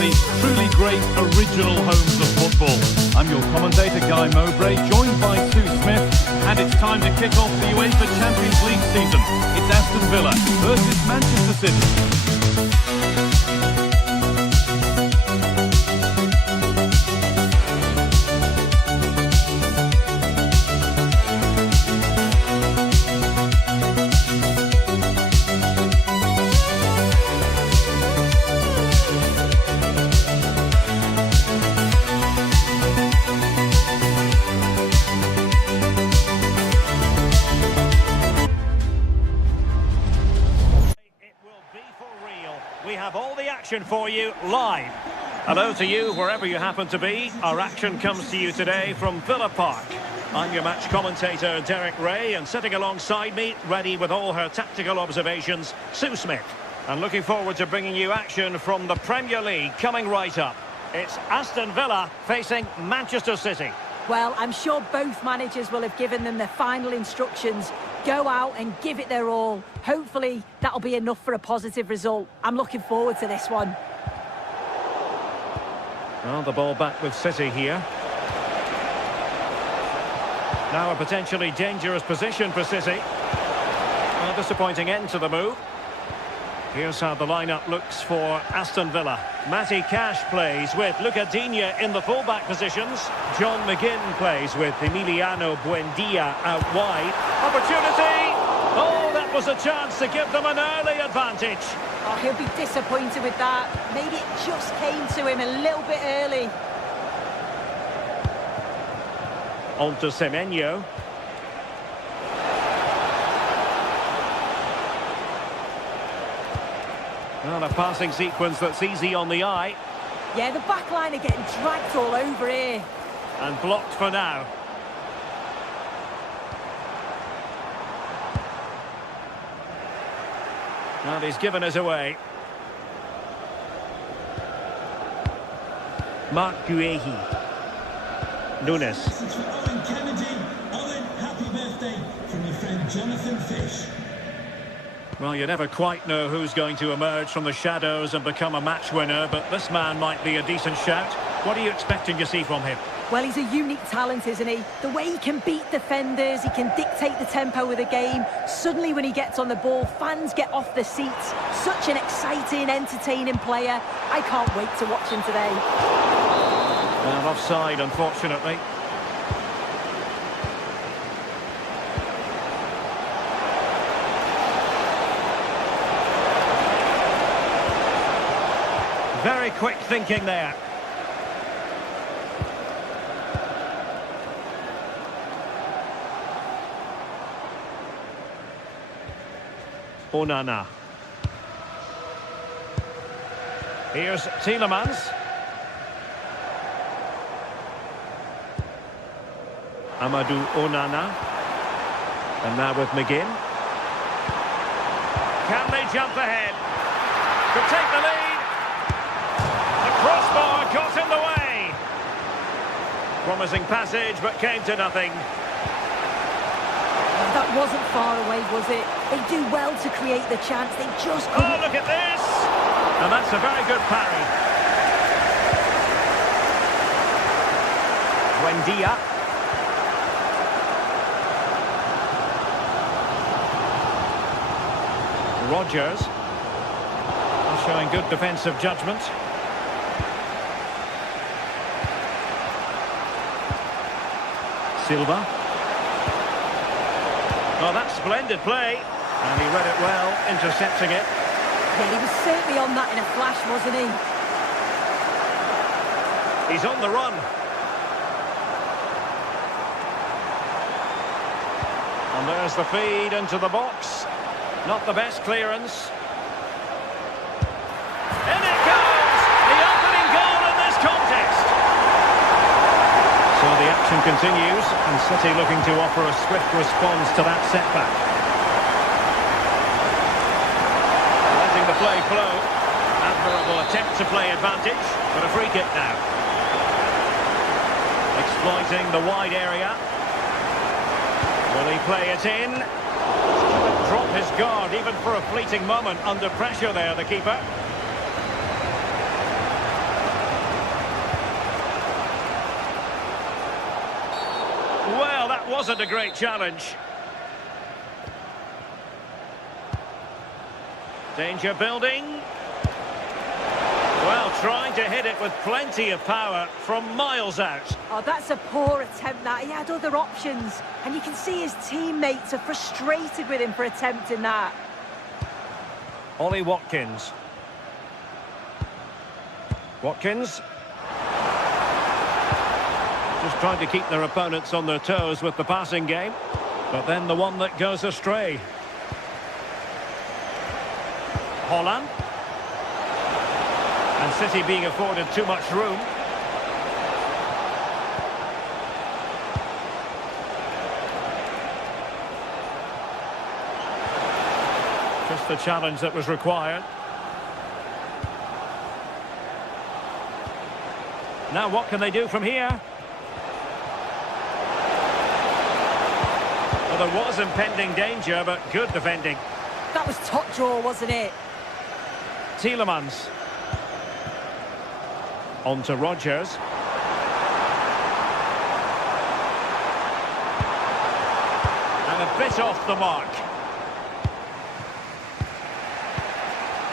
the truly great original homes of football. I'm your commentator, Guy Mowbray, joined by Sue Smith, and it's time to kick off the UEFA Champions League season. It's Aston Villa versus Manchester City. We have all the action for you live. Hello to you wherever you happen to be. Our action comes to you today from Villa Park. I'm your match commentator Derek Ray, and sitting alongside me, ready with all her tactical observations, Sue Smith. And looking forward to bringing you action from the Premier League coming right up. It's Aston Villa facing Manchester City. Well, I'm sure both managers will have given them their final instructions. Go out and give it their all. Hopefully, that'll be enough for a positive result. I'm looking forward to this one. Well, the ball back with City here. Now a potentially dangerous position for City. Well, disappointing end to the move. Here's how the lineup looks for Aston Villa. Matty Cash plays with Luca Digne in the full-back positions. John McGinn plays with Emiliano Buendia out wide. Opportunity! Oh, that was a chance to give them an early advantage. Oh, he'll be disappointed with that. Maybe it just came to him a little bit early. On to Semenyo. Well, a passing sequence that's easy on the eye. Yeah, the back line are getting dragged all over here. And blocked for now. And he's given us away. Mark Guehi. Nunes. Owen Kennedy. Owen, happy birthday from your friend Jonathan Fish. Well, you never quite know who's going to emerge from the shadows and become a match winner, but this man might be a decent shout. What are you expecting to see from him? Well, he's a unique talent, isn't he? The way he can beat defenders, he can dictate the tempo of the game. Suddenly, when he gets on the ball, fans get off their seats. Such an exciting, entertaining player. I can't wait to watch him today. Well, offside, unfortunately. Very quick thinking there. Onana. Here's Tielemans. Amadou Onana. And now with McGinn. Can they jump ahead? Could take the lead. The crossbar got in the way. Promising passage, but came to nothing. That wasn't far away, was it? They do well to create the chance. They just couldn't. Oh, look at this! And that's a very good parry. Buendia. Rodgers. Showing good defensive judgment. Silva. Oh, that's splendid play. And he read it well, intercepting it. Well, he was certainly on that in a flash, wasn't he? He's on the run. And there's the feed into the box. Not the best clearance. In it goes! The opening goal in this contest. So the action continues, and City looking to offer a swift response to that setback. Letting the play flow. Admirable attempt to play advantage, but a free kick now. Exploiting the wide area. Will he play it in? Drop his guard even for a fleeting moment under pressure there, the keeper. wasn't a great challenge. Danger building. Well, trying to hit it with plenty of power from miles out. Oh, that's a poor attempt, that. He had other options. And you can see his teammates are frustrated with him for attempting that. Ollie Watkins. Watkins. Just trying to keep their opponents on their toes with the passing game. But then the one that goes astray. Holland. And City being afforded too much room. Just the challenge that was required. Now what can they do from here? Well, there was impending danger, but good defending. That was top draw, wasn't it? Tielemans. On to Rodgers. And a bit off the mark.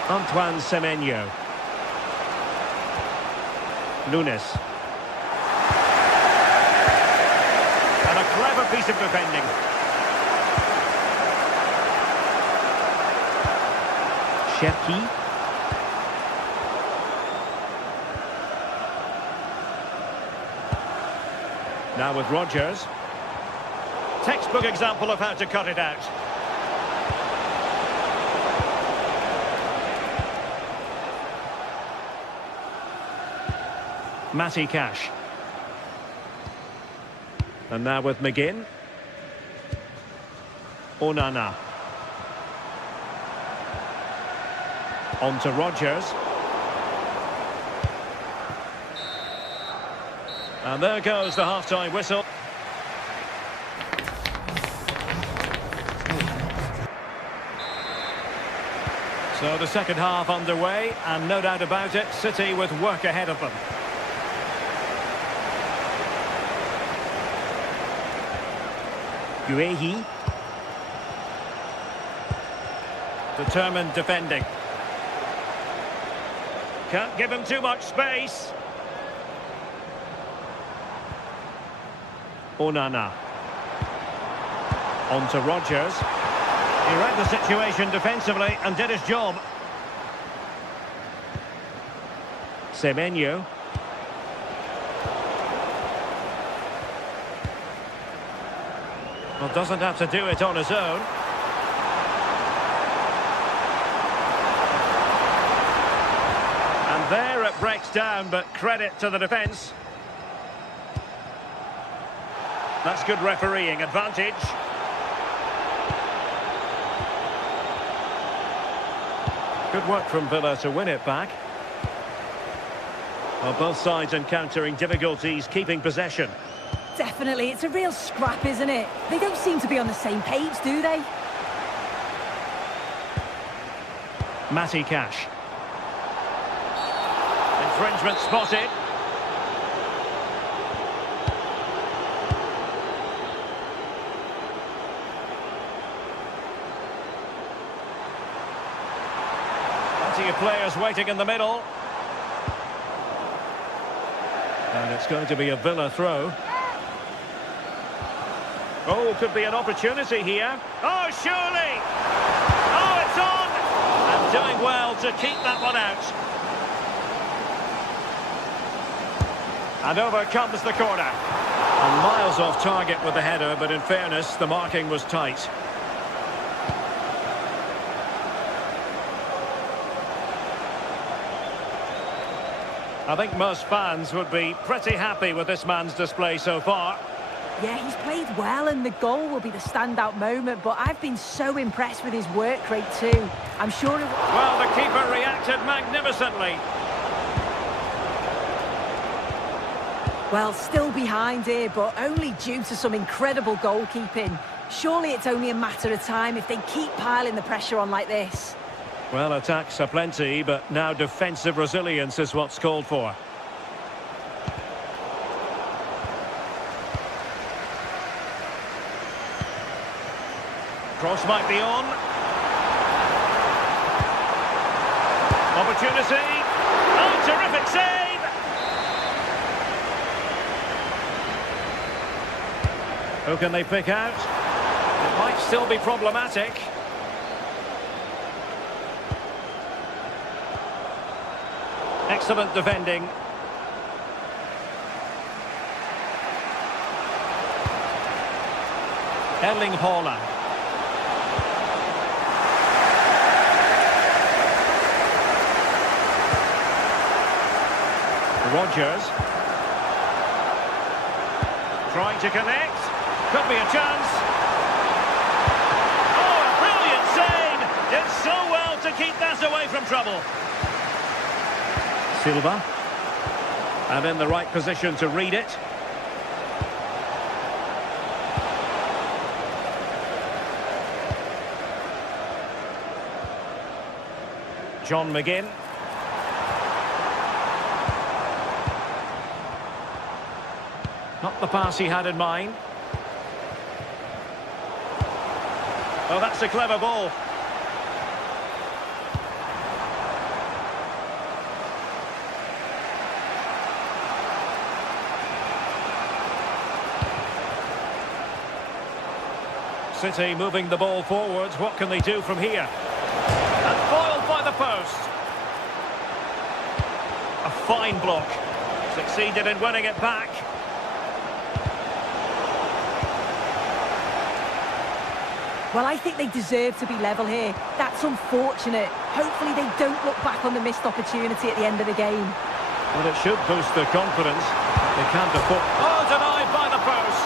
Antoine Semenyo. Nunes. And a clever piece of defending. Cherki. Now with Rodgers. Textbook example of how to cut it out. Matty Cash. And now with McGinn. Onana. On to Rodgers. And there goes the half-time whistle. So the second half underway, and no doubt about it, City with work ahead of them. Guehi. Determined defending. Can't give him too much space. Onana. On to Rodgers. He read the situation defensively and did his job. Semenyo. Well, doesn't have to do it on his own. And there it breaks down, but credit to the defence. That's good refereeing, advantage. Good work from Villa to win it back. Well, both sides encountering difficulties keeping possession. Definitely, it's a real scrap, isn't it? They don't seem to be on the same page, do they? Matty Cash. Infringement spotted. Plenty of players waiting in the middle. And it's going to be a Villa throw. Oh, could be an opportunity here. Oh, surely! Oh, it's on! And doing well to keep that one out. And over comes the corner. And miles off target with the header, but in fairness, the marking was tight. I think most fans would be pretty happy with this man's display so far. Yeah, he's played well and the goal will be the standout moment, but I've been so impressed with his work rate too. I'm sure... Well, the keeper reacted magnificently. Well, still behind here, but only due to some incredible goalkeeping. Surely it's only a matter of time if they keep piling the pressure on like this. Well, attacks are plenty, but now defensive resilience is what's called for. Cross might be on. Opportunity. Oh, terrific save! Who can they pick out? It might still be problematic. Excellent defending. Erling Haaland. Rodgers. Trying to connect. Could be a chance. Oh, a brilliant save! Did so well to keep that away from trouble. Silva. And in the right position to read it. John McGinn. Not the pass he had in mind. Oh, that's a clever ball. City moving the ball forwards. What can they do from here? And foiled by the post. A fine block. Succeeded in winning it back. Well, I think they deserve to be level here. That's unfortunate. Hopefully they don't look back on the missed opportunity at the end of the game. Well, it should boost their confidence. They can't afford... Oh, denied by the post.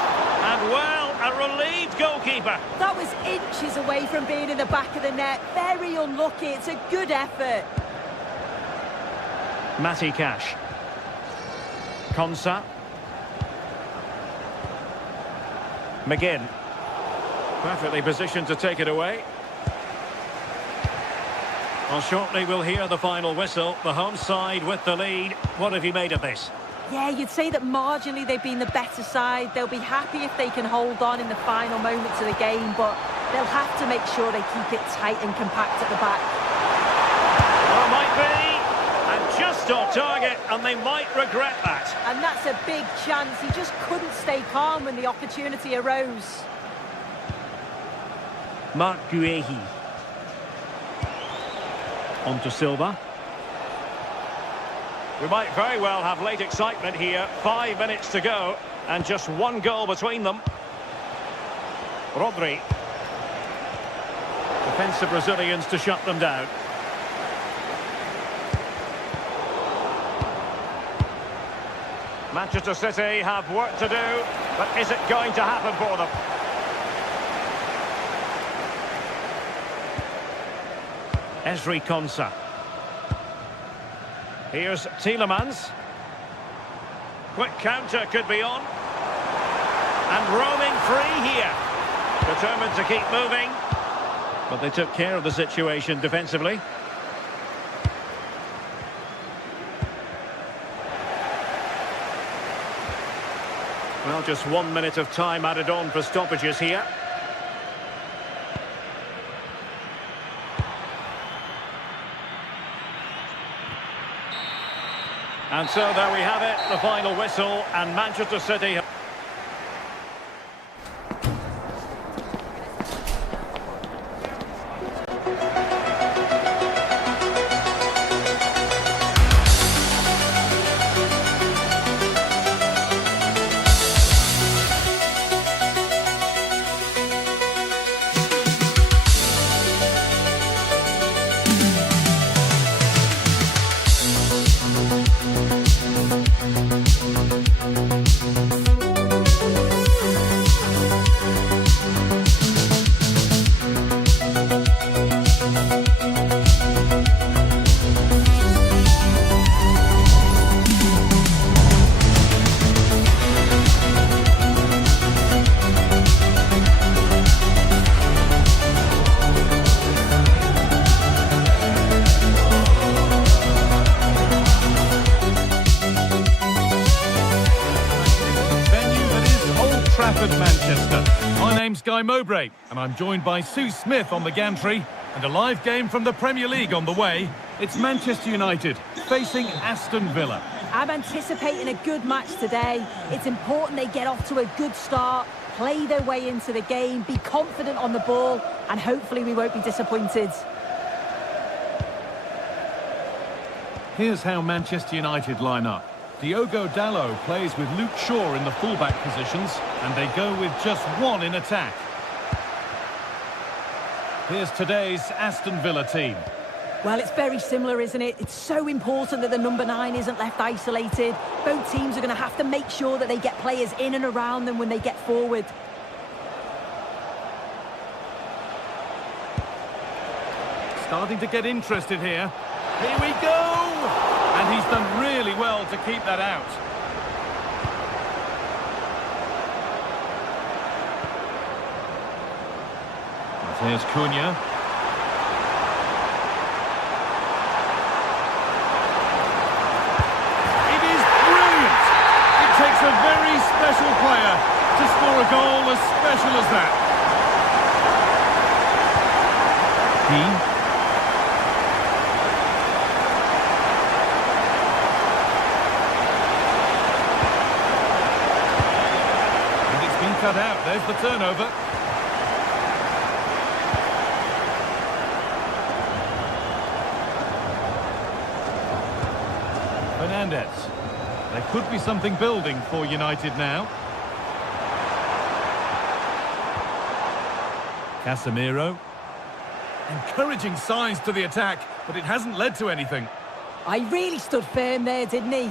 And, well, a relieved goalkeeper. That was inches away from being in the back of the net. Very unlucky. It's a good effort. Matty Cash. Konsa. McGinn. Perfectly positioned to take it away. Well, shortly we'll hear the final whistle. The home side with the lead. What have you made of this? Yeah, you'd say that marginally they've been the better side. They'll be happy if they can hold on in the final moments of the game, but they'll have to make sure they keep it tight and compact at the back. Well, might be. And just off target, and they might regret that. And that's a big chance. He just couldn't stay calm when the opportunity arose. Mark Guehi. On to Silva. We might very well have late excitement here. 5 minutes to go, and just one goal between them. Rodri. Defensive Brazilians to shut them down. Manchester City have work to do, but is it going to happen for them? Ezri Konsa. Here's Tielemans. Quick counter could be on. And roaming free here. Determined to keep moving. But they took care of the situation defensively. Well, just 1 minute of time added on for stoppages here. And so there we have it, the final whistle, and Manchester City... Manchester. My name name's Guy Mowbray, and I'm joined by Sue Smith on the gantry, and a live game from the Premier League on the way. It's Manchester United facing Aston Villa. I'm anticipating a good match today. It's important they get off to a good start, play their way into the game, be confident on the ball, and hopefully we won't be disappointed. Here's how Manchester United line up. Diogo Dalot plays with Luke Shaw in the fullback positions, and they go with just one in attack. Here's today's Aston Villa team. Well, it's very similar, isn't it? It's so important that the number 9 isn't left isolated. Both teams are going to have to make sure that they get players in and around them when they get forward. Starting to get interested here. Here we go! And he's done really well to keep that out. Here's Cunha. It is brilliant! It takes a very special player to score a goal as special as that. And it's been cut out. There's the turnover. Fernandez. There could be something building for United now. Casemiro. Encouraging signs to the attack, but it hasn't led to anything. I really stood firm there, didn't he?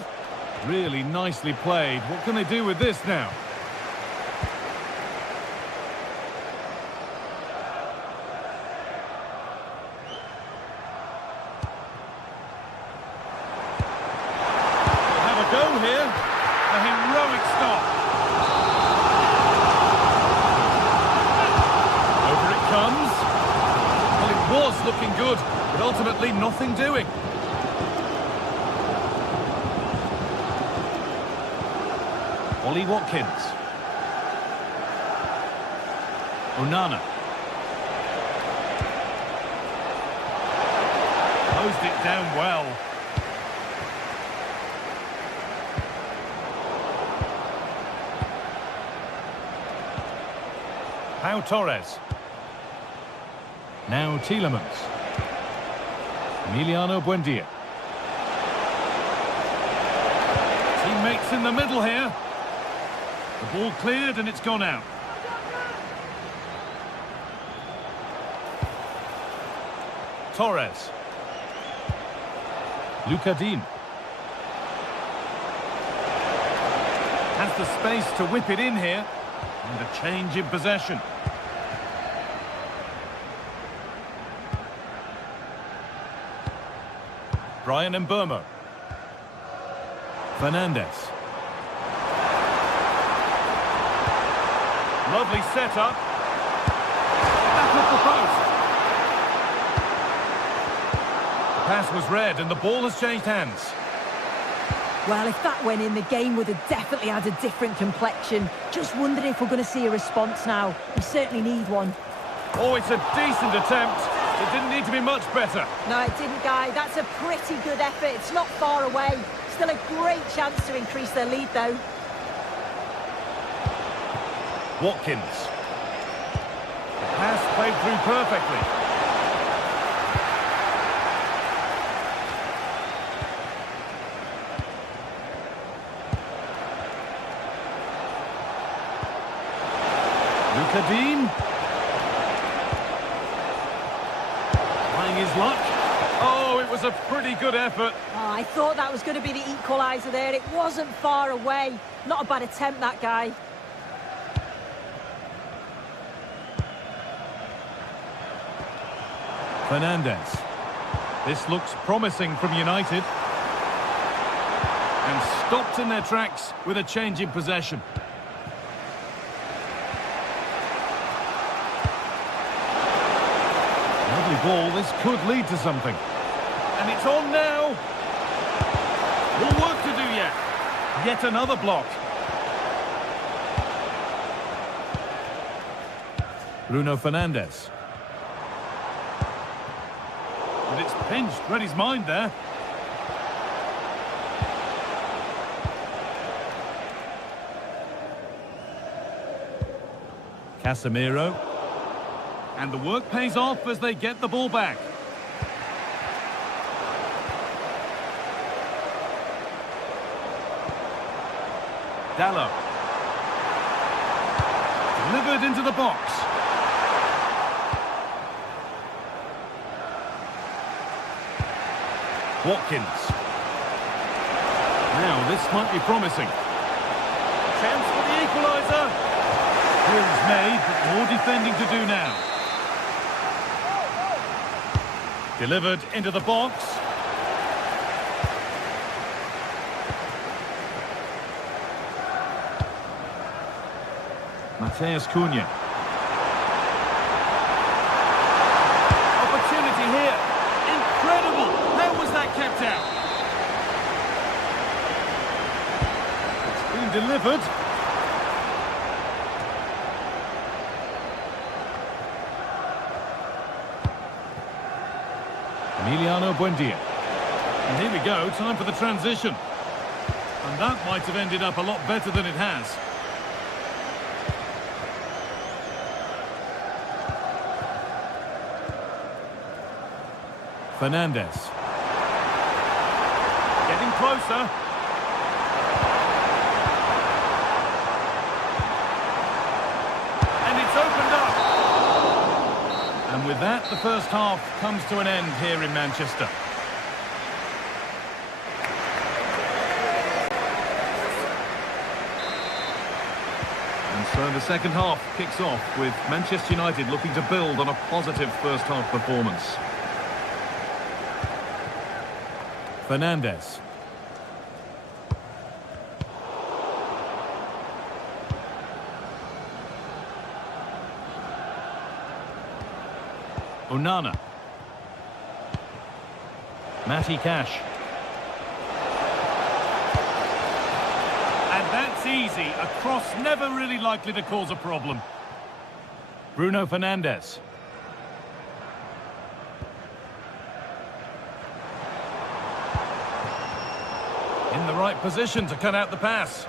Really nicely played. What can they do with this now? Go here, a heroic stop. Over it comes. Well, it was looking good, but ultimately nothing doing. Ollie Watkins. Onana. Closed it down well. Pau Torres. Now Tielemans. Emiliano Buendia. Teammates in the middle here. The ball cleared and it's gone out. Torres. Luca Dean. Has the space to whip it in here. And a change in possession. Brian Mbeumo. Fernandez. Lovely setup. Back up the post. The pass was read and the ball has changed hands. Well, if that went in, the game would have definitely had a different complexion. Just wondering if we're going to see a response now. We certainly need one. Oh, it's a decent attempt. It didn't need to be much better. No, it didn't, Guy. That's a pretty good effort. It's not far away. Still a great chance to increase their lead, though. Watkins. Pass played through perfectly. Luca Dean. Trying his luck. Oh, it was a pretty good effort. Oh, I thought that was going to be the equaliser there. It wasn't far away. Not a bad attempt, that guy. Fernandez. This looks promising from United. And stopped in their tracks with a change in possession. Lovely ball. This could lead to something. And it's on now. More work to do yet. Yet another block. Bruno Fernandes. And it's pinched, read his mind there. Casemiro. And the work pays off as they get the ball back. Dallo. Delivered into the box. Watkins. Now this might be promising. Chance for the equaliser. Ball's made, but more defending to do now. Delivered into the box. Mateus Cunha. Opportunity here. Incredible. How was that kept out? It's been delivered. Emiliano Buendia. And here we go, time for the transition. And that might have ended up a lot better than it has. Fernandes. Getting closer. And it's opened up. And with that, the first half comes to an end here in Manchester. And so the second half kicks off with Manchester United looking to build on a positive first half performance. Fernandes. Onana. Matty Cash. And that's easy. A cross never really likely to cause a problem. Bruno Fernandes. In the right position to cut out the pass.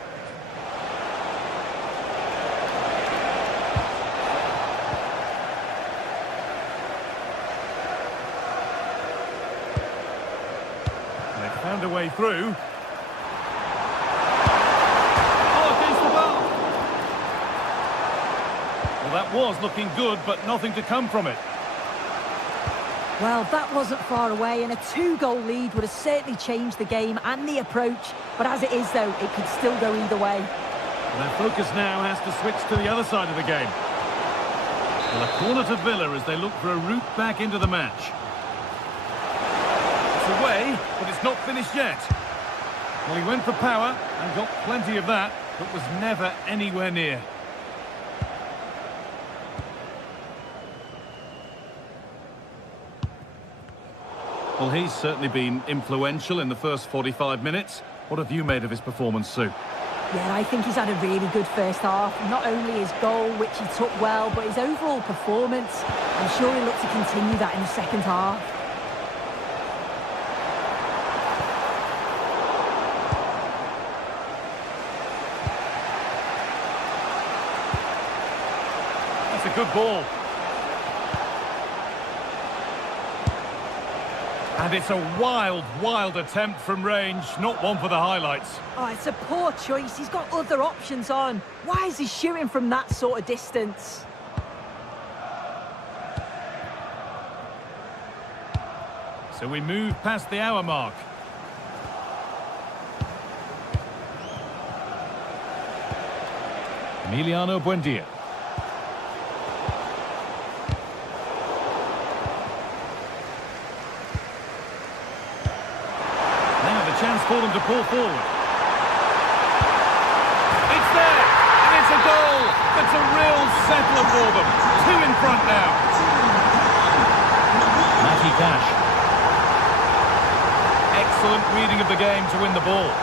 They found a way through. Oh, against the bar. Well, that was looking good, but nothing to come from it. Well, that wasn't far away, and a 2-goal lead would have certainly changed the game and the approach. But as it is, though, it could still go either way. And their focus now has to switch to the other side of the game. Well, a corner to Villa as they look for a route back into the match. It's away, but it's not finished yet. Well, he went for power and got plenty of that, but was never anywhere near. Well, he's certainly been influential in the first 45 minutes. What have you made of his performance, Sue? Yeah, I think he's had a really good first half. Not only his goal, which he took well, but his overall performance. I'm sure he'll look to continue that in the second half. That's a good ball. And it's a wild, wild attempt from range, not one for the highlights. Oh, it's a poor choice. He's got other options on. Why is he shooting from that sort of distance? So we move past the hour mark. Emiliano Buendia. Chance for them to pull forward. It's there, and it's a goal. That's a real settler for them. 2 in front now. Matty Cash. Excellent reading of the game to win the ball.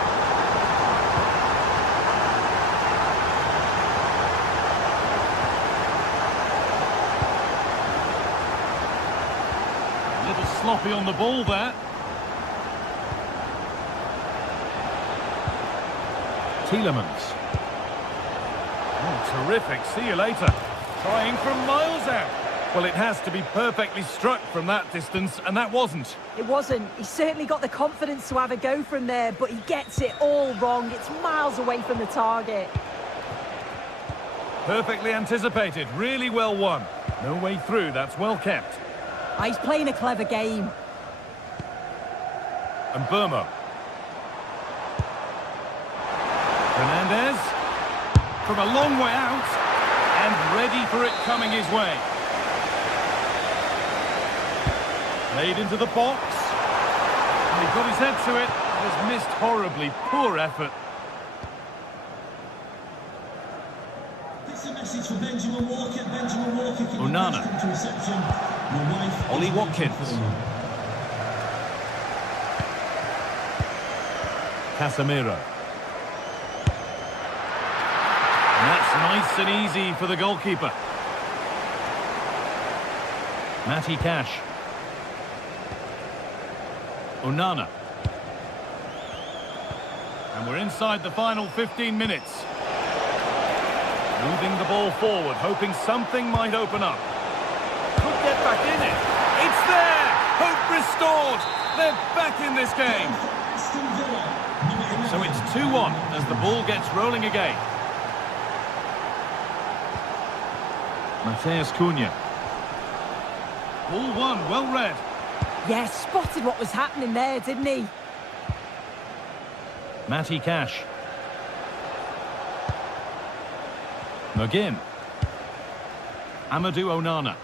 sloppy on the ball there. Tielemans. Oh, terrific. See you later. Trying from miles out. Well, it has to be perfectly struck from that distance, and that wasn't. It wasn't. He certainly got the confidence to have a go from there, but he gets it all wrong. It's miles away from the target. Perfectly anticipated. Really well won. No way through. That's well kept. He's playing a clever game. And Burmo. Fernandez. From a long way out. And ready for it coming his way. Played into the box. And he got his head to it. Has missed horribly. Poor effort. It's a message for Benjamin Walker. Benjamin Walker can Onana. come to reception. Your wife Ollie is Watkins. waiting for you. Casemiro. And that's nice and easy for the goalkeeper. Matty Cash. Onana. And we're inside the final 15 minutes. Moving the ball forward, hoping something might open up. Could get back in it. It's there! Hope restored! They're back in this game. Aston Villa. So it's 2-1 as the ball gets rolling again. Matheus Cunha. Ball one, well read. Yeah, spotted what was happening there, didn't he? Matty Cash. McGinn. Amadou Onana.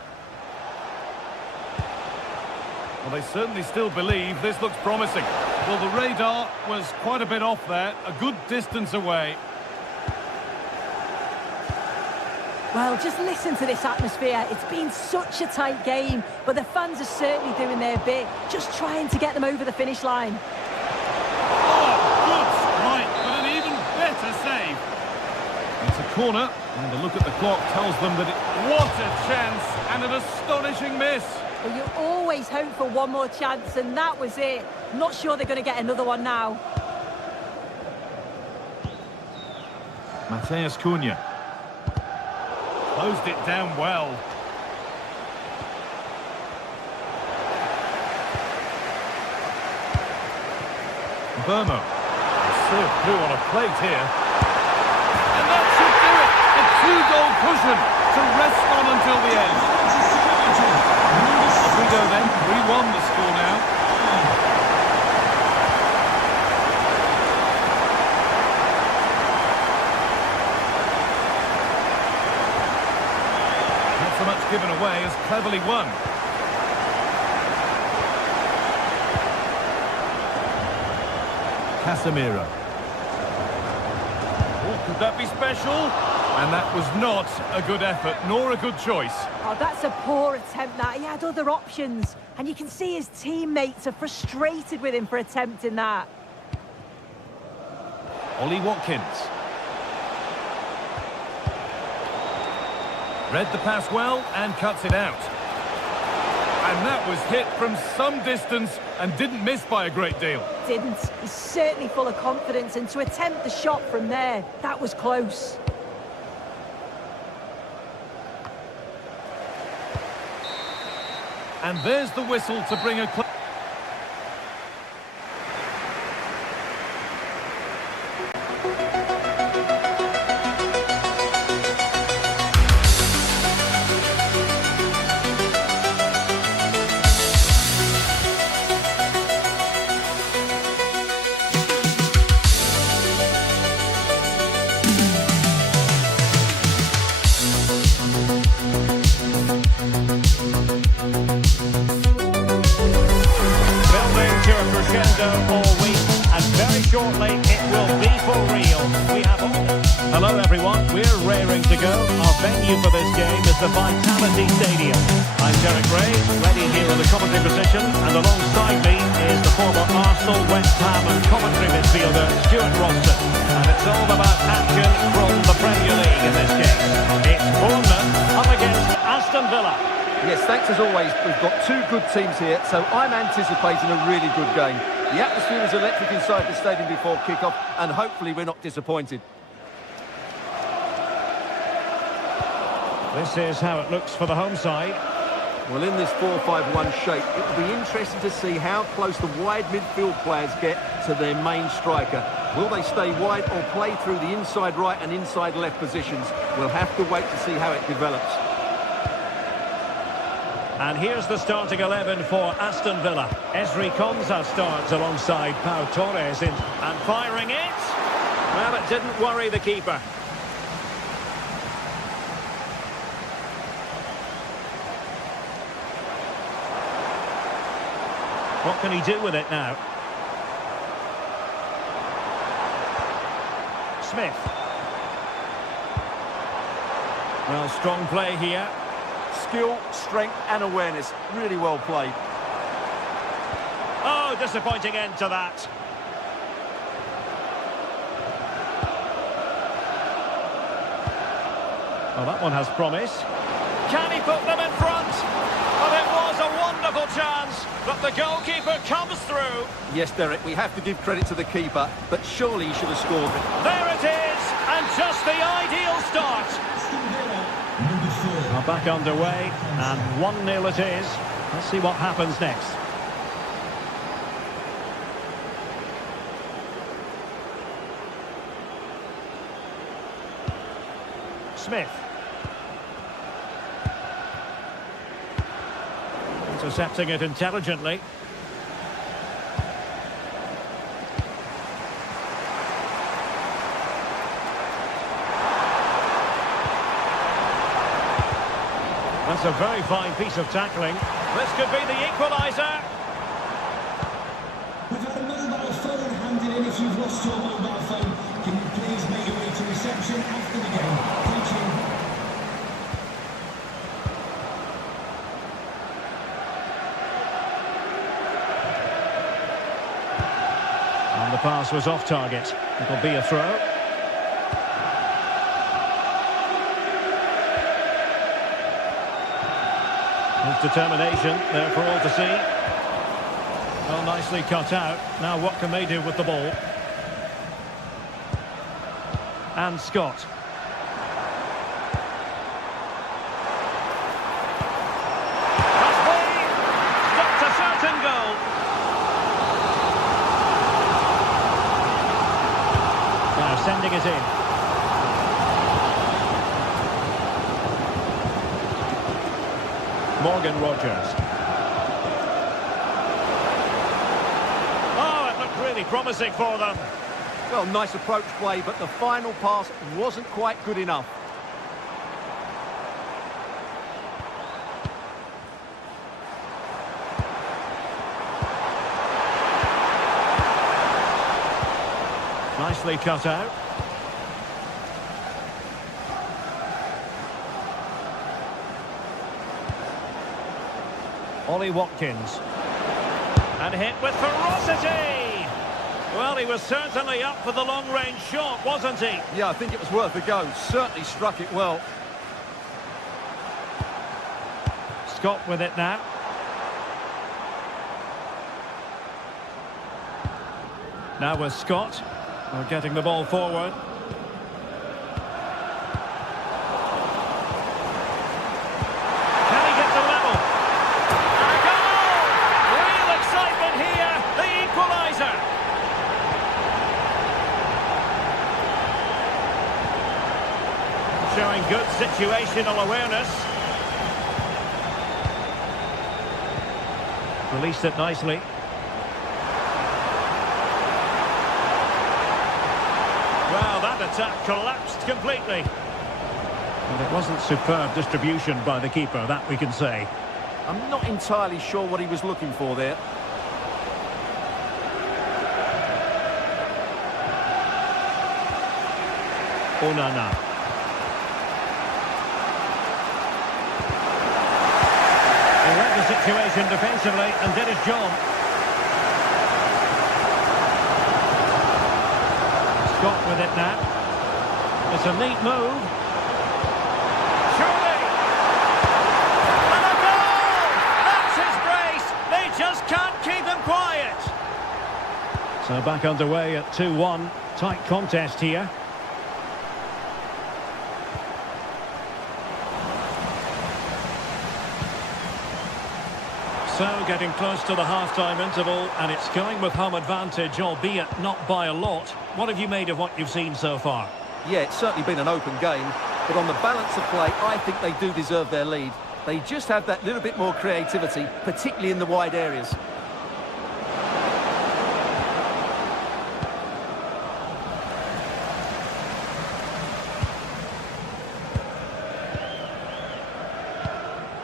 Well, they certainly still believe this looks promising. Well, the radar was quite a bit off there, a good distance away. Well, just listen to this atmosphere. It's been such a tight game, but the fans are certainly doing their bit, just trying to get them over the finish line. Oh, good strike, but an even better save. It's a corner, and a look at the clock tells them that what a chance, and an astonishing miss. Well, you always hope for one more chance, and that was it. Not sure they're going to get another one now. Matheus Cunha. Closed it down well. Burmo. Served through on a plate here. And that should do it. A two-goal cushion to rest on until the end. Off we go then. 3-1 the score now. Not so much given away as cleverly won. Casemiro. Oh, could that be special? And that was not a good effort, nor a good choice. Oh, that's a poor attempt, that. He had other options. And you can see his teammates are frustrated with him for attempting that. Ollie Watkins. Read the pass well and cuts it out. And that was hit from some distance and didn't miss by a great deal. Didn't. He's certainly full of confidence, and to attempt the shot from there, that was close. And there's the whistle to bring a close. All week, and very shortly it will be for real. We have all... Hello everyone, we're raring to go. Our venue for this game is the Vitality Stadium. I'm Derek Ray, ready here in the commentary position, and alongside me is the former Arsenal, West Ham and commentary midfielder Stuart Robson. And it's all about action from the Premier League in this game. It's Bournemouth up against Aston Villa. Yes, thanks as always. We've got two good teams here, so I'm anticipating a really good game. The atmosphere is electric inside the stadium before kick-off, and hopefully we're not disappointed. This is how it looks for the home side. Well, in this 4-5-1 shape, it will be interesting to see how close the wide midfield players get to their main striker. Will they stay wide or play through the inside right and inside left positions? We'll have to wait to see how it develops. And here's the starting 11 for Aston Villa. Ezri Konsa starts alongside Pau Torres in, and firing it. Well, it didn't worry the keeper. What can he do with it now? Smith. Well, strong play here. Skill, strength and awareness. Really well played. Oh, disappointing end to that. Well, that one has promise. Can he put them in front? Well, it was a wonderful chance, but the goalkeeper comes through. Yes, Derek, we have to give credit to the keeper, but surely he should have scored it. There it is, and just the ideal start. Well, back underway, and 1-0 it is. Let's see what happens next. Smith. Intercepting it intelligently. That's a very fine piece of tackling. This could be the equaliser. We've had a mobile phone handed in. If you've lost your mobile phone, can you please make your way to reception after the game? Thank you. And the pass was off target. It'll be a throw. His determination there for all to see. Well, nicely cut out. Now what can they do with the ball? And Scott. Must be! Stopped a certain goal. Now sending it in. Morgan Rogers. Oh, it looked really promising for them. Well, nice approach play, but the final pass wasn't quite good enough. Nicely cut out. Ollie Watkins. And hit with ferocity! Well, he was certainly up for the long-range shot, wasn't he? Yeah, I think it was worth a go. Certainly struck it well. Scott with it now. Now with Scott. We're getting the ball forward. Showing good situational awareness. Released it nicely. Well, that attack collapsed completely. But it wasn't superb distribution by the keeper, that we can say. I'm not entirely sure what he was looking for there. Onana. He read the situation defensively and did his job. Scott with it now. It's a neat move. Surely! And a goal! So back underway at 2-1. Tight contest here. So getting close to the half-time interval, and it's going with home advantage, albeit not by a lot. What have you made of what you've seen so far? Yeah, it's certainly been an open game, but on the balance of play, I think they do deserve their lead. They just have that little bit more creativity, particularly in the wide areas.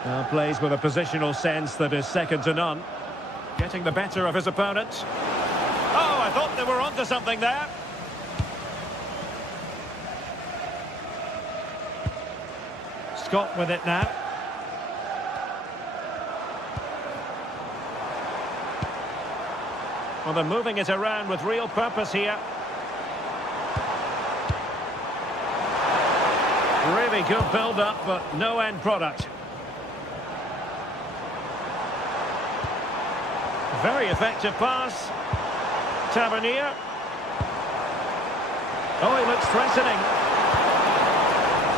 Now plays with a positional sense that is second to none. Getting the better of his opponent. Oh, I thought they were onto something there. Scott with it now. Well, they're moving it around with real purpose here. Really good build-up, but no end product. Very effective pass. Tavernier. Oh, he looks threatening.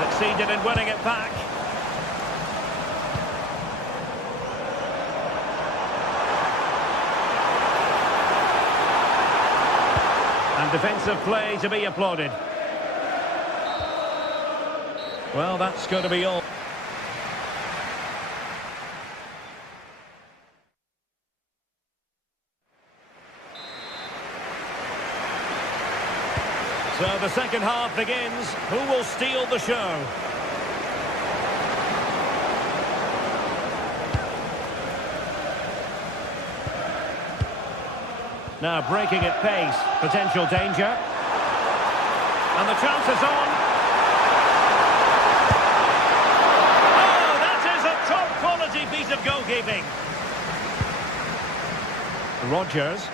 Succeeded in winning it back. And defensive play to be applauded. Well, that's going to be all. So the second half begins. Who will steal the show? Now breaking at pace. Potential danger. And the chance is on. Oh, that is a top-quality piece of goalkeeping. Rodgers.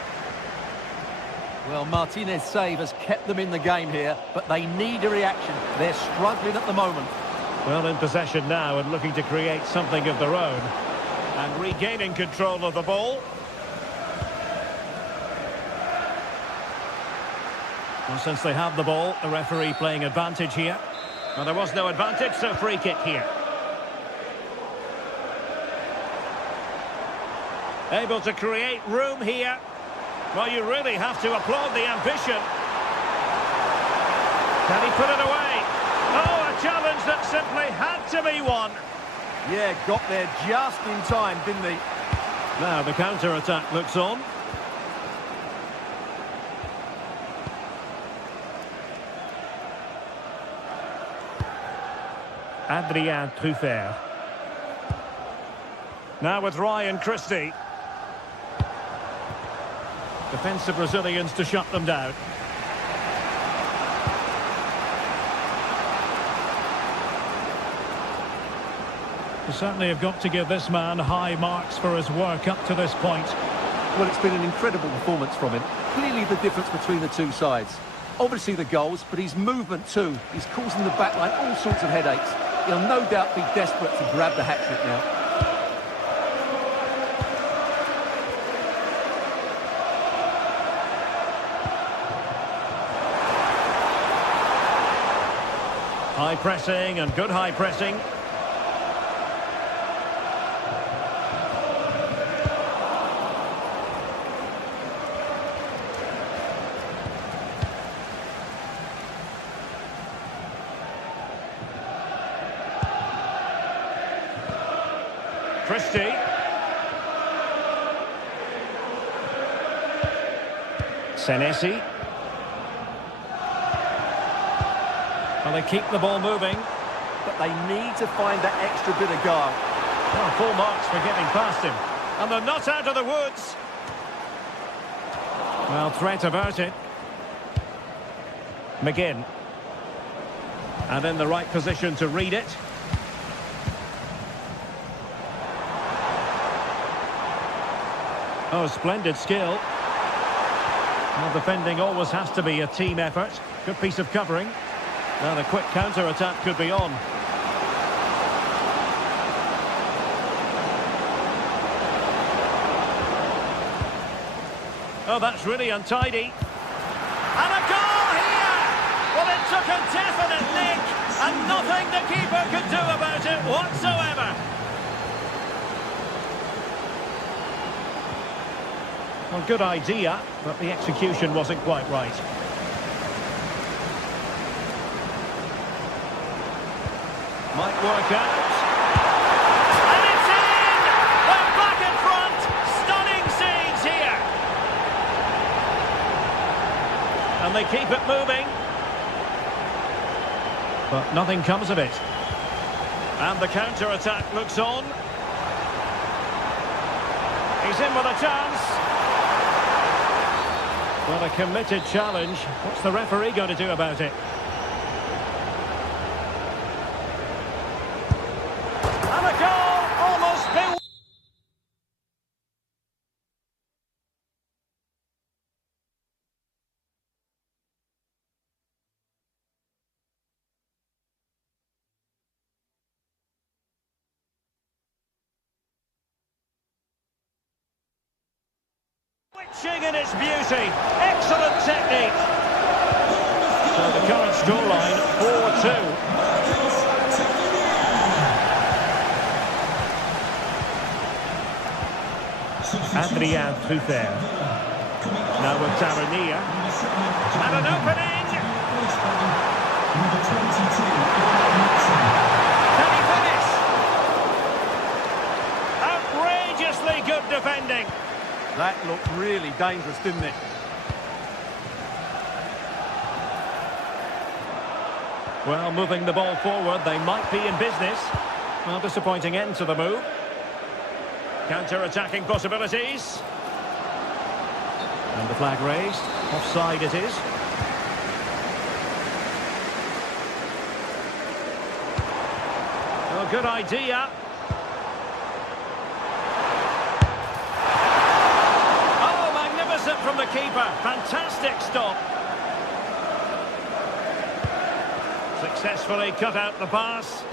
Well, Martinez's save has kept them in the game here, but they need a reaction. They're struggling at the moment. Well, in possession now and looking to create something of their own. And regaining control of the ball. Well, since they have the ball, the referee playing advantage here. Well, there was no advantage, so free kick here. Able to create room here. Well, you really have to applaud the ambition. Can he put it away? Oh, a challenge that simply had to be won. Yeah, got there just in time, didn't he? Now the counter-attack looks on. Adrien Truffert. Now with Ryan Christie. Defensive Brazilians to shut them down. We certainly have got to give this man high marks for his work up to this point. Well, it's been an incredible performance from him. Clearly the difference between the two sides. Obviously the goals, but his movement too. He's causing the backline all sorts of headaches. He'll no doubt be desperate to grab the hat-trick now. High pressing and good high pressing. Christie. Senesi. Well, they keep the ball moving. But they need to find that extra bit of guile. Well, full marks for getting past him. And they're not out of the woods. Well, threat averted. McGinn. And in the right position to read it. Oh, splendid skill. Well, defending always has to be a team effort. Good piece of covering. Now the quick counter-attack could be on. Oh, that's really untidy. And a goal here! Well, it took a definite nick, and nothing the keeper could do about it whatsoever. Well, good idea, but the execution wasn't quite right. Might work out. And it's in! They're back in front! Stunning scenes here! And they keep it moving. But nothing comes of it. And the counter-attack looks on. He's in with a chance. Well, a committed challenge. What's the referee going to do about it? And a goal! Almost been... Switching in its beauty. Excellent technique. So the current scoreline, 4-2. Adrien Truffert. Now with Tavernier. And an opening. Can he finish? Outrageously good defending. That looked really dangerous, didn't it? Well, moving the ball forward, they might be in business. Well, disappointing end to the move. Counter-attacking possibilities. And the flag raised. Offside it is. Well, good idea. Oh, magnificent from the keeper. Fantastic stop. Successfully cut out the pass.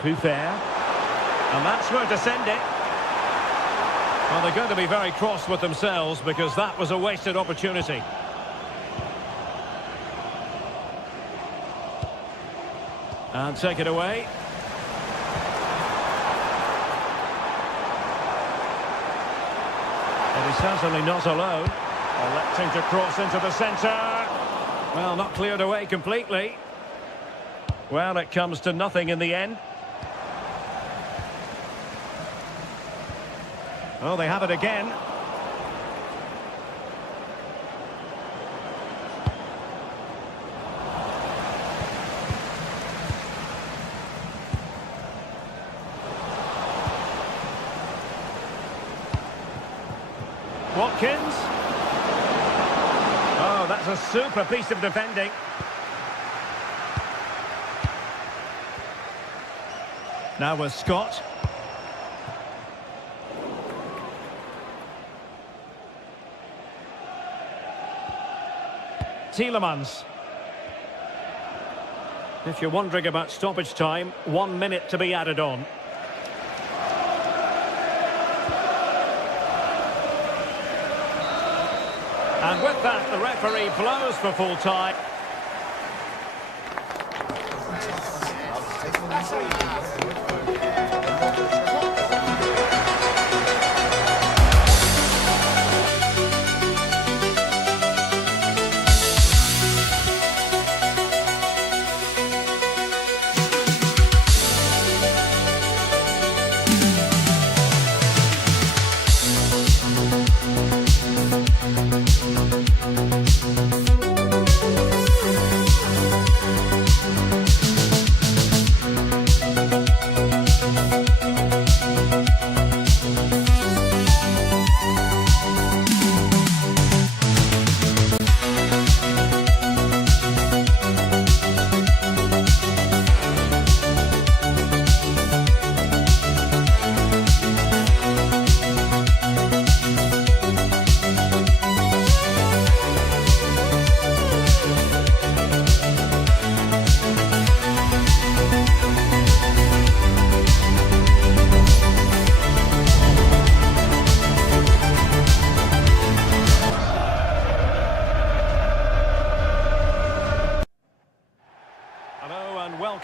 Truffert. And that's where to send it. Well, they're going to be very cross with themselves because that was a wasted opportunity. And take it away. But he's certainly not alone. Electing to cross into the centre. Well, not cleared away completely. Well, it comes to nothing in the end. Oh, they have it again. Watkins. Oh, that's a super piece of defending. Now with Scott. Tielemans. If you're wondering about stoppage time, 1 minute to be added on. And with that, the referee blows for full time.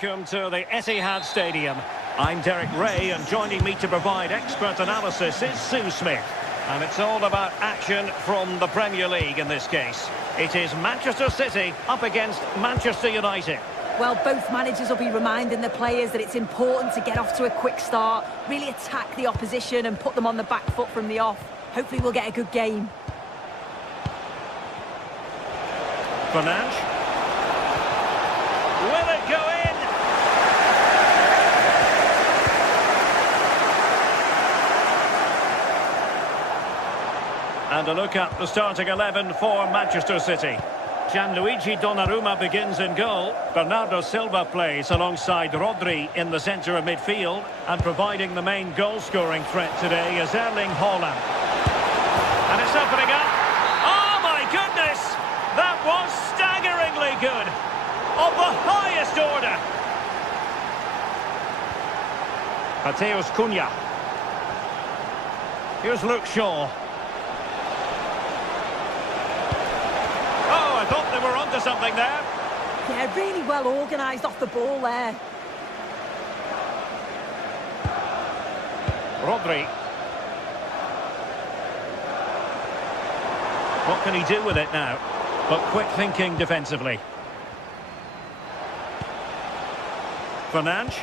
welcome to the Etihad Stadium. I'm Derek Ray, and joining me to provide expert analysis is Sue Smith. And it's all about action from the Premier League in this case. It is Manchester City up against Manchester United. Well, both managers will be reminding the players that it's important to get off to a quick start, really attack the opposition and put them on the back foot from the off. Hopefully we'll get a good game. Fernandes. Will it go in? And a look at the starting 11 for Manchester City. Gianluigi Donnarumma begins in goal. Bernardo Silva plays alongside Rodri in the centre of midfield. And providing the main goal-scoring threat today is Erling Haaland. And it's opening up. Oh my goodness! That was staggeringly good. Of the highest order. Mateus Cunha. Here's Luke Shaw. Oh, I thought they were onto something there. Yeah, really well organised off the ball there. Rodri. What can he do with it now? But quick thinking defensively. Fernandes.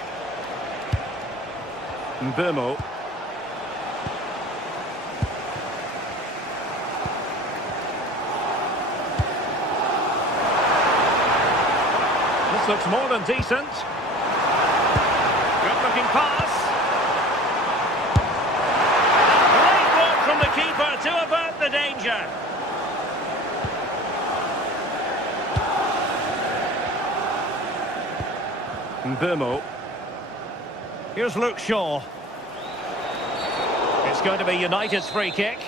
Mbeumo. This looks more than decent. Good looking pass. Great work from the keeper to avert the danger. Mbeumo. Here's Luke Shaw. It's going to be United's free kick.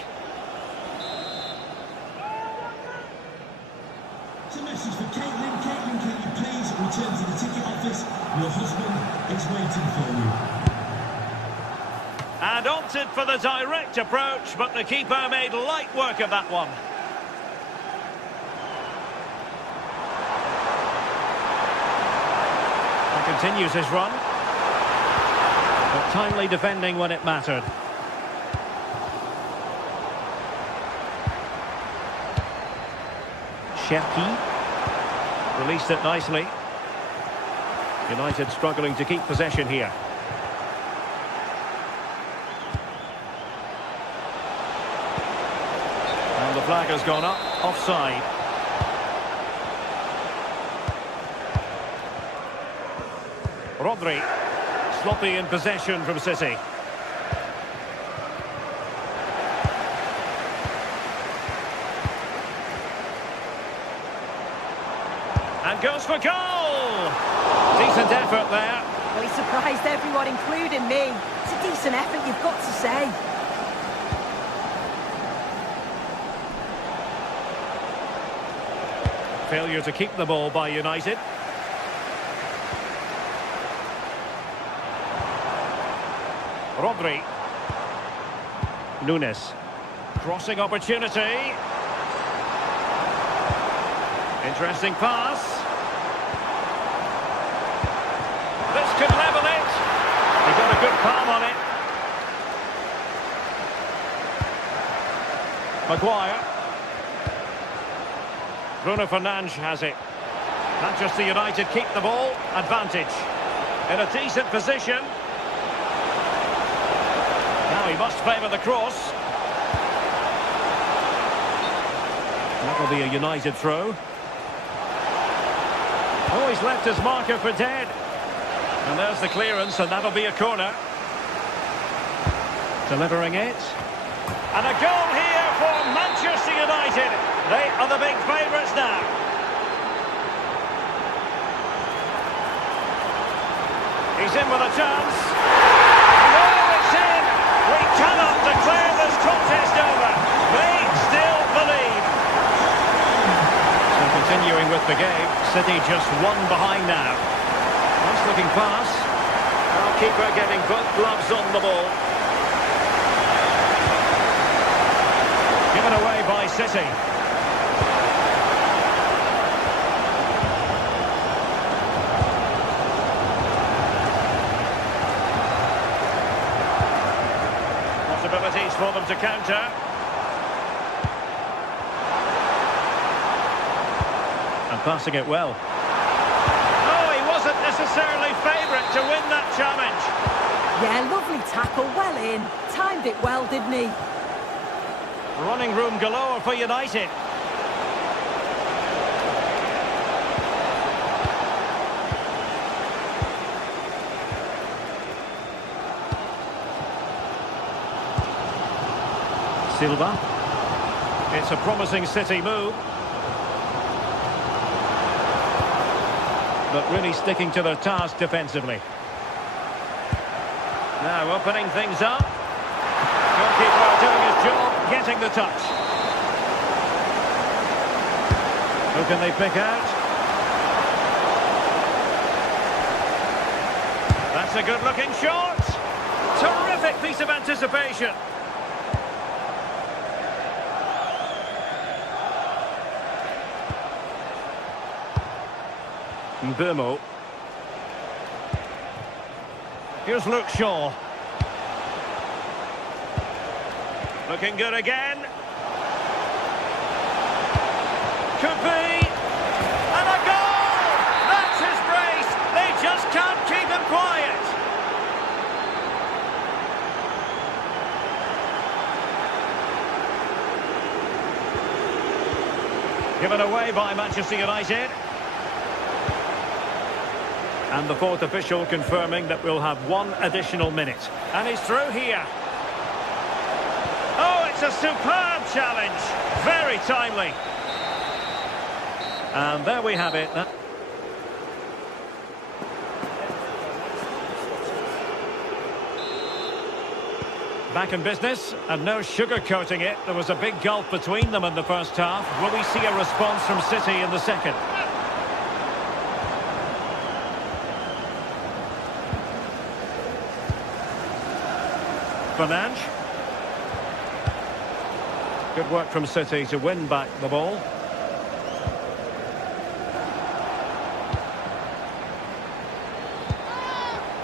It's a message for Caitlin. Caitlin, can you please return to the ticket office? Your husband is waiting for you. And opted for the direct approach, but the keeper made light work of that one. Continues his run, but timely defending when it mattered. Cherki released it nicely. United struggling to keep possession here. And the flag has gone up, offside. Rodri, sloppy in possession from City. And goes for goal! Decent effort there. Well, he surprised everyone, including me. It's a decent effort, you've got to say. Failure to keep the ball by United. Rodri. Nunes. Crossing opportunity. Interesting pass. This could level it. He got a good palm on it. Maguire. Bruno Fernandes has it. Manchester United keep the ball. Advantage. In a decent position. Now he must favour the cross. That will be a United throw. Oh, he's left his marker for dead. And there's the clearance, and that'll be a corner. Delivering it. And a goal here for Manchester United. They are the big favourites now. He's in with a chance. And oh, it's in! We cannot declare this contest over. They still believe. So continuing with the game, City just one behind now. Nice looking pass. Goalkeeper getting both gloves on the ball. Given away by City. for them to counter. And passing it well. Oh, he wasn't necessarily favourite to win that challenge. Yeah, lovely tackle, well in. Timed it well, didn't he? Running room galore for United. Silva. It's a promising City move. But really sticking to their task defensively. Now opening things up. Goalkeeper doing his job, getting the touch. Who can they pick out? That's a good-looking shot. Terrific piece of anticipation. Burmo. Here's Luke Shaw. Looking good again. Could be. And a goal! That's his brace. They just can't keep him quiet. Given away by Manchester United. And the fourth official confirming that we'll have one additional minute. And he's through here. Oh, it's a superb challenge. Very timely. And there we have it. Back in business, and no sugarcoating it. There was a big gulf between them in the first half. Will we see a response from City in the second? Fernandes. Good work from City to win back the ball.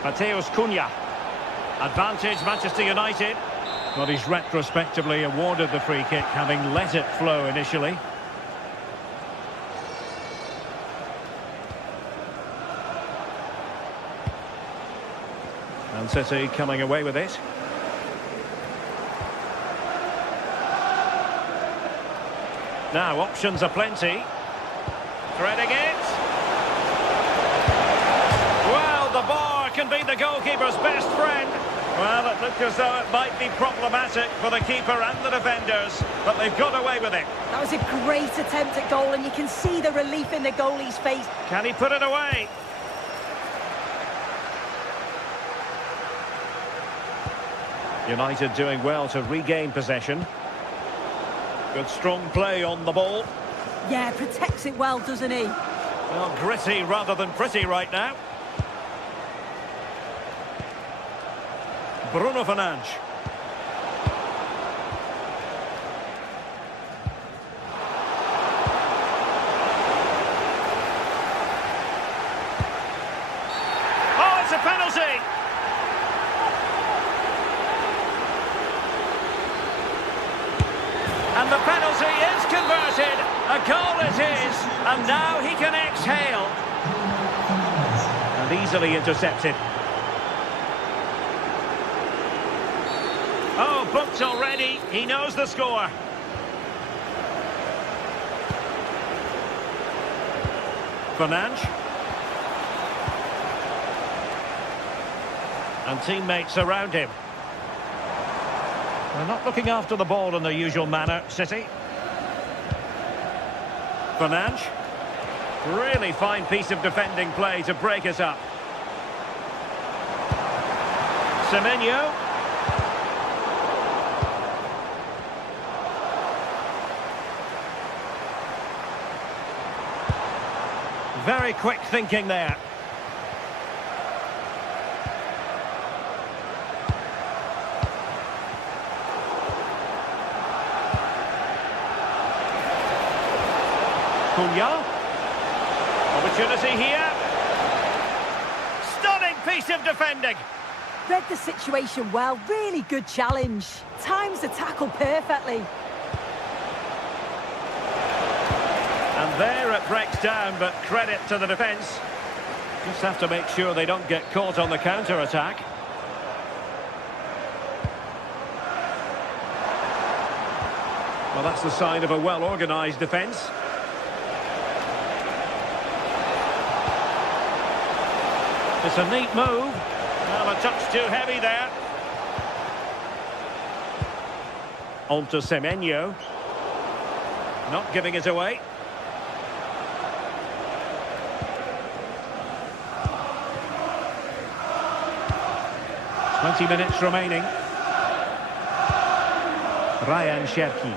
Mateus Cunha. Advantage Manchester United. But he's retrospectively awarded the free kick, having let it flow initially. And City coming away with it. Now, options are plenty. Threading it. Well, the bar can be the goalkeeper's best friend. Well, it looked as though it might be problematic for the keeper and the defenders, but they've got away with it. That was a great attempt at goal, and you can see the relief in the goalie's face. Can he put it away? United doing well to regain possession. Good strong play on the ball. Yeah, protects it well, doesn't he? Well, gritty rather than pretty right now. Bruno Fernandes. Oh, it's a penalty! And the penalty is converted. A goal it is. And now he can exhale. And easily intercepted. Oh, booked already. He knows the score. Fernandes. And teammates around him. They're not looking after the ball in their usual manner, City. Fernandes. Really fine piece of defending play to break it up. Semenyo. Very quick thinking there. Cunha. Opportunity here. Stunning piece of defending. Read the situation well, really good challenge. Times the tackle perfectly. And there it breaks down, but credit to the defence. Just have to make sure they don't get caught on the counter-attack. Well, that's the sign of a well-organised defence. It's a neat move. Well, a touch too heavy there. On to Semenyo. Not giving it away. "20 minutes remaining. Ryan Cherki.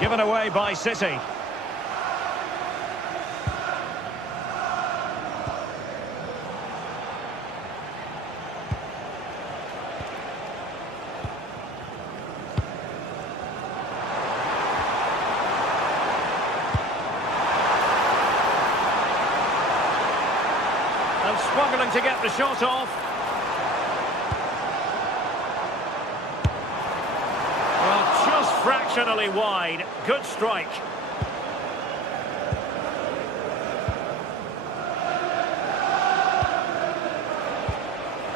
Given away by City. And struggling to get the shot off. Well, just fractionally wide. Good strike.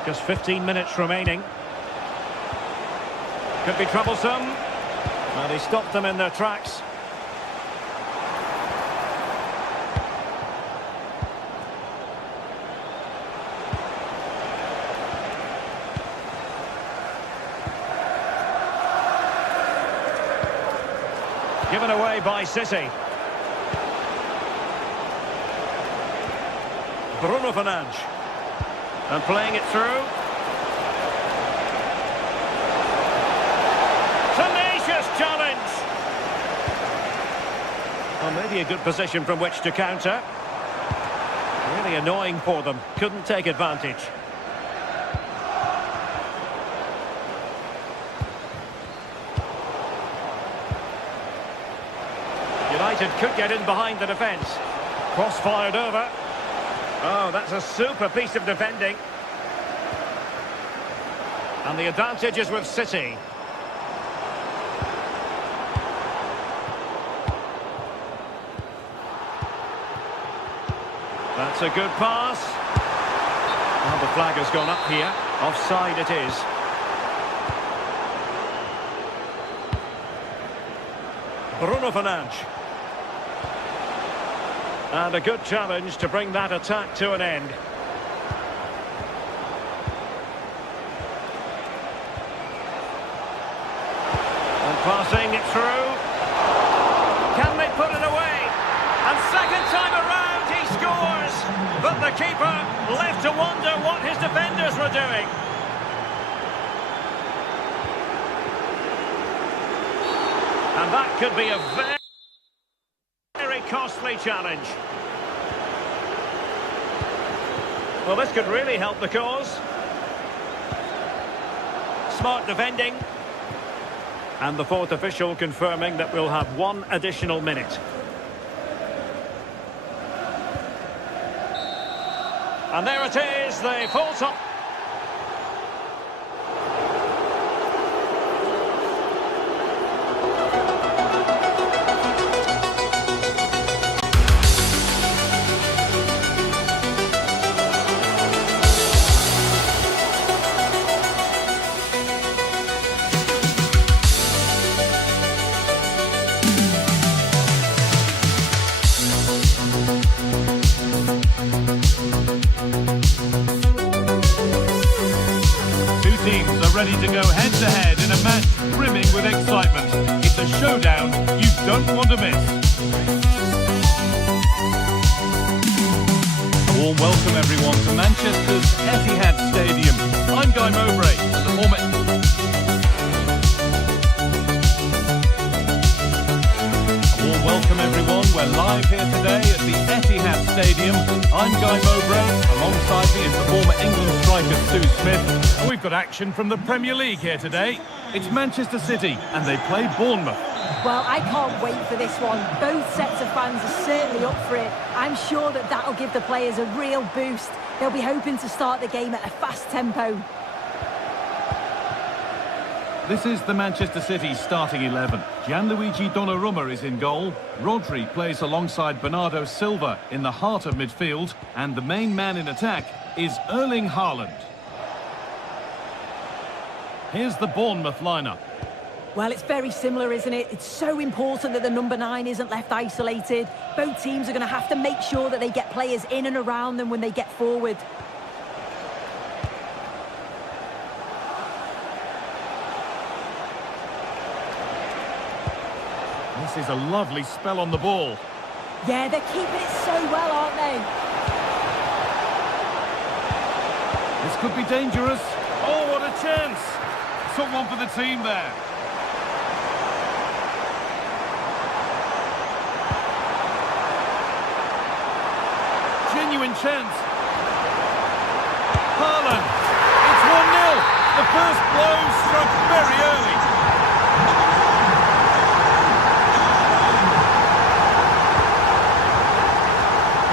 Just 15 minutes remaining. Could be troublesome. And he stopped them in their tracks. Given away by City. Bruno Fernandes. And playing it through. Tenacious challenge. Well, maybe a good position from which to counter. Really annoying for them. Couldn't take advantage. United could get in behind the defence. Cross fired over. Oh, that's a super piece of defending. And the advantage is with City. That's a good pass. Well, the flag has gone up here. Offside it is. Bruno Fernandes. And a good challenge to bring that attack to an end. And passing it through. Can they put it away? And second time around he scores. But the keeper left to wonder what his defenders were doing. And that could be a very costly challenge. Well, this could really help the cause. Smart defending. And the fourth official confirming that we'll have one additional minute. And there it is, the full time. Ready to go head-to-head in a match brimming with excitement. It's a showdown you don't want to miss. A warm welcome, everyone, to Manchester's Etihad Stadium. I'm Guy Mowbray, and the former... A warm welcome, everyone. We're live here today at the Etihad Stadium. I'm Guy Mowbray. Alongside me is the former England striker Sue Smith. And we've got action from the Premier League here today. It's Manchester City, and they play Bournemouth. Well, I can't wait for this one. Both sets of fans are certainly up for it. I'm sure that that'll give the players a real boost. They'll be hoping to start the game at a fast tempo. This is the Manchester City starting 11. Gianluigi Donnarumma is in goal. Rodri plays alongside Bernardo Silva in the heart of midfield. And the main man in attack is Erling Haaland. Here's the Bournemouth lineup. Well, it's very similar, isn't it? It's so important that the number 9 isn't left isolated. Both teams are going to have to make sure that they get players in and around them when they get forward. This is a lovely spell on the ball. Yeah, they're keeping it so well, aren't they? This could be dangerous. Oh, what a chance! Took one for the team there. Genuine chance. Haaland. It's 1-0. The first blow struck very early.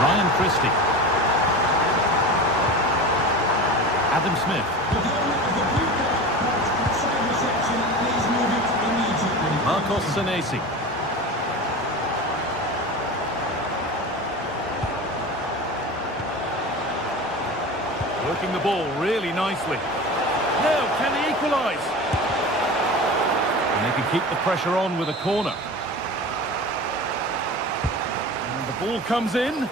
Ryan Christie. Adam Smith. Marcos Senesi. Working the ball really nicely. Now, can he equalise? And they can keep the pressure on with a corner. And the ball comes in.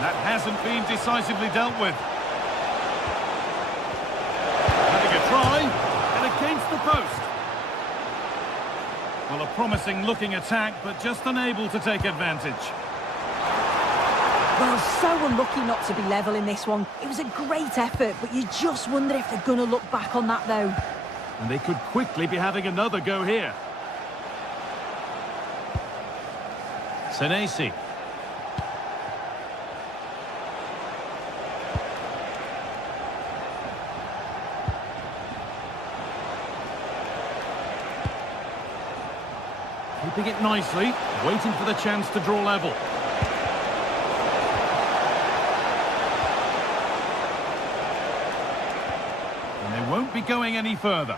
That hasn't been decisively dealt with. Having a try, and against the post. Well, a promising looking attack, but just unable to take advantage. Well, so unlucky not to be level in this one. It was a great effort, but you just wonder if they're going to look back on that, though. And they could quickly be having another go here. Senesi. Keeping it nicely, waiting for the chance to draw level. And they won't be going any further.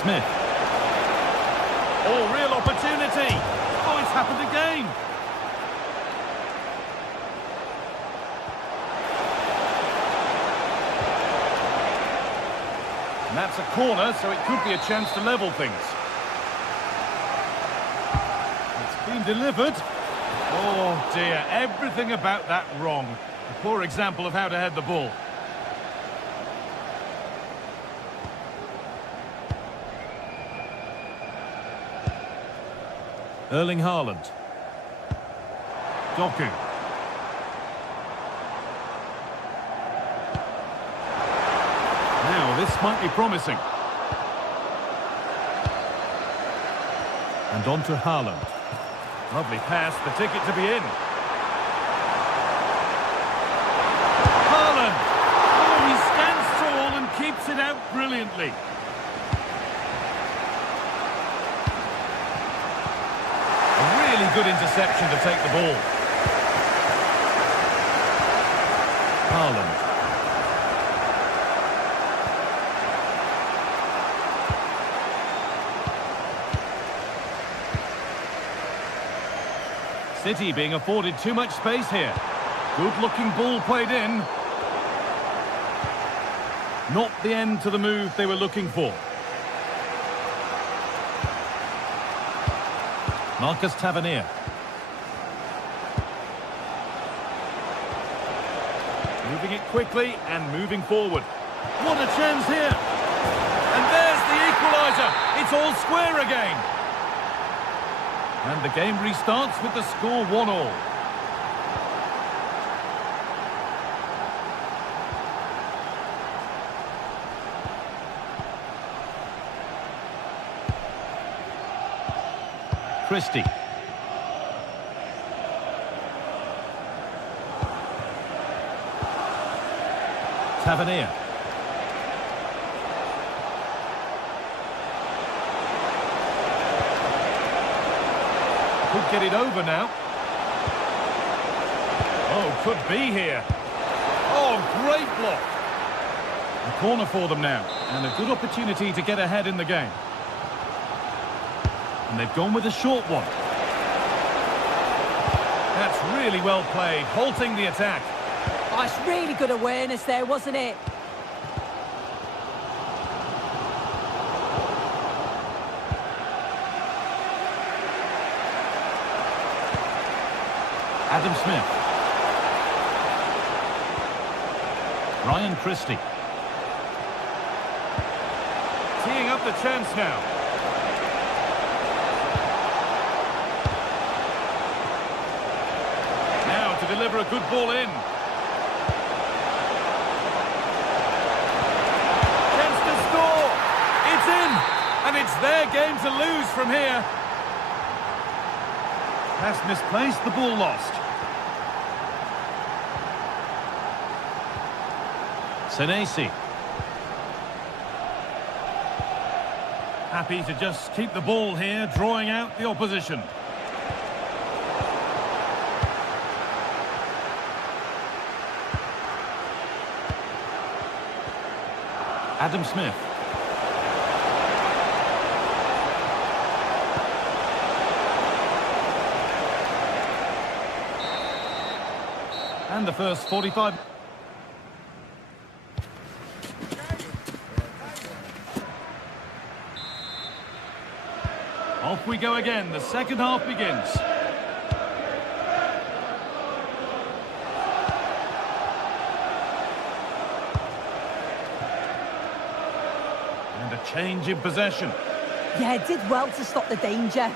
Smith. Oh, real opportunity. Oh, it's happened again. And that's a corner, so it could be a chance to level things. It's been delivered. Oh dear, everything about that wrong. A poor example of how to head the ball. Erling Haaland. Doku. Now, this might be promising. And on to Haaland. Lovely pass, the ticket to be in. Haaland! Oh, he stands tall and keeps it out brilliantly. A really good interception to take the ball. Haaland. City being afforded too much space here. Good-looking ball played in. Not the end to the move they were looking for. Marcus Tavernier. Moving it quickly and moving forward. What a chance here! And there's the equaliser. It's all square again. And the game restarts with the score 1-1. Christie. Tavernier. Could get it over now. Oh, could be here. Oh, great block. A corner for them now, and a good opportunity to get ahead in the game. And they've gone with a short one. That's really well played, halting the attack. Oh, it's really good awareness there, wasn't it? Adam Smith. Ryan Christie. Teeing up the chance now. Now to deliver a good ball in. Chance to score. It's in. And it's their game to lose from here. Pass misplaced, the ball lost. Senesi. Happy to just keep the ball here, drawing out the opposition. Adam Smith. And the first 45... Off we go again. The second half begins. And a change in possession. Yeah, did well to stop the danger.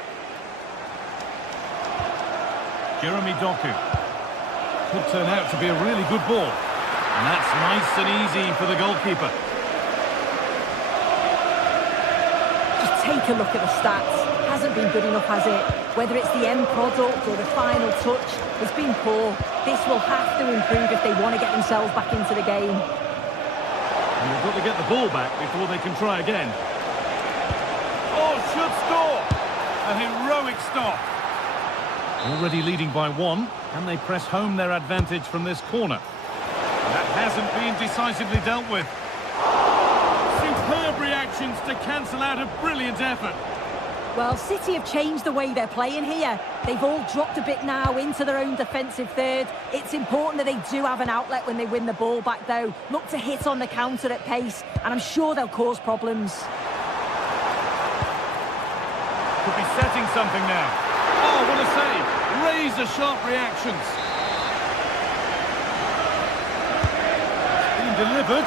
Jeremy Doku. Could turn out to be a really good ball. And that's nice and easy for the goalkeeper. Just take a look at the stats. Hasn't been good enough, has it? Whether it's the end product or the final touch, it's been poor. This will have to improve if they want to get themselves back into the game. And they've got to get the ball back before they can try again. Oh, should score! A heroic stop. Already leading by one, and they press home their advantage from this corner. That hasn't been decisively dealt with. Superb reactions to cancel out a brilliant effort. Well, City have changed the way they're playing here. They've all dropped a bit now into their own defensive third. It's important that they do have an outlet when they win the ball back, though. Look to hit on the counter at pace, and I'm sure they'll cause problems. Could be setting something now. Oh, what a save. Razor-sharp reactions. It's been delivered.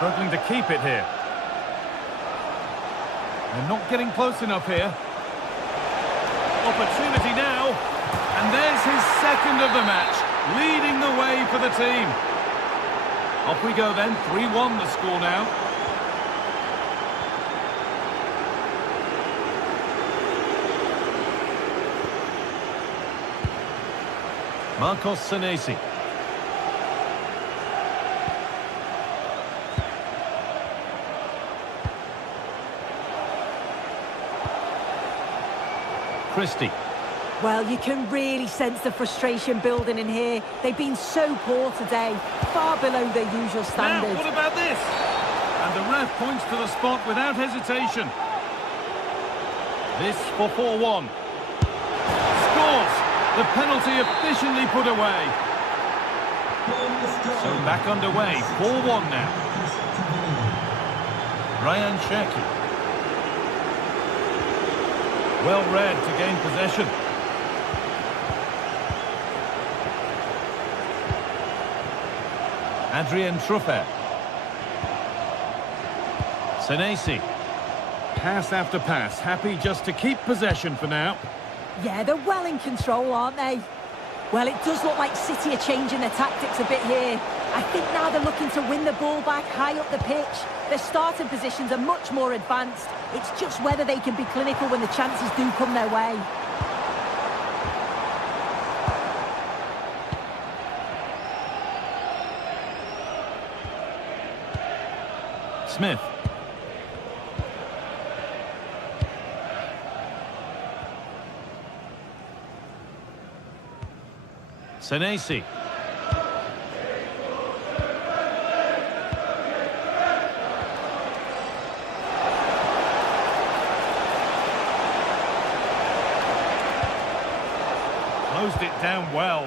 Struggling to keep it here. They're not getting close enough here. Opportunity now. And there's his second of the match, leading the way for the team. Off we go then, 3-1 the score now. Marcos Senesi. Christie. Well, you can really sense the frustration building in here. They've been so poor today, far below their usual standards. Now, what about this? And the ref points to the spot without hesitation. This for 4-1. Scores! The penalty efficiently put away. So back underway, 4-1 now. Ryan Cherki. Well read to gain possession. Adrien Truffert. Senesi. Pass after pass, happy just to keep possession for now. Yeah, they're well in control, aren't they? Well, it does look like City are changing their tactics a bit here. I think now they're looking to win the ball back high up the pitch. Their starting positions are much more advanced. It's just whether they can be clinical when the chances do come their way. Smith. Senesi. Closed it down well.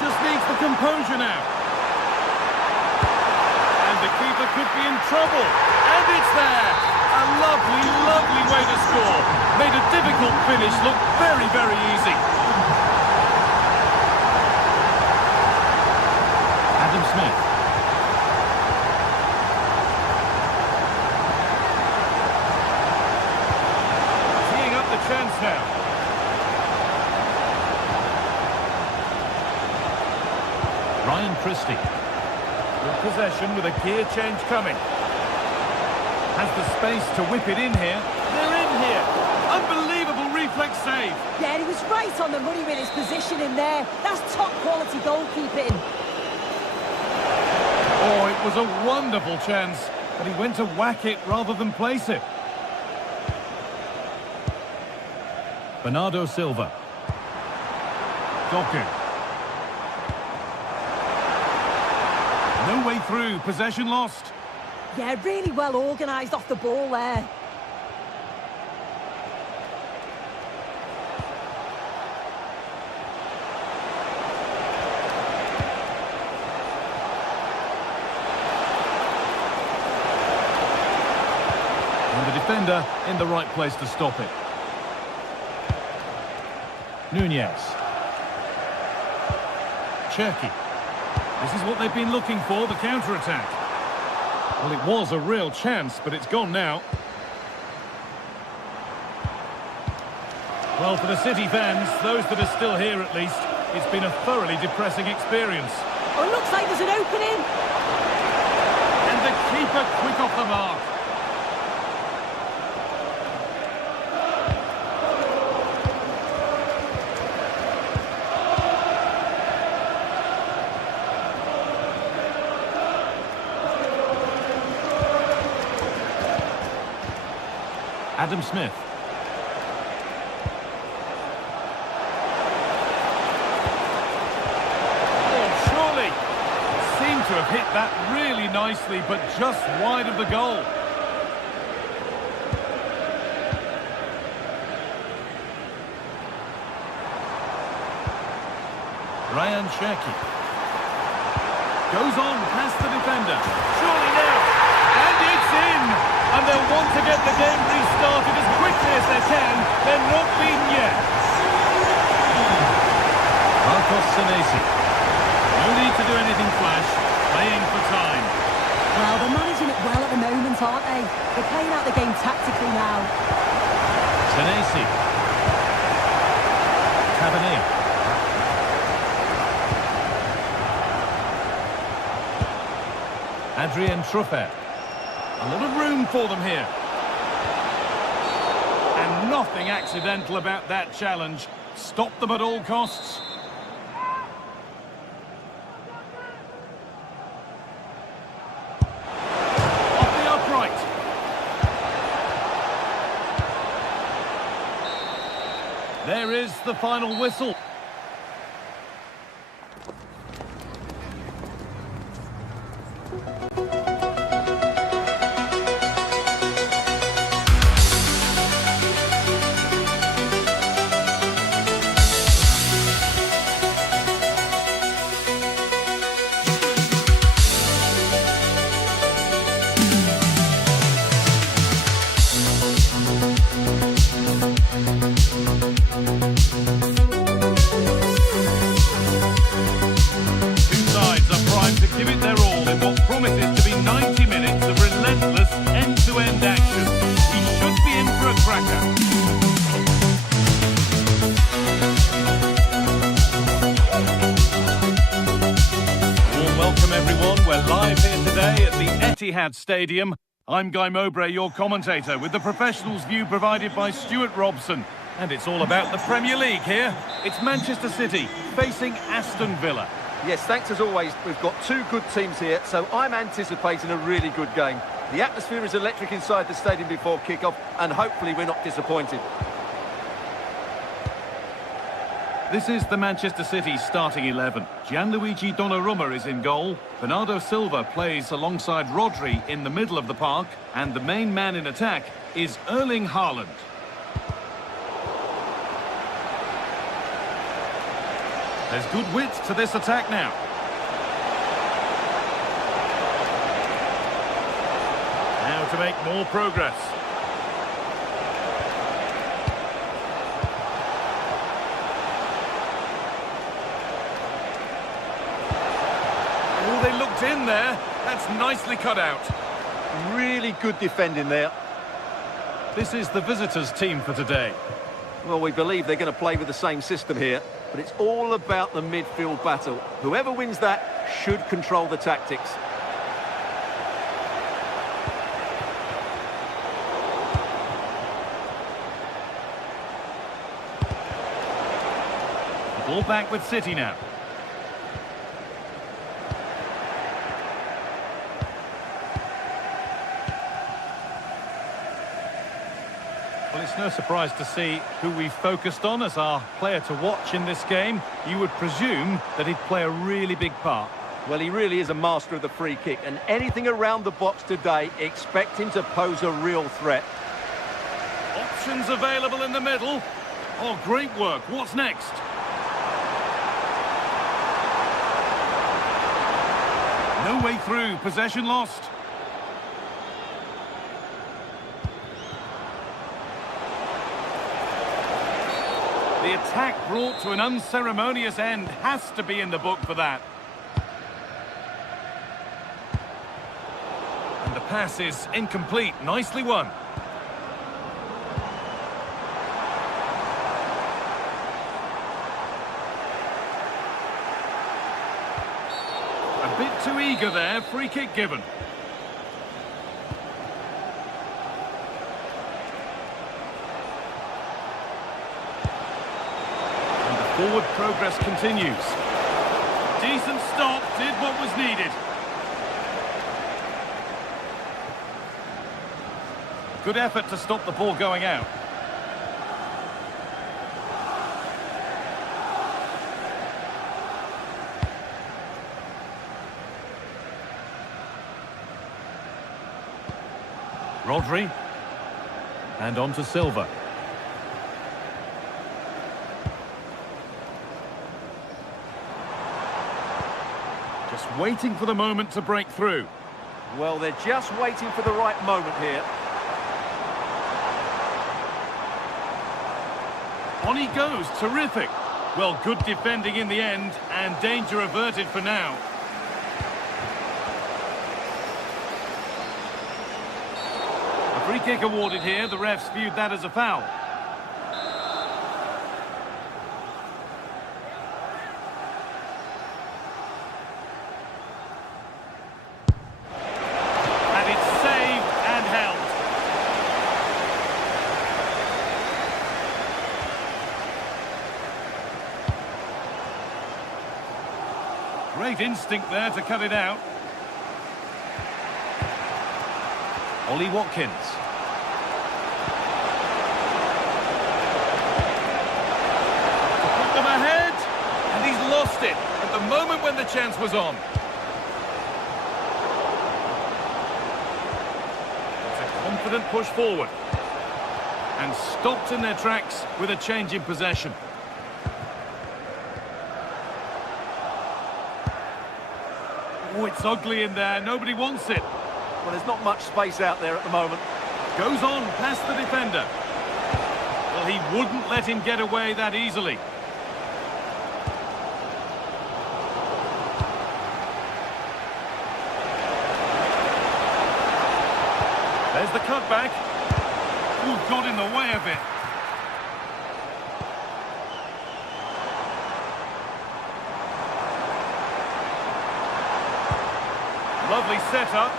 Just needs the composure now. And the keeper could be in trouble. And it's there. A lovely, lovely way to score. Made a difficult finish look very, very easy. Adam Smith. Teeing up the chance now. Ryan Christie. Good possession with a gear change coming. Has the space to whip it in here. They're in here. Unbelievable reflex save. Yeah, he was right on the money with his position in there. That's top quality goalkeeping. Oh, it was a wonderful chance, but he went to whack it rather than place it. Bernardo Silva. Doku. No way through, possession lost. Yeah, really well organised off the ball there. And the defender in the right place to stop it. Nunez. Cherki. This is what they've been looking for, the counter-attack. Well, it was a real chance, but it's gone now. Well, for the City fans, those that are still here at least, it's been a thoroughly depressing experience. Oh, it looks like there's an opening. And the keeper quick off the mark. Adam Smith. Oh, surely. Seemed to have hit that really nicely, but just wide of the goal. Ryan Cherki. Goes on past the defender. Surely now. And it's in. And they'll want to get the game restarted as quickly as they can. They're not beaten yet. Marcos Senesi. No need to do anything flash. Playing for time. Well, they're managing it well at the moment, aren't they? They're playing out the game tactically now. Senesi. Tavernier. Adrien Truffert. A lot of room for them here. And nothing accidental about that challenge. Stop them at all costs. Off the upright. There is the final whistle. Etihad Stadium. I'm Guy Mowbray, your commentator, with the professionals' view provided by Stuart Robson. And it's all about the Premier League here. It's Manchester City facing Aston Villa. Yes, thanks as always. We've got two good teams here, so I'm anticipating a really good game. The atmosphere is electric inside the stadium before kick-off, and hopefully we're not disappointed. This is the Manchester City starting 11. Gianluigi Donnarumma is in goal. Bernardo Silva plays alongside Rodri in the middle of the park. And the main man in attack is Erling Haaland. There's good width to this attack now. Now to make more progress. Oh, they looked in there. That's nicely cut out. Really good defending there. This is the visitors' team for today. Well, we believe they're going to play with the same system here, but it's all about the midfield battle. Whoever wins that should control the tactics. Ball back with City now. Well, it's no surprise to see who we focused on as our player to watch in this game. You would presume that he'd play a really big part. Well, he really is a master of the free kick, and anything around the box today, expect him to pose a real threat. Options available in the middle. Oh, great work. What's next? No way through. Possession lost. The attack brought to an unceremonious end has to be in the book for that. And the pass is incomplete. Nicely won. A bit too eager there. Free kick given. Forward progress continues. Decent stop, did what was needed. Good effort to stop the ball going out. Rodri. And on to Silva. Just waiting for the moment to break through. Well, they're just waiting for the right moment here. On he goes, terrific. Well, good defending in the end, and danger averted for now. A free kick awarded here, the refs viewed that as a foul. Great instinct there to cut it out. Ollie Watkins. Put them ahead, and he's lost it at the moment when the chance was on. It's a confident push forward. And stopped in their tracks with a change in possession. Oh, it's ugly in there. Nobody wants it. Well, there's not much space out there at the moment. Goes on past the defender. Well, he wouldn't let him get away that easily. There's the cutback. Oh, got in the way of it. Lovely setup.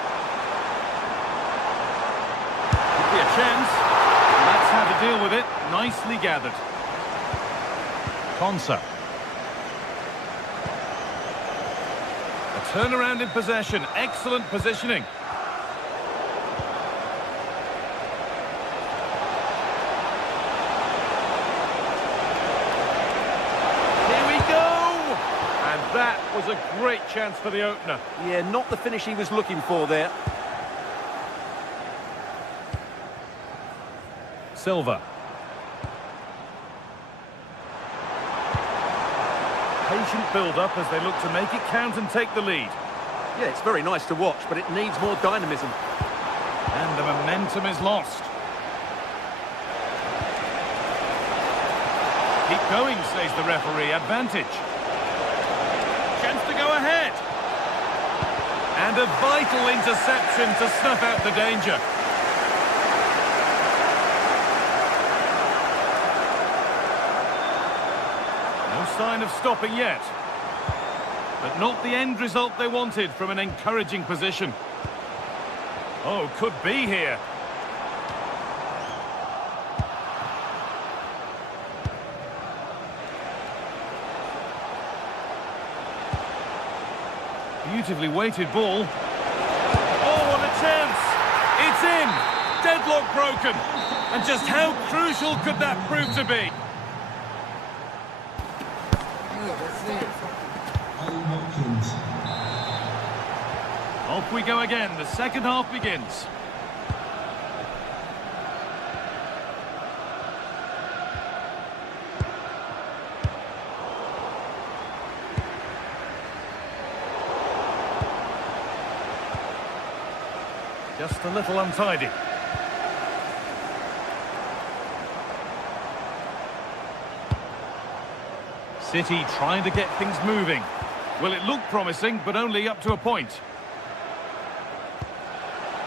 Could be a chance. And that's how to deal with it. Nicely gathered. Konsa. A turnaround in possession. Excellent positioning. was a great chance for the opener. Yeah, not the finish he was looking for there. Silva. Patient build-up as they look to make it count and take the lead. Yeah, it's very nice to watch, but it needs more dynamism. And the momentum is lost. Keep going, says the referee. Advantage. Chance to go ahead. And a vital interception to snuff out the danger. No sign of stopping yet. But not the end result they wanted from an encouraging position. Oh, could be here. Beautifully weighted ball. Oh, what a chance! It's in! Deadlock broken! And just how crucial could that prove to be? Off we go again. The second half begins. Just a little untidy. City trying to get things moving. Well, it looked promising, but only up to a point.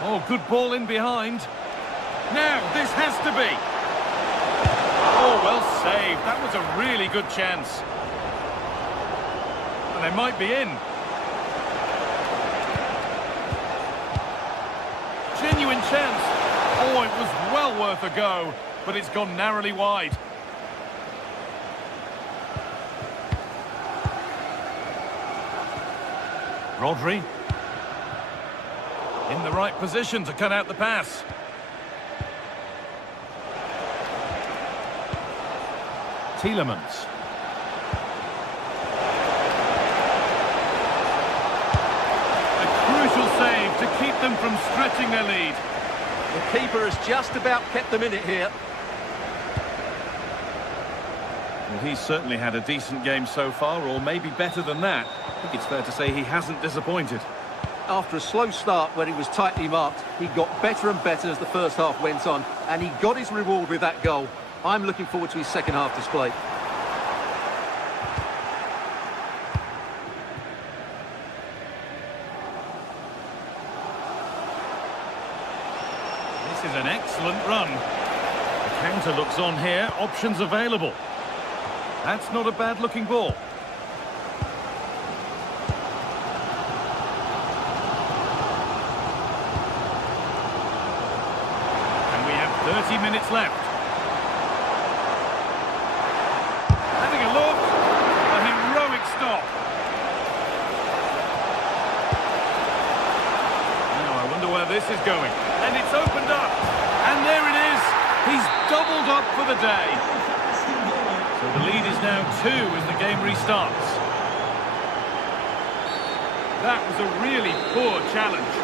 Oh, good ball in behind. Now, this has to be. Oh, well saved. That was a really good chance. And they might be in. Genuine chance. Oh, it was well worth a go, but it's gone narrowly wide. Rodri. In the right position to cut out the pass. Tielemans. A crucial save to keep them from stretching their lead. The keeper has just about kept them in it here. Well, he's certainly had a decent game so far, or maybe better than that. I think it's fair to say he hasn't disappointed. After a slow start where he was tightly marked, he got better and better as the first half went on, and he got his reward with that goal. I'm looking forward to his second half display. This is an excellent run. The counter looks on here, options available. That's not a bad-looking ball. And we have 30 minutes left. Having a look. A heroic stop. Now I wonder where this is going. And it's opened up. And there it is. He's doubled up for the day. So the lead is now 2 as the game restarts. That was a really poor challenge.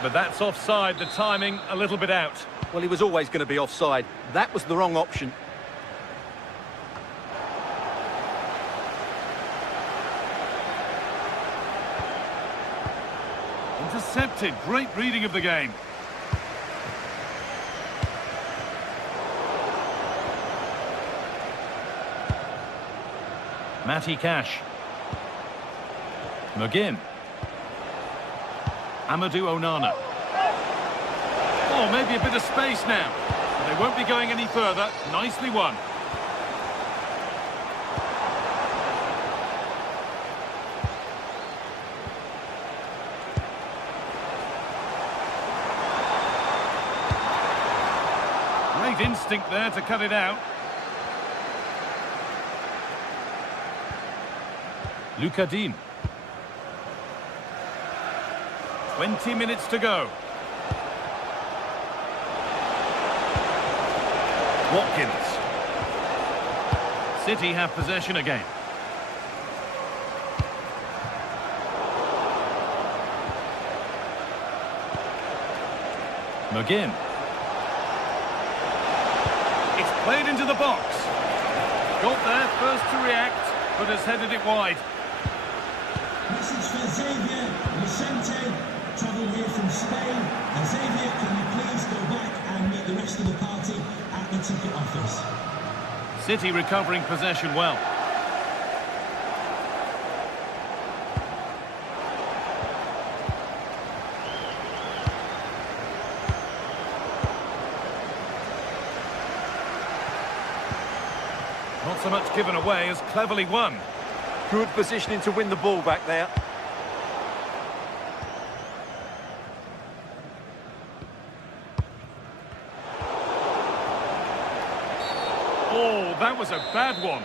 But that's offside, the timing a little bit out. Well, he was always going to be offside. That was the wrong option. Intercepted, great reading of the game. Matty Cash. McGinn. Amadou Onana. Oh, maybe a bit of space now. But they won't be going any further. Nicely won. Great instinct there to cut it out. Lucas Digne. 20 minutes to go. Watkins. City have possession again. McGinn. It's played into the box. Got there first to react, but has headed it wide. Message for Xavier Vicente, travel here from Spain. And Xavier, can you please go back and meet the rest of the party at the ticket office? City recovering possession well. Not so much given away as cleverly won. Good positioning to win the ball back there. Oh, that was a bad one.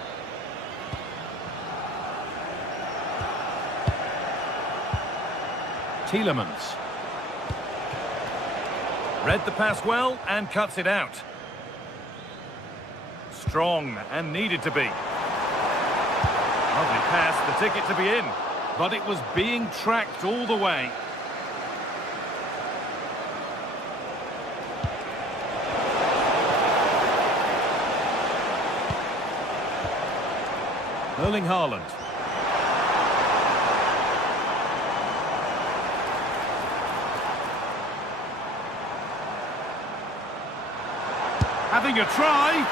Tielemans. Read the pass well and cuts it out. Strong and needed to be. Lovely pass, the ticket to be in. But it was being tracked all the way. Erling Haaland. Having a try.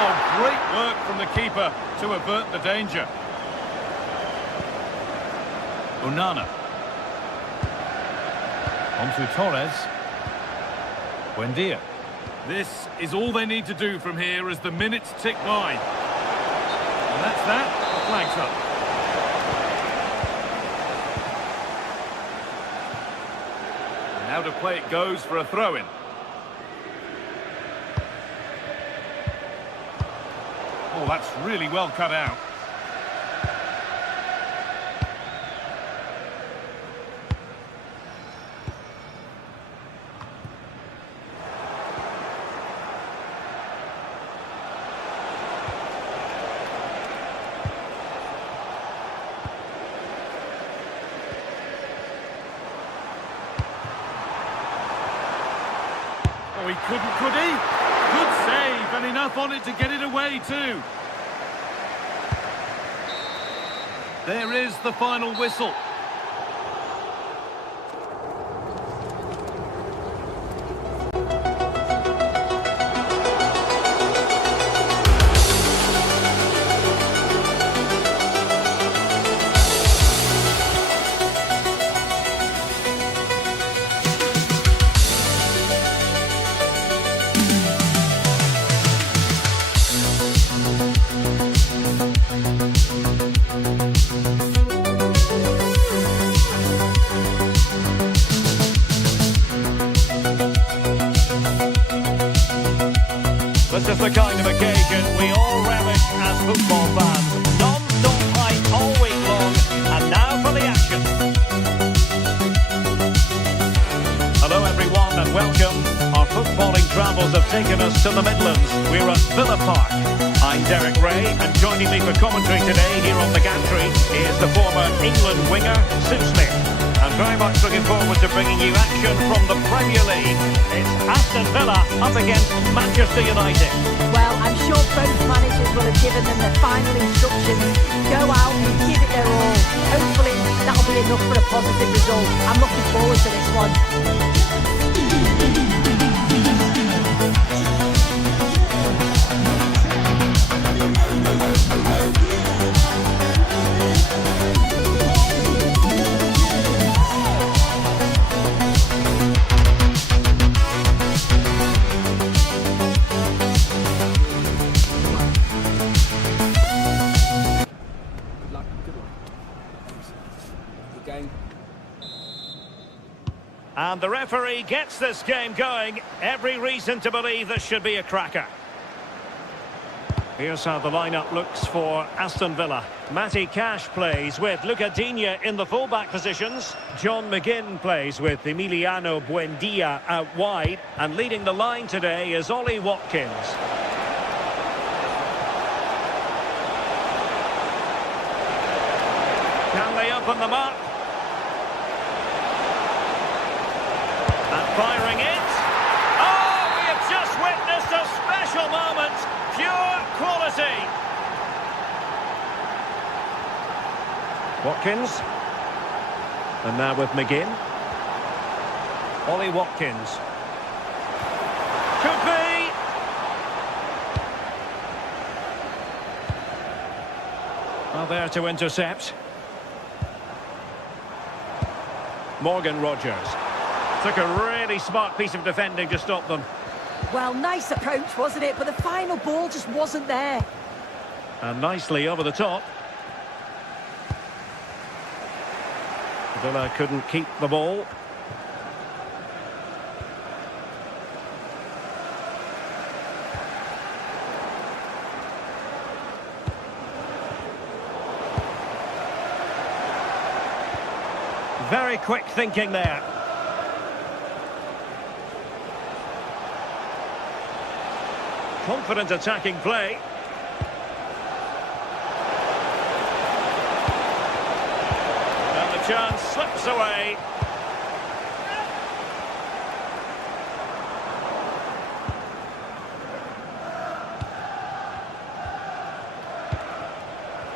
Oh, great work from the keeper to avert the danger. Onana. On to Torres. Buendia. This is all they need to do from here as the minutes tick by. And that's that. The flag's up. And now to play it goes for a throw-in. Oh, that's really well cut out. Oh, he couldn't, could he? Good save, and enough on it to get it away too. There is the final whistle. This is the kind of occasion we all relish as football fans. Non-stop hype all week long, and now for the action. Hello everyone and welcome. Our footballing travels have taken us to the Midlands. We're at Villa Park. I'm Derek Ray, and joining me for commentary today here on the gantry is the former England winger, Sue Smith. And very much looking forward to bringing you action from the Premier League. It's Aston Villa up against Manchester United. Well, I'm sure both managers will have given them their final instructions. Go out and give it their all. Hopefully that'll be enough for a positive result. I'm looking forward to this one. And the referee gets this game going. Every reason to believe this should be a cracker. Here's how the lineup looks for Aston Villa. Matty Cash plays with Luca Digne in the fullback positions. John McGinn plays with Emiliano Buendia out wide. And leading the line today is Ollie Watkins. open them up. And firing it. Oh, we have just witnessed a special moment. Pure quality. Watkins. And now with McGinn. Ollie Watkins. Could be. Well, there to intercept. Morgan Rogers. Took a really smart piece of defending to stop them. Well, nice approach, wasn't it? But the final ball just wasn't there. And nicely over the top. Villa couldn't keep the ball. Very quick thinking there. Confident attacking play. And the chance slips away.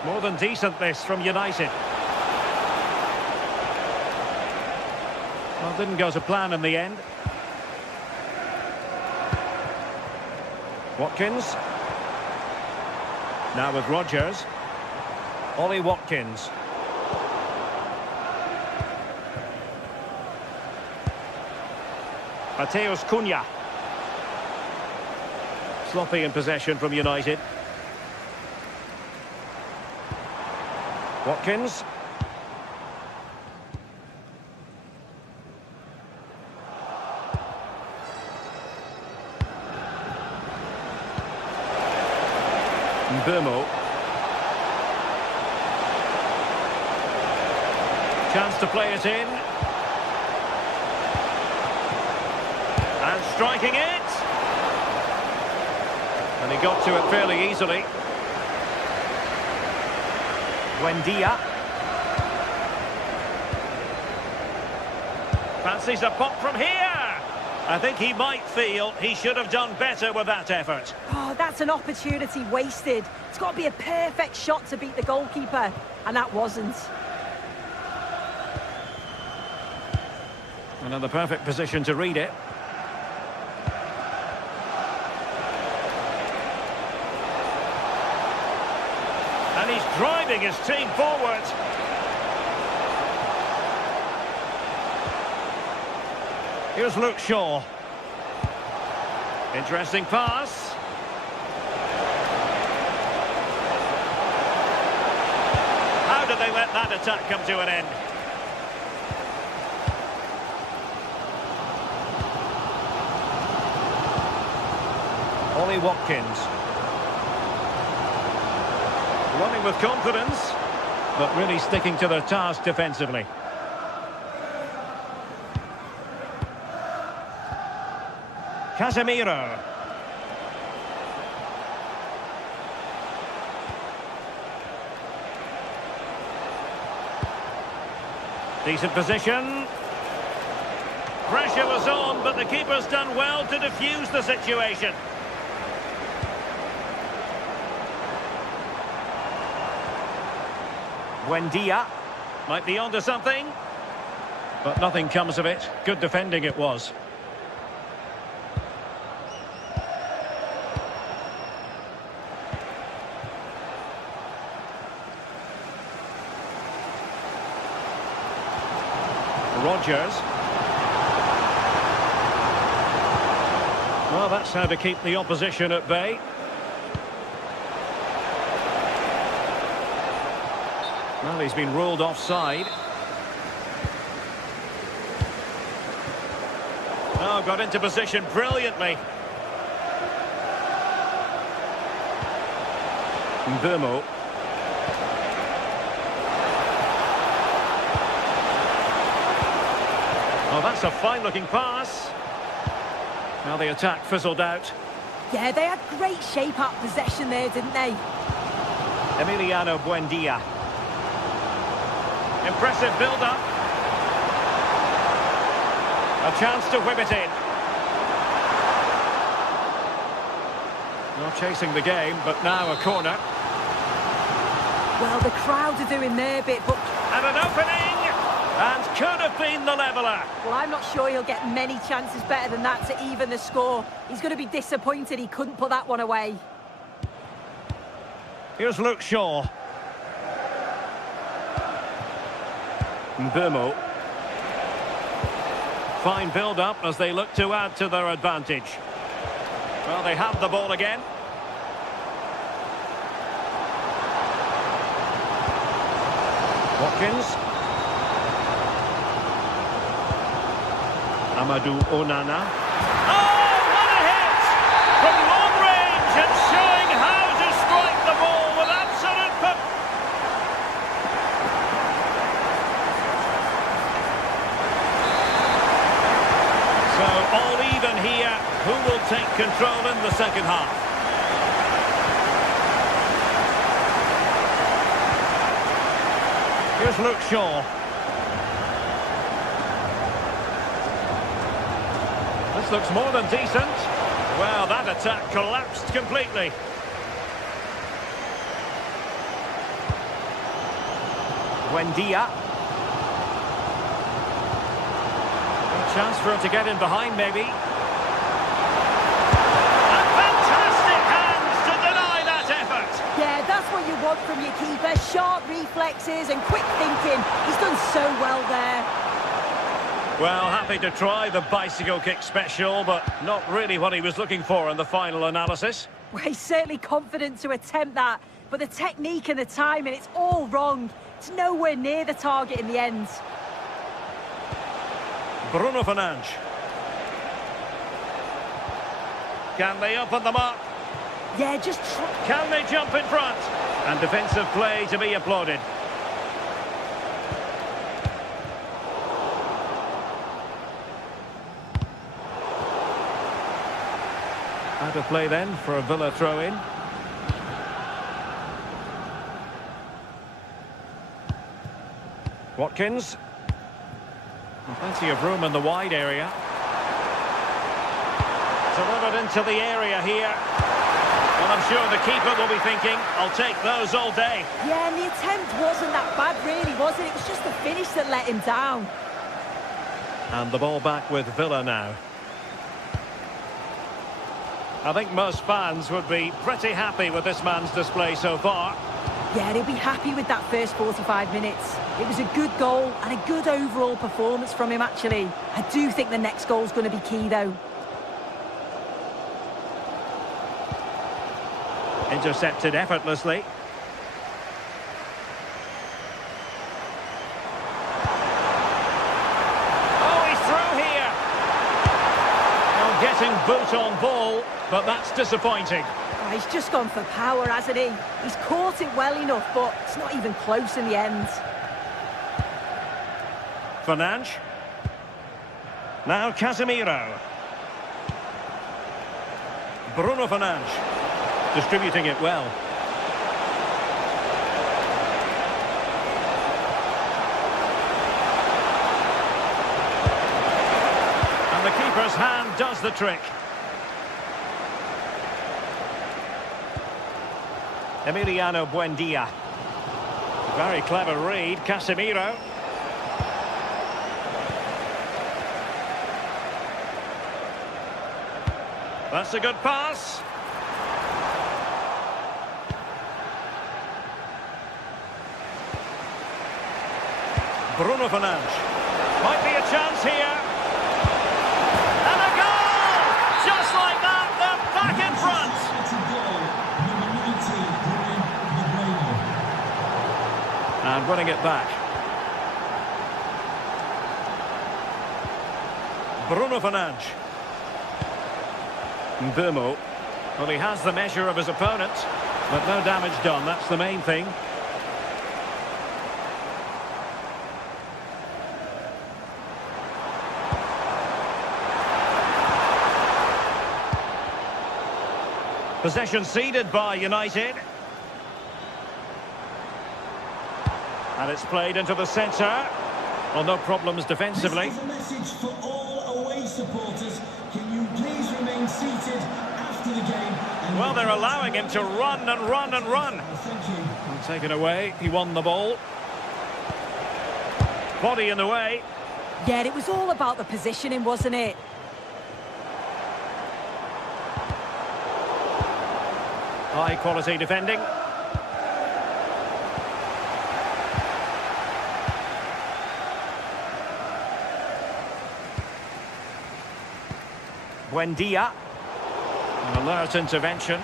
More than decent this from United. Well, didn't go to plan in the end. Watkins. Now with Rogers. Ollie Watkins. Mateus Cunha. Sloppy in possession from United. Watkins. Burmo. Chance to play it in. And striking it. And he got to it fairly easily. Buendia. Fancies a pop from here. I think he might feel he should have done better with that effort. Oh, that's an opportunity wasted. It's got to be a perfect shot to beat the goalkeeper, and that wasn't. Another perfect position to read it. And he's driving his team forward. Here's Luke Shaw. Interesting pass. How did they let that attack come to an end? Ollie Watkins. Running with confidence, but really sticking to their task defensively. Casemiro. Decent position. Pressure was on, but the keeper's done well to defuse the situation. Buendia might be onto something, but nothing comes of it. Good defending it was. Rogers. Well, that's how to keep the opposition at bay. Well, he's been ruled offside. Oh, got into position brilliantly. Burmo. Oh, that's a fine-looking pass. Now the attack fizzled out. Yeah, they had great shape up possession there, didn't they? Emiliano Buendia. Impressive build-up. A chance to whip it in. Not chasing the game, but now a corner. Well, the crowd are doing their bit, but... And an opening! And could have been the leveller. Well, I'm not sure he'll get many chances better than that to even the score. He's going to be disappointed he couldn't put that one away. Here's Luke Shaw. Mbomo. Fine build-up as they look to add to their advantage. Well, they have the ball again. Watkins. Amadou Onana. Oh, what a hit! From long range and showing how to strike the ball with absolute So, all even here. Who will take control in the second half? Here's Luke Shaw. This looks more than decent. Well, that attack collapsed completely. Buendia. A chance for him to get in behind, maybe. And fantastic hands to deny that effort. Yeah, that's what you want from your keeper. Sharp reflexes and quick thinking. He's done so well there. Well, happy to try the bicycle kick special, but not really what he was looking for in the final analysis. Well, he's certainly confident to attempt that, but the technique and the timing, it's all wrong. It's nowhere near the target in the end. Bruno Fernandes. Can they open them up? Yeah, just... Can they jump in front? And defensive play to be applauded. Out of play then for a Villa throw-in. Watkins. Plenty of room in the wide area. Delivered into the area here. Well, I'm sure the keeper will be thinking, I'll take those all day. Yeah, and the attempt wasn't that bad, really, was it? It was just the finish that let him down. And the ball back with Villa now. I think most fans would be pretty happy with this man's display so far. Yeah, they'll be happy with that first 45 minutes. It was a good goal and a good overall performance from him, actually. I do think the next goal's going to be key, though. Intercepted effortlessly. Oh, he's through here. Well, getting boot on ball, but that's disappointing. Oh, he's just gone for power, hasn't he? He's caught it well enough, but it's not even close in the end. Fernandes. Now Casemiro. Bruno Fernandes. Distributing it well. And the keeper's hand does the trick. Emiliano Buendia. Very clever read, Casemiro. That's a good pass. Bruno Fernandes. Might be a chance here. And a goal! Just like that, they're back in front. And winning it back. Bruno Fernandes. Mbomo. Well, he has the measure of his opponent, but no damage done. That's the main thing. Possession ceded by United. And it's played into the centre. Well, no problems defensively. This is a message for all away supporters. Can you please remain seated after the game? Well, they're allowing him to run and run and run. Thank you. And taken away, he won the ball. Body in the way. Yeah, it was all about the positioning, wasn't it? High quality defending. Buendia. An alert intervention.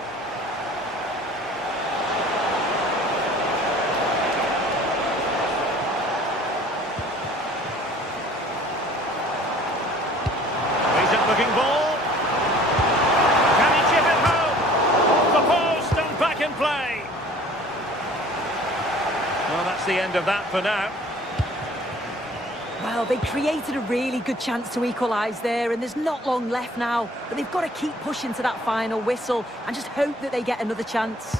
Decent looking ball. Can he chip it home? Off the post and back in play. Well, that's the end of that for now. Well, they created a really good chance to equalise there, and there's not long left now. But they've got to keep pushing to that final whistle and just hope that they get another chance.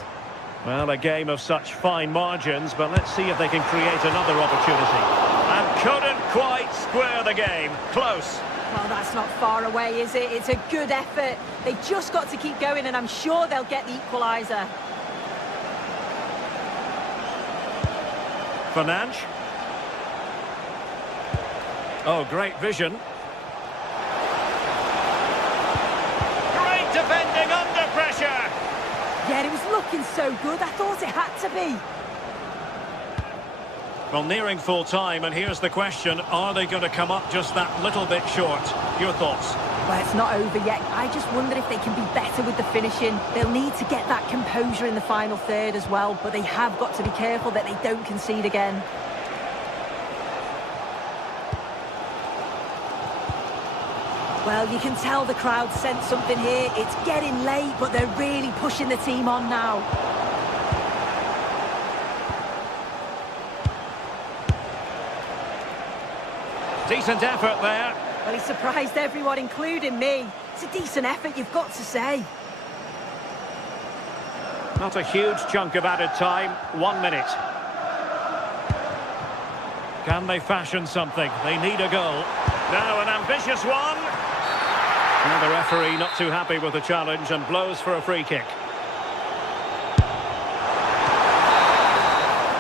Well, a game of such fine margins, but let's see if they can create another opportunity. And couldn't quite square the game. Close. Well, that's not far away, is it? It's a good effort. They've just got to keep going, and I'm sure they'll get the equaliser. Fernandes. Oh, great vision. Great defending under pressure. Yeah, it was looking so good. I thought it had to be. Well, nearing full time, and here's the question. Are they going to come up just that little bit short? Your thoughts? Well, it's not over yet. I just wonder if they can be better with the finishing. They'll need to get that composure in the final third as well, but they have got to be careful that they don't concede again. Well, you can tell the crowd sense something here. It's getting late, but they're really pushing the team on now. Decent effort there. Well, he surprised everyone, including me. It's a decent effort, you've got to say. Not a huge chunk of added time. 1 minute. Can they fashion something? They need a goal. Now an ambitious one. Well, the referee not too happy with the challenge and blows for a free kick.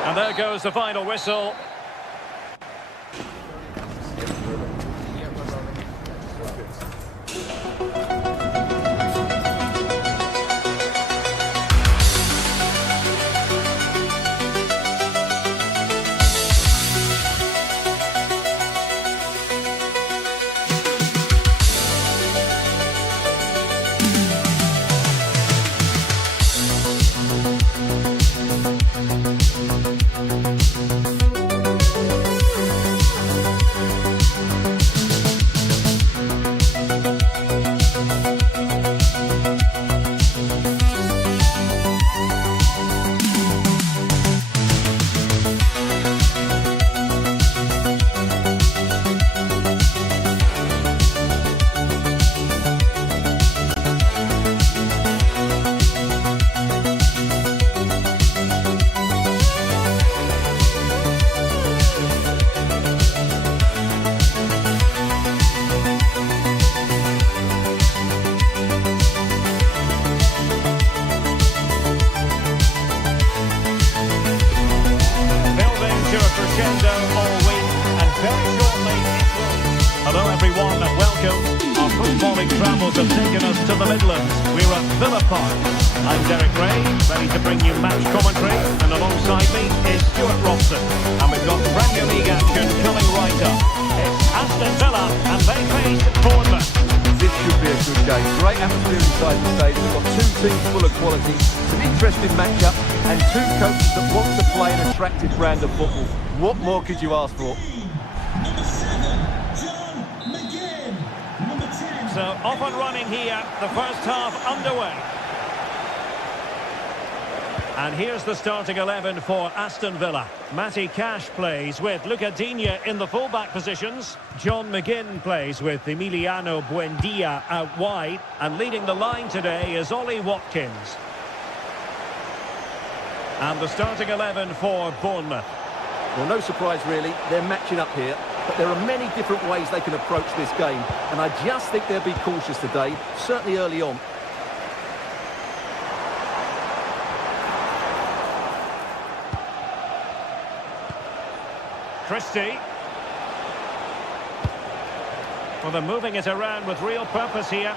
And there goes the final whistle. All week, and very shortly it will. Hello everyone and welcome. Our footballing travels have taken us to the Midlands. We're at Villa Park. I'm Derek Ray, ready to bring you match commentary, and alongside me is Stuart Robson. And we've got Premier League action coming right up. It's Aston Villa and they face Bournemouth. This should be a good game. Great atmosphere inside the stadium. We've got two teams full of quality, some interesting matchup, and two coaches that want to play an attractive brand of football. What more could you ask for? Number 7, John McGinn. Number 10. So off and running here, the first half underway. And here's the starting 11 for Aston Villa. Matty Cash plays with Luca Digne in the full-back positions. John McGinn plays with Emiliano Buendia out wide. And leading the line today is Ollie Watkins. And the starting 11 for Bournemouth. Well, no surprise really, they're matching up here, but there are many different ways they can approach this game, and I just think they'll be cautious today, certainly early on. Christie. Well, they're moving it around with real purpose here.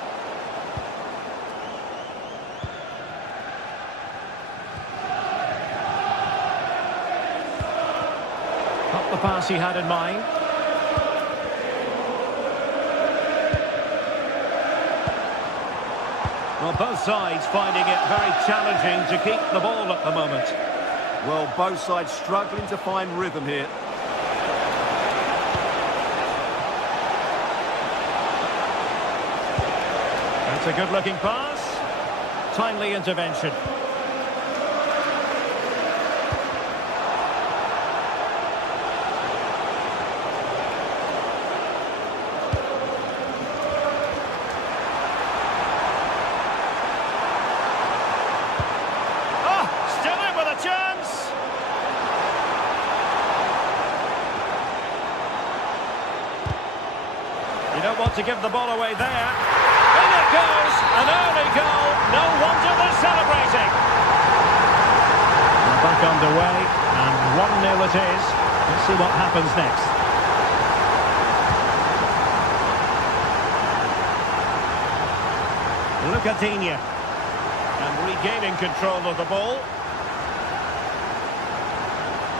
Not the pass he had in mind. Well, both sides finding it very challenging to keep the ball at the moment. Well, both sides struggling to find rhythm here. That's a good-looking pass. Timely intervention. Oh, still in with a chance. You don't want to give the ball away there. In it goes, an early goal, no wonder they're celebrating. We're back underway, and 1-0 it is. Let's see what happens next. Lucatinia, and regaining control of the ball.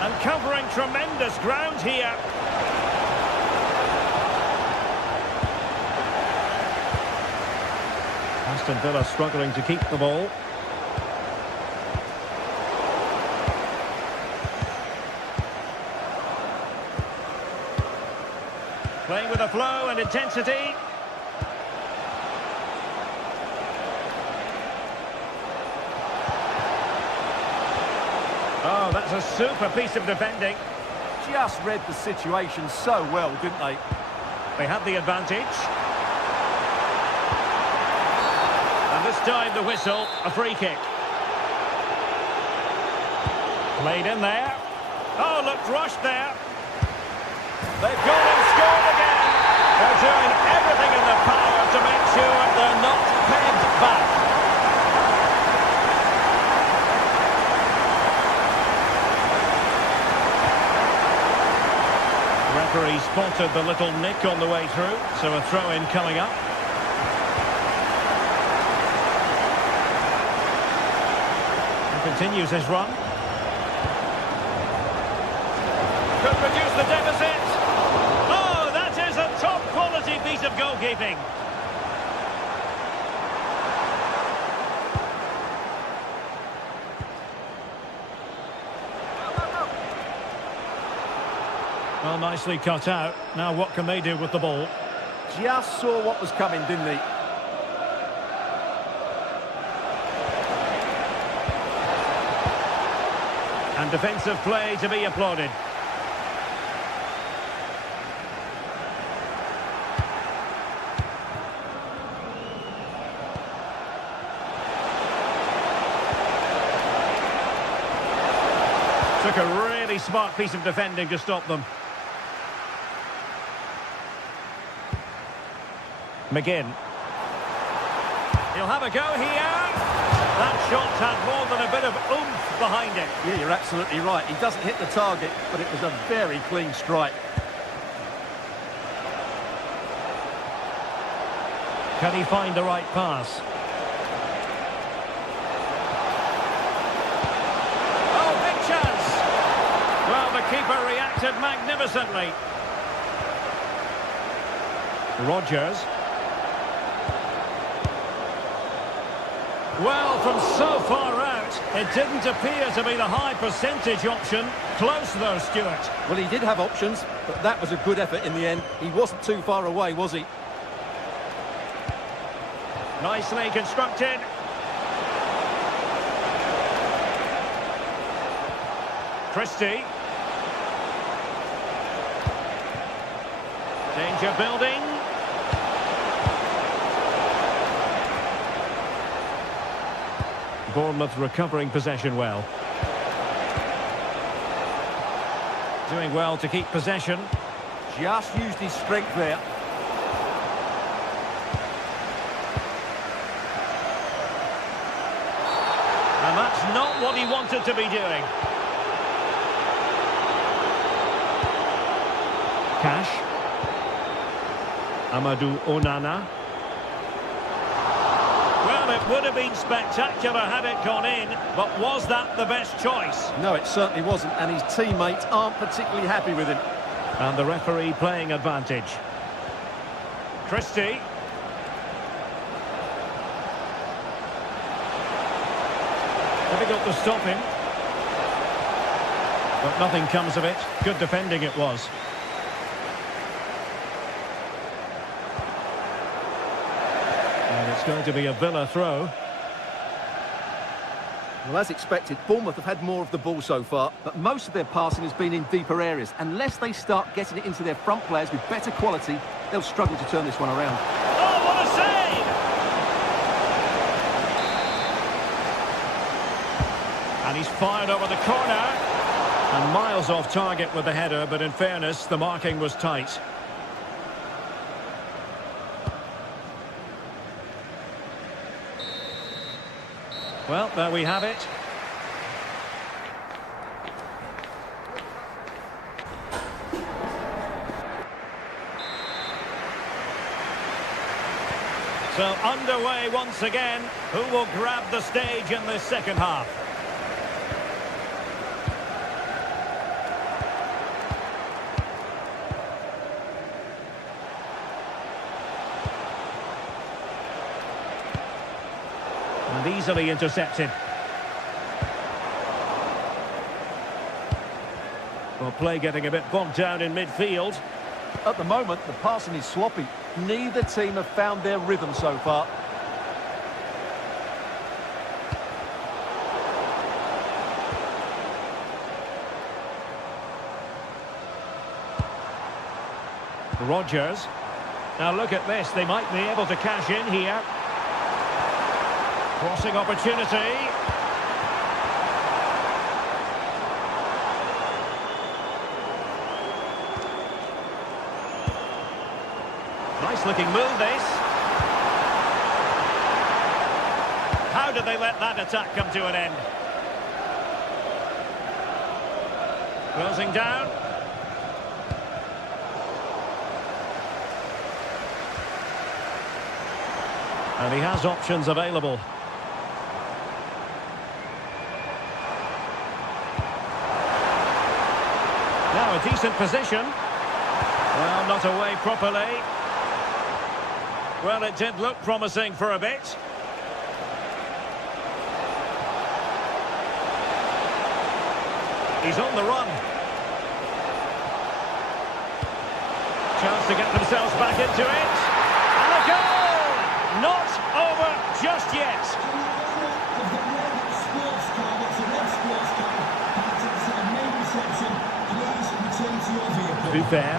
And covering tremendous ground here. Aston Villa struggling to keep the ball. Playing with a flow and intensity. Oh, that's a super piece of defending. Just read the situation so well, didn't they? They had the advantage. And this time the whistle, a free kick. Played in there. Oh, looked rushed there. They've gone and scored again. They're doing everything in their power to make sure they're not pegged back. Referee spotted the little nick on the way through, so a throw-in coming up. He continues his run. Could reduce the deficit. Oh, that is a top-quality piece of goalkeeping. Well, nicely cut out. Now what can they do with the ball? Just saw what was coming, didn't he? And defensive play to be applauded. Took a really smart piece of defending to stop them. McGinn. He'll have a go here. That shot had more than a bit of oomph behind it. Yeah, you're absolutely right. He doesn't hit the target, but it was a very clean strike. Can he find the right pass? Oh, big chance. Well, the keeper reacted magnificently. Rodgers. Well, from so far out, it didn't appear to be the high percentage option. Close though, Stuart. Well, he did have options, but that was a good effort in the end. He wasn't too far away, was he? Nicely constructed. Christie. Danger building. Bournemouth recovering possession well. Doing well to keep possession. Just used his strength there. And that's not what he wanted to be doing. Cash. Amadou Onana. Well, it would have been spectacular had it gone in, but was that the best choice? No, it certainly wasn't, and his teammates aren't particularly happy with him. And the referee playing advantage. Christie. Difficult to stop him. But nothing comes of it. Good defending it was. And it's going to be a Villa throw. Well, as expected, Bournemouth have had more of the ball so far, but most of their passing has been in deeper areas. Unless they start getting it into their front players with better quality, they'll struggle to turn this one around. Oh, what a save! And he's fired over the corner. And miles off target with the header, but in fairness, the marking was tight. Well, there we have it. So underway once again. Who will grab the stage in this second half? And easily intercepted. Well, play getting a bit bogged down in midfield. At the moment, the passing is sloppy. Neither team have found their rhythm so far. Rodgers. Now look at this, they might be able to cash in here. Crossing opportunity. Nice looking move this. How did they let that attack come to an end? Closing down. And he has options available. Now a decent position. Well, not away properly. Well, it did look promising for a bit. He's on the run. Chance to get themselves back into it. And a goal! Not over just yet. To be fair.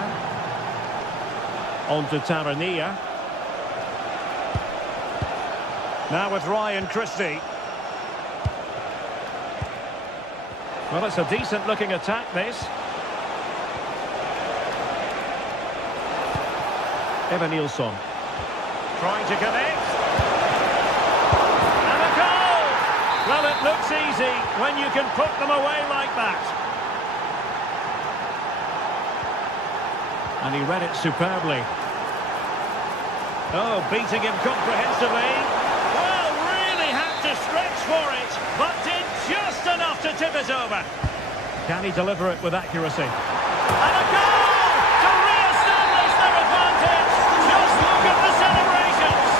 On to Tavernier. Now with Ryan Christie. Well, it's a decent looking attack, this. Evan Nilsson. Trying to connect. And a goal! Well, it looks easy when you can put them away like that. And he read it superbly. Oh, beating him comprehensively. Well, really had to stretch for it, but did just enough to tip it over. Can he deliver it with accuracy? And a goal to re-establish their advantage. Just look at the celebrations.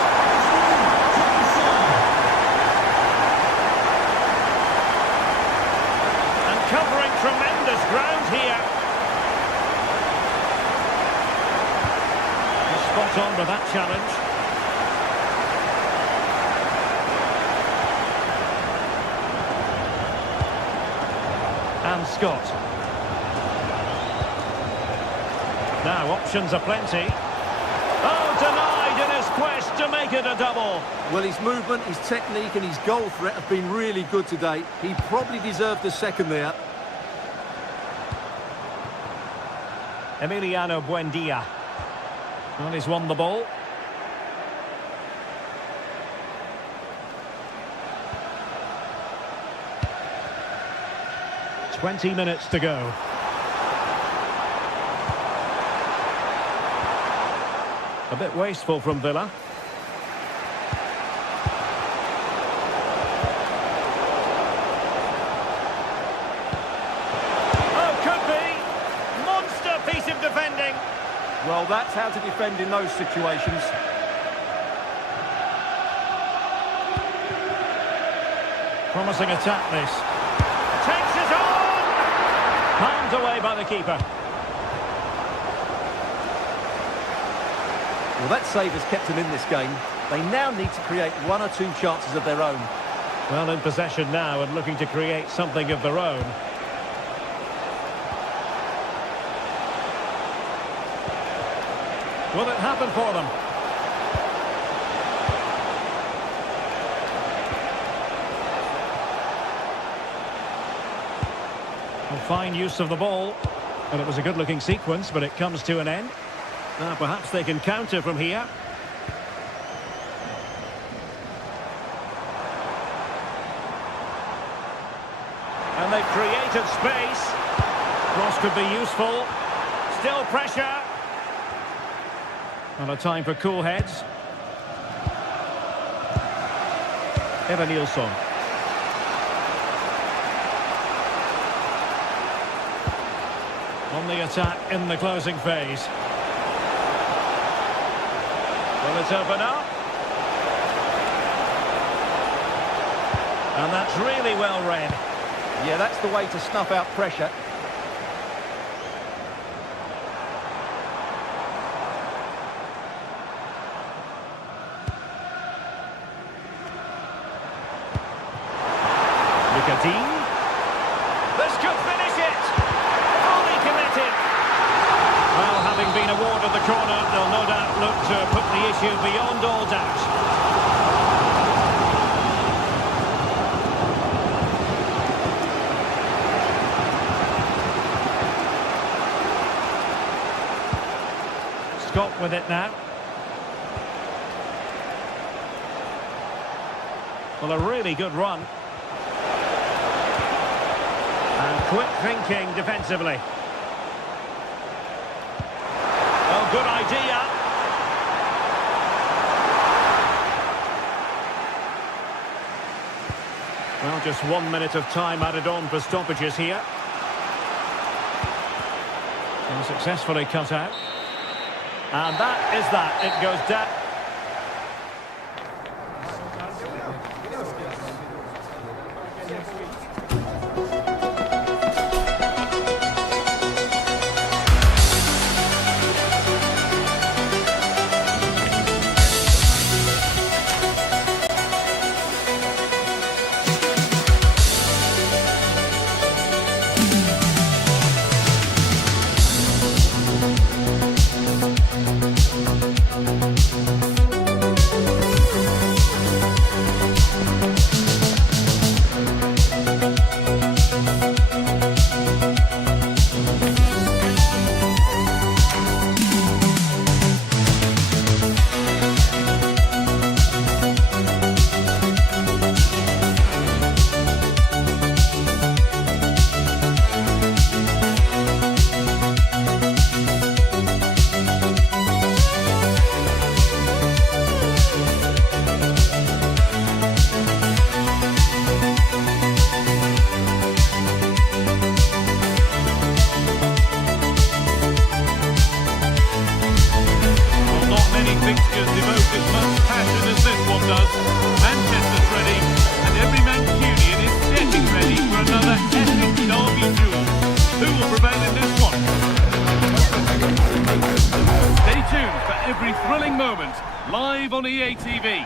And covering tremendous ground here. Spot on with that challenge. And Scott. Now options are plenty. Oh, denied in his quest to make it a double. Well, his movement, his technique and his goal threat have been really good today. He probably deserved the second there. Emiliano Buendia. Well, he's won the ball. "20 minutes to go. A bit wasteful from Villa. Oh, could be! Monster piece of defending! Well, that's how to defend in those situations. Promising attack, this. Takes it on! Palmed away by the keeper. Well, that save has kept them in this game. They now need to create one or two chances of their own. Well, in possession now and looking to create something of their own. Will it happen for them? Well, fine use of the ball. And it was a good-looking sequence, but it comes to an end. Now, perhaps they can counter from here. And they've created space. Cross could be useful. Still pressure. And a time for cool heads. Evan Nilsson. On the attack in the closing phase. Will it open up? And that's really well read. Yeah, that's the way to snuff out pressure. This could finish it! Fully committed! Well, having been awarded the corner, they'll no doubt look to put the issue beyond all doubt. Scott with it now. Well, a really good run. And quick thinking defensively. Oh, good idea. Well, just 1 minute of time added on for stoppages here. And successfully cut out. And that is that. It goes down. On EA TV.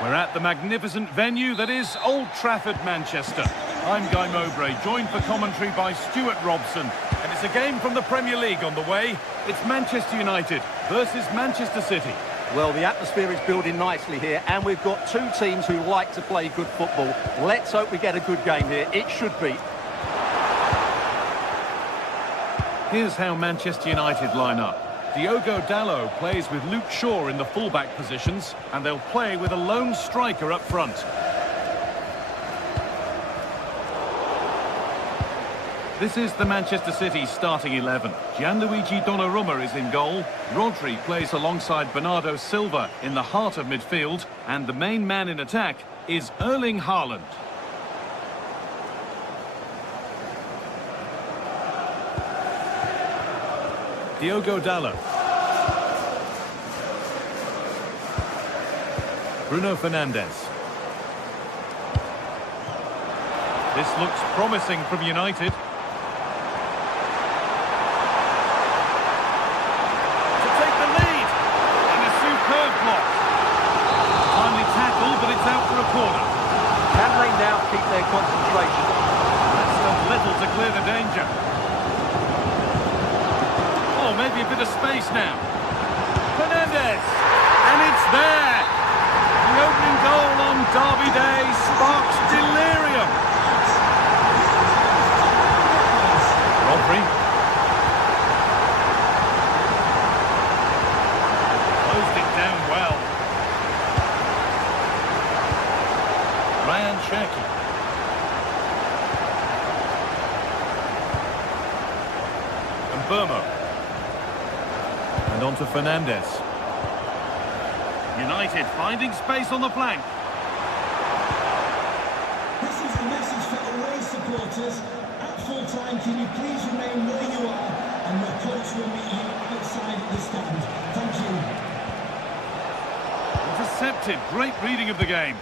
We're at the magnificent venue that is Old Trafford, Manchester. I'm Guy Mowbray, joined for commentary by Stuart Robson. And it's a game from the Premier League on the way. It's Manchester United versus Manchester City. Well, the atmosphere is building nicely here, and we've got two teams who like to play good football. Let's hope we get a good game here. It should be. Here's how Manchester United line up. Diogo Dalot plays with Luke Shaw in the fullback positions, and they'll play with a lone striker up front. This is the Manchester City starting 11. Gianluigi Donnarumma is in goal. Rodri plays alongside Bernardo Silva in the heart of midfield, and the main man in attack is Erling Haaland. Diogo Dalot. Bruno Fernandes. This looks promising from United. To take the lead. And a superb block. Timely tackle, but it's out for a corner. Can they now keep their concentration? That's done little to clear the danger. Oh, maybe a bit of space now. Fernandes! And it's there! The opening goal on Derby Day sparks delirium. Rodri. Closed it down well. Ryan Cherki. And Burmo. And on to Fernandes. United finding space on the flank. This is the message for away supporters. At full time, can you please remain where you are, and the coach will meet you outside the stand. Thank you. Intercepted. Great reading of the game.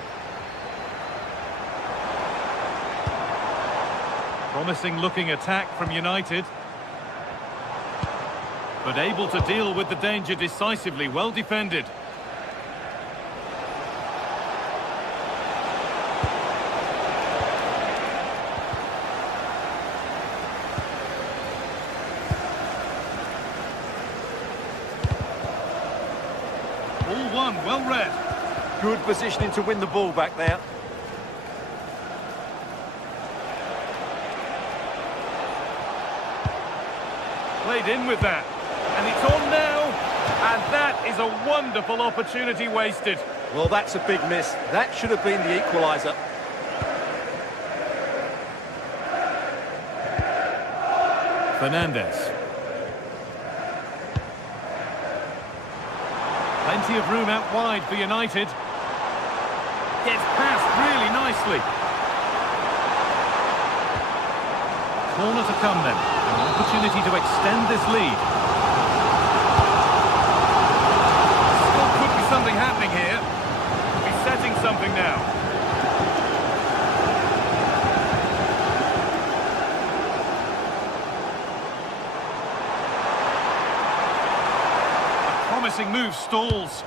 Promising looking attack from United. But able to deal with the danger decisively. Well defended. All one, well read. Good positioning to win the ball back there. Played in with that. And it's on now. And that is a wonderful opportunity wasted. Well, that's a big miss. That should have been the equaliser. Fernandes. Plenty of room out wide for United. Gets past really nicely. Corner to come then. An opportunity to extend this lead. Still could be something happening here. He's setting something now. A promising move stalls.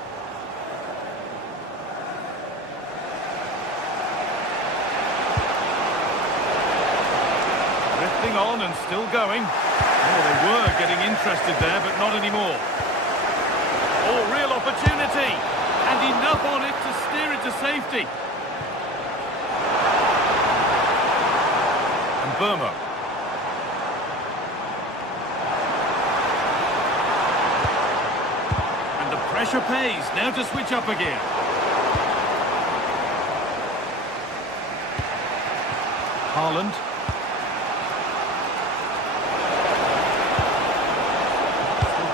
Drifting on and still going. Oh, they were getting interested there, but not anymore. Oh, real opportunity. And enough on it to steer it to safety. And Burmo. And the pressure pays. Now to switch up again. Haaland.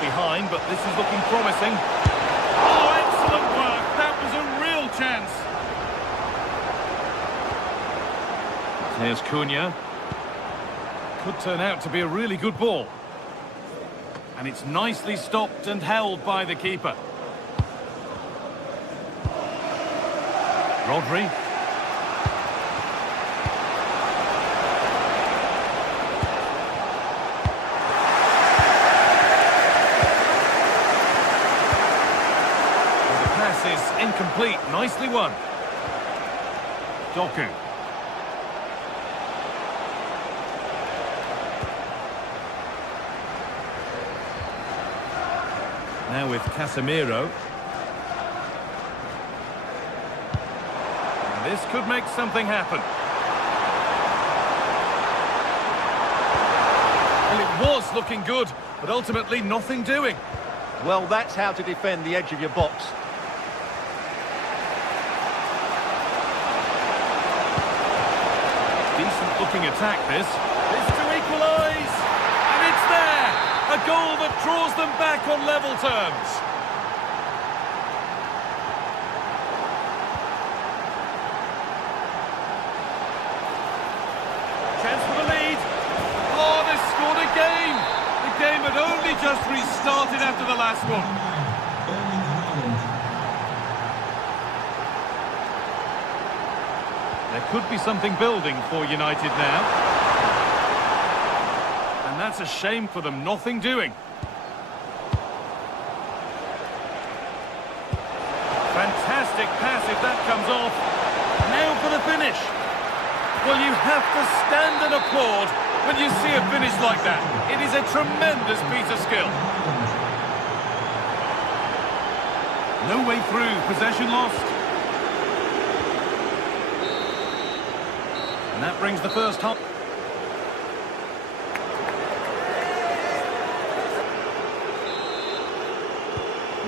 Behind, but this is looking promising. Oh, excellent work. That was a real chance. Here's Cunha. Could turn out to be a really good ball. And it's nicely stopped and held by the keeper. Rodri. Is incomplete. Nicely won. Doku. Now with Casemiro. And this could make something happen. Well, it was it's looking good, but ultimately nothing doing. Well, that's how to defend the edge of your box. Decent looking attack this. It's to equalise! And it's there! A goal that draws them back on level terms. Chance for the lead. Oh, they scored again! The game had only just restarted after the last one. There could be something building for United now. And that's a shame for them, nothing doing. Fantastic pass if that comes off. Now for the finish. Well, you have to stand and applaud when you see a finish like that. It is a tremendous piece of skill. No way through, possession lost. And that brings the first half.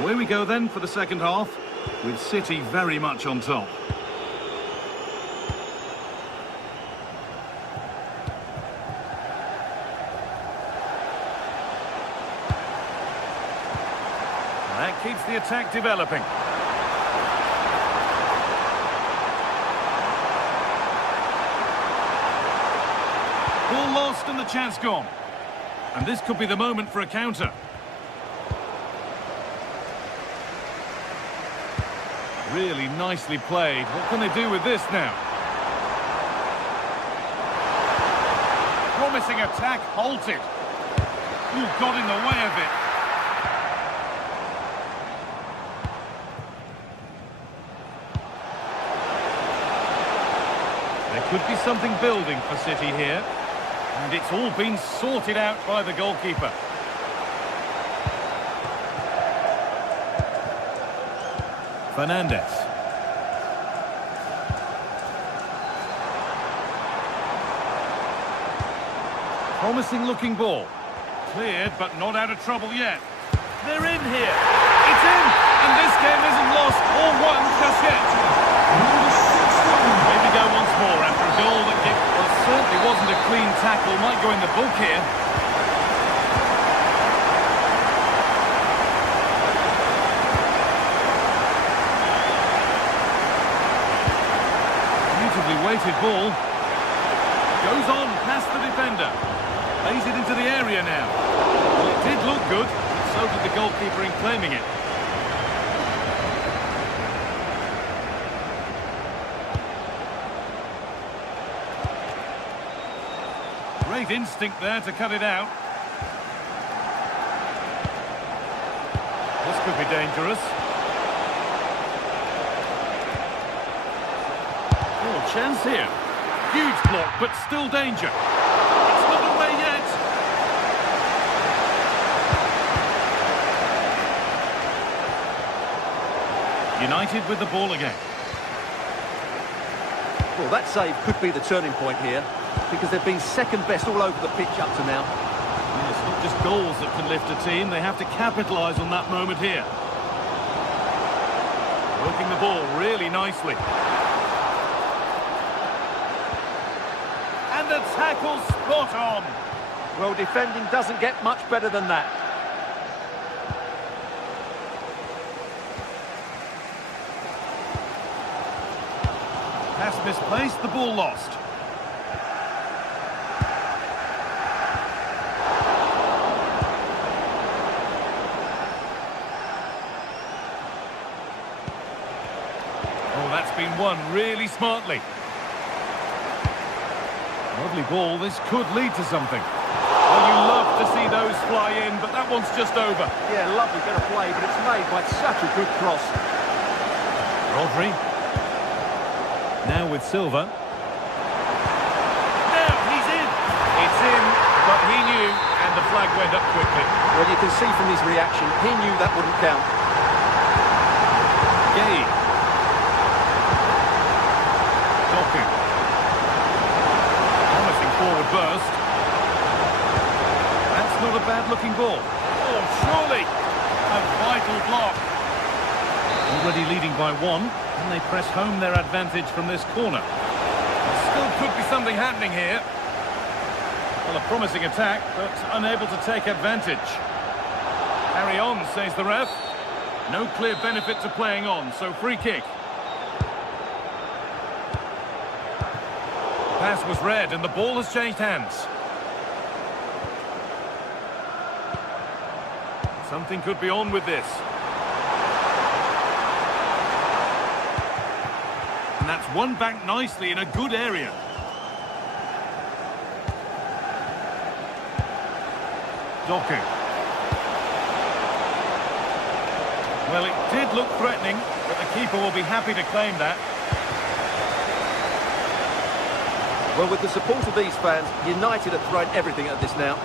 Away we go then for the second half, with City very much on top. That keeps the attack developing. Ball lost and the chance gone. And this could be the moment for a counter. Really nicely played. What can they do with this now? Promising attack halted. Ooh, got in the way of it. There could be something building for City here. And it's all been sorted out by the goalkeeper. Fernandez. Promising looking ball. Cleared, but not out of trouble yet. They're in here. It's in! And this game isn't lost or won just yet. Maybe go once more after a goal that certainly wasn't a clean tackle. Might go in the book here. Beautifully weighted ball. Goes on past the defender. Plays it into the area now. Well, it did look good, but so did the goalkeeper in claiming it. Great instinct there to cut it out. This could be dangerous. Oh, chance here. Huge block, but still danger. It's not away yet. United with the ball again. Well, that save could be the turning point here, because they've been second best all over the pitch up to now. And it's not just goals that can lift a team, they have to capitalise on that moment here. Working the ball really nicely. And the tackle spot on. Well, defending doesn't get much better than that. Pass misplaced, the ball lost. Oh, that's been won really smartly. Lovely ball, this could lead to something. Well, you love to see those fly in, but that one's just over. Yeah, lovely bit of play, but it's made by such a good cross. Rodri. Now with Silva. Now he's in. It's in, but he knew, and the flag went up quickly. Well, you can see from his reaction, he knew that wouldn't count. Gay. Doku. Promising forward burst. That's not a bad-looking ball. Oh, surely a vital block. Already leading by one, and they press home their advantage from this corner. Still could be something happening here. Well, a promising attack, but unable to take advantage. Carry on, says the ref. No clear benefit to playing on, so free kick. Pass was read, and the ball has changed hands. Something could be on with this. And that's won back nicely in a good area. Doku. Well, it did look threatening, but the keeper will be happy to claim that. Well, with the support of these fans, United have thrown everything at this now.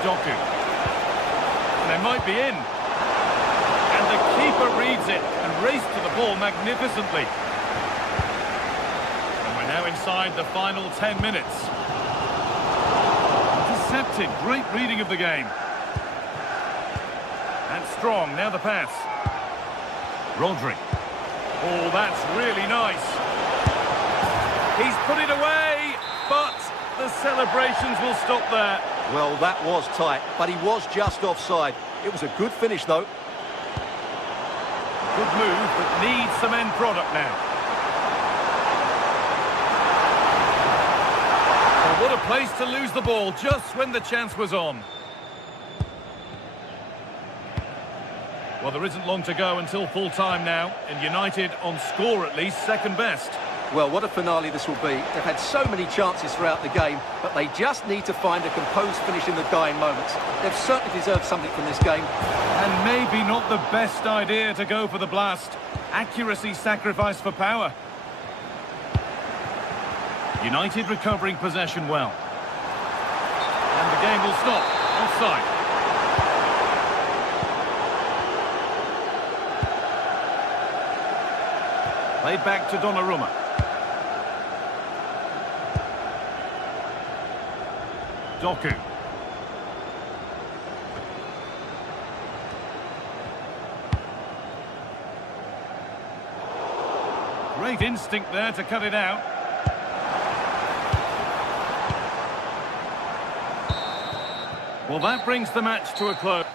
Doku. They might be in. And the keeper reads it and raced to the ball magnificently. And we're now inside the final 10 minutes. Intercepted. Great reading of the game. And strong. Now the pass. Rodri. Oh, that's really nice. He's put it away, but the celebrations will stop there. Well, that was tight, but he was just offside. It was a good finish, though. Good move, but needs some end product now. Well, what a place to lose the ball just when the chance was on. Well, there isn't long to go until full time now, and United on score at least second best. Well, what a finale this will be. They've had so many chances throughout the game, but they just need to find a composed finish in the dying moments. They've certainly deserved something from this game. And maybe not the best idea to go for the blast. Accuracy sacrificed for power. United recovering possession well. And the game will stop. Offside. Played back to Donnarumma. Doku. Great instinct there to cut it out. Well, that brings the match to a close.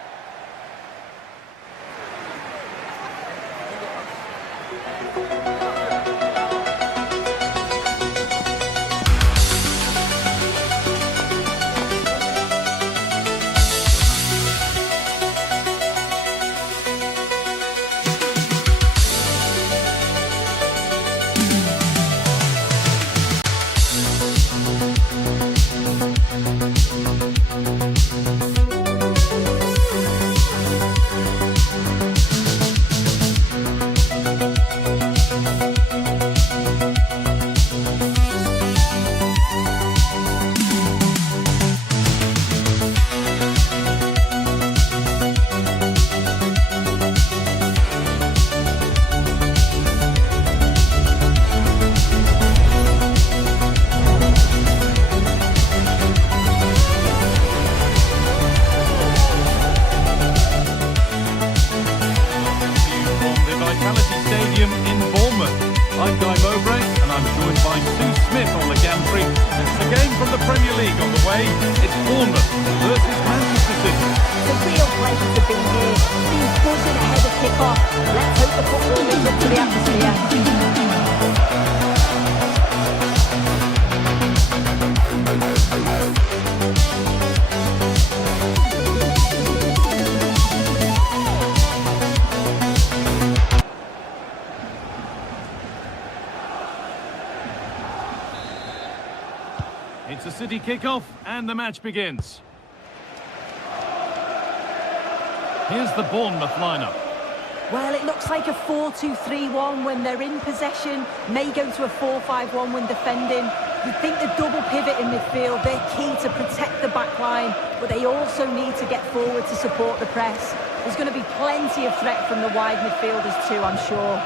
It's a game from the Premier League on the way. It's Bournemouth versus Manchester City. It's a real pleasure to be here. Teams buzzing ahead of kick-off. Let's hope the football lives up to the atmosphere. It's a City kick-off and the match begins. Here's the Bournemouth lineup. Well, it looks like a 4-2-3-1 when they're in possession. May go to a 4-5-1 when defending. You'd think the double pivot in midfield, they're key to protect the back line, but they also need to get forward to support the press. There's going to be plenty of threat from the wide midfielders too, I'm sure.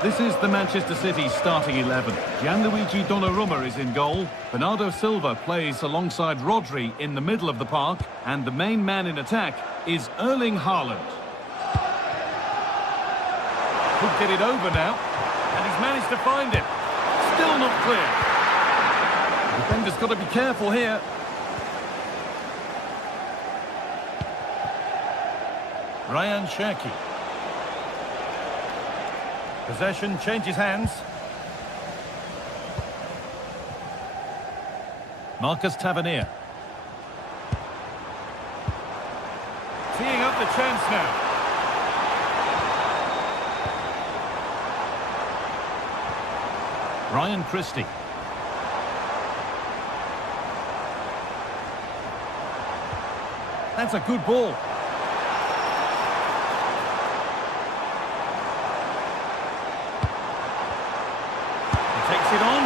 This is the Manchester City starting 11. Gianluigi Donnarumma is in goal. Bernardo Silva plays alongside Rodri in the middle of the park. And the main man in attack is Erling Haaland. Could get it over now. And he's managed to find it. Still not clear. The defender's got to be careful here. Ryan Cherki. Possession changes hands. Marcus Tavernier. Teeing up the chance now. Ryan Christie. That's a good ball. Takes it on.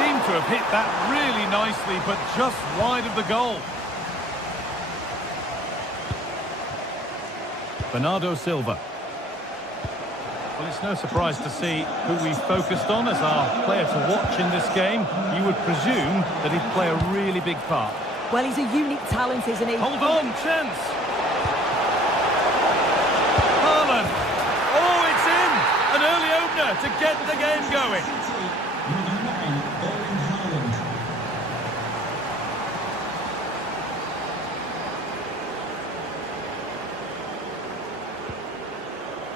Seemed to have hit that really nicely, but just wide of the goal. Bernardo Silva. Well, it's no surprise to see who we focused on as our player to watch in this game. You would presume that he'd play a really big part. Well, he's a unique talent, isn't he? Hold on, chance. Haaland. Oh, it's in! An early opener to get the game going. Number 9, Erling Haaland.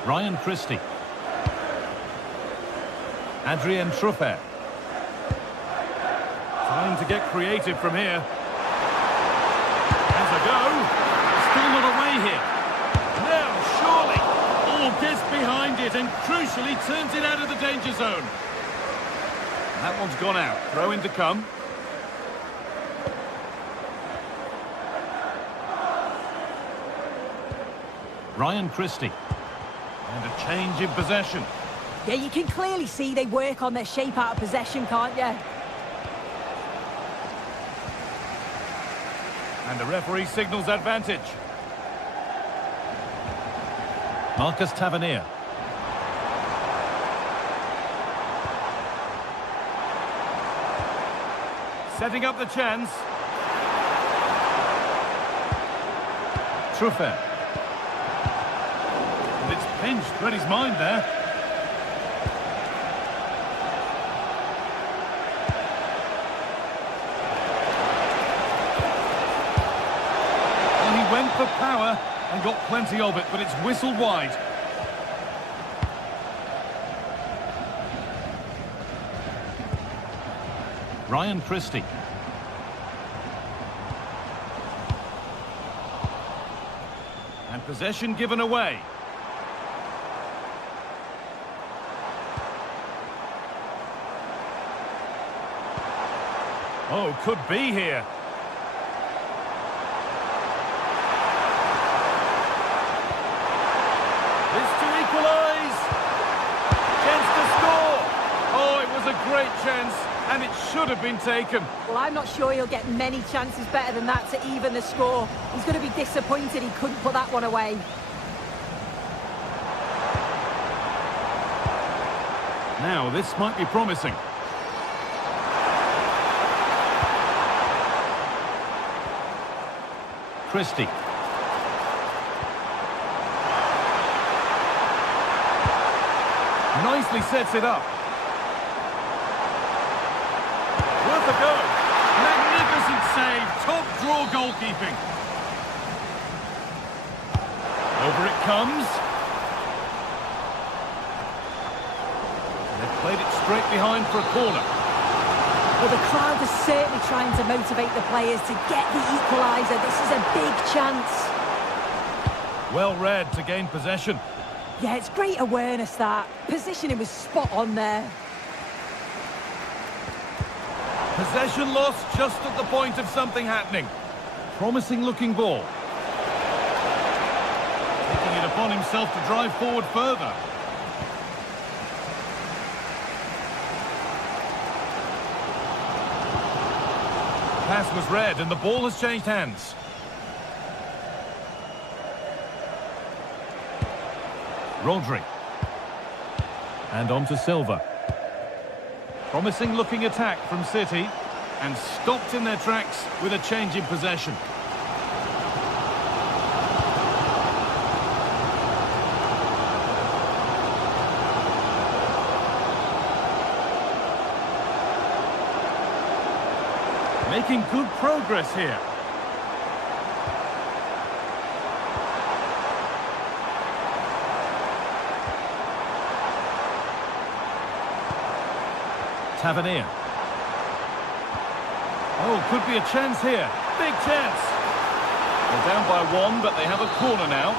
Ryan Christie. Adrien Truffert. Time to get creative from here. Has a go. Still not away here. Now, surely. Oh, gets behind it and crucially turns it out of the danger zone. That one's gone out. Throw in to come. Ryan Christie. And a change in possession. Yeah, you can clearly see they work on their shape out of possession, can't you? And the referee signals advantage. Marcus Tavernier. Setting up the chance. Truffert. And it's pinched, read his mind there. Well, he went for power and got plenty of it, but it's whistled wide. Ryan Christie. And possession given away. Oh, could be here. This to equalise. Chance to score. Oh, it was a great chance. And it should have been taken. Well, I'm not sure he'll get many chances better than that to even the score. He's going to be disappointed he couldn't put that one away. Now, this might be promising. Christie. Nicely sets it up. Worth a go. Magnificent save. Top draw goalkeeping. Over it comes. They've played it straight behind for a corner. Well, the crowd is certainly trying to motivate the players to get the equaliser. This is a big chance. Well read to gain possession. Yeah, it's great awareness, that. Positioning was spot on there. Possession lost just at the point of something happening. Promising looking ball. Taking it upon himself to drive forward further. pass was read and the ball has changed hands. Rodri. And on to Silva. Promising looking attack from City. And stopped in their tracks with a change in possession. Making good progress here. Tavernier. Oh, could be a chance here. Big chance. They're down by one, but they have a corner now.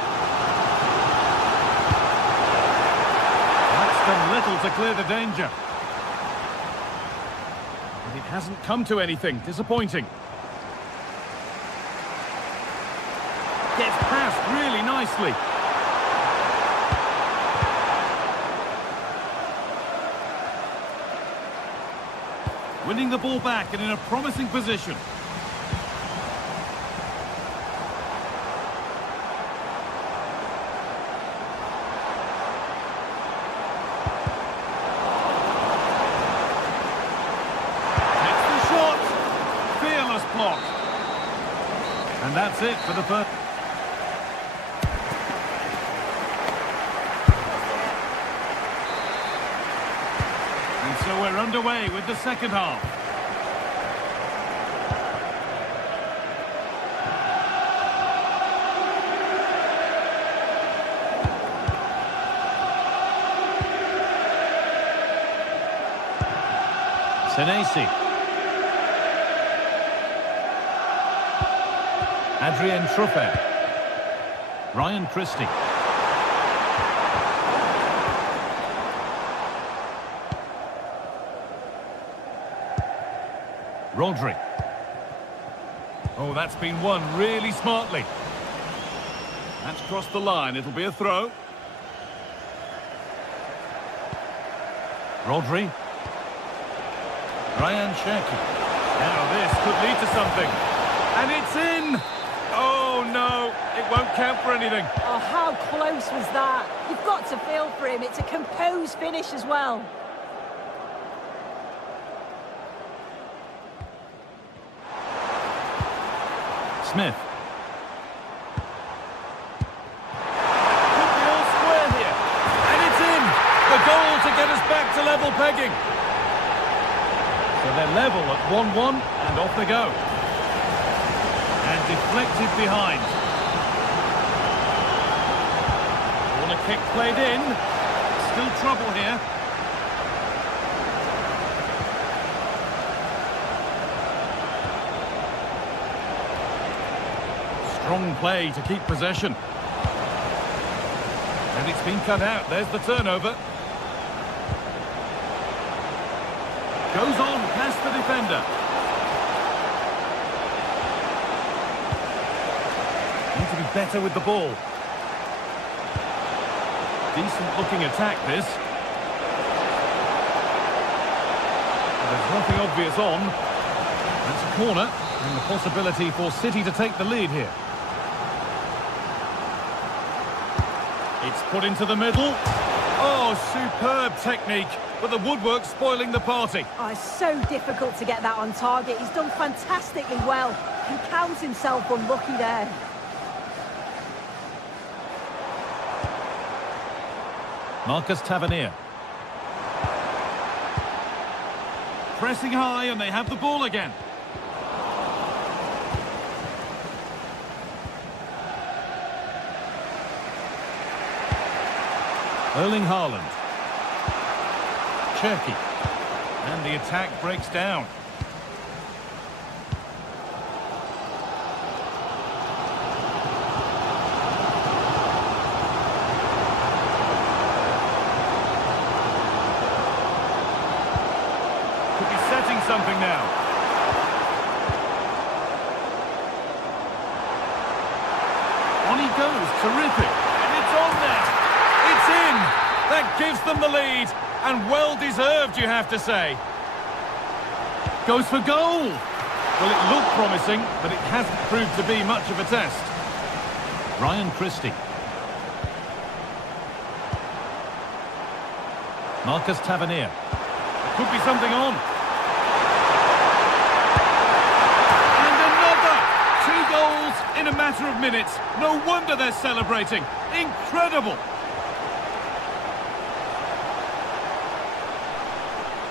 That's done little to clear the danger. But it hasn't come to anything. Disappointing. Gets past really nicely. Winning the ball back and in a promising position. Hits the shot. Fearless block. And that's it for the first. So we're underway with the second half. Senesi. Adrien Truffert. Ryan Christie. Rodri. Oh, that's been won really smartly. That's crossed the line. It'll be a throw. Rodri. Ryan Cherki. Now this could lead to something. And it's in! Oh, no. It won't count for anything. Oh, how close was that? You've got to feel for him. It's a composed finish as well. Smith. Could be all square here. And it's in! The goal to get us back to level pegging. So they're level at 1-1 and off they go. And deflected behind. Corner kick played in. Still trouble here. Strong play to keep possession. And it's been cut out. There's the turnover. Goes on past the defender. Need to be better with the ball. Decent looking attack this. There's nothing obvious on. That's a corner. And the possibility for City to take the lead here. It's put into the middle. Oh, superb technique. But the woodwork spoiling the party. Oh, it's so difficult to get that on target. He's done fantastically well. He counts himself unlucky there. Marcus Tavernier. Pressing high and they have the ball again. Erling Haaland. Cherki. And the attack breaks down. Could be setting something now. On he goes, terrific. And it's on there. It's in. That gives them the lead. And well-deserved, you have to say. Goes for goal. Well, it looked promising, but it hasn't proved to be much of a test. Ryan Christie. Marcus Tavernier. Could be something on. And another! 2 goals in a matter of minutes. No wonder they're celebrating. Incredible!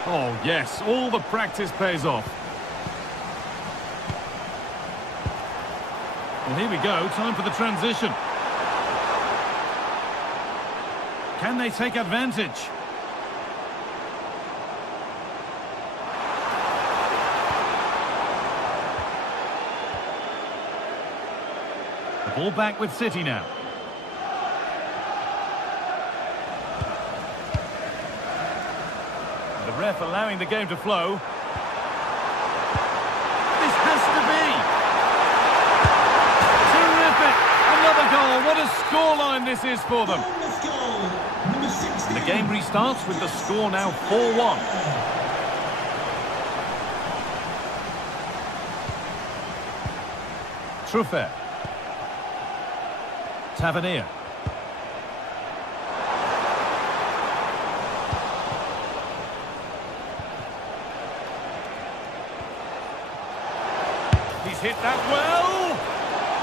Oh, yes, all the practice pays off. Well, here we go, time for the transition. Can they take advantage? The ball back with City now. The ref allowing the game to flow. This has to be! Terrific! Another goal! What a scoreline this is for them! And the game restarts with the score now 4-1. Truffert. Tavernier. He's hit that well!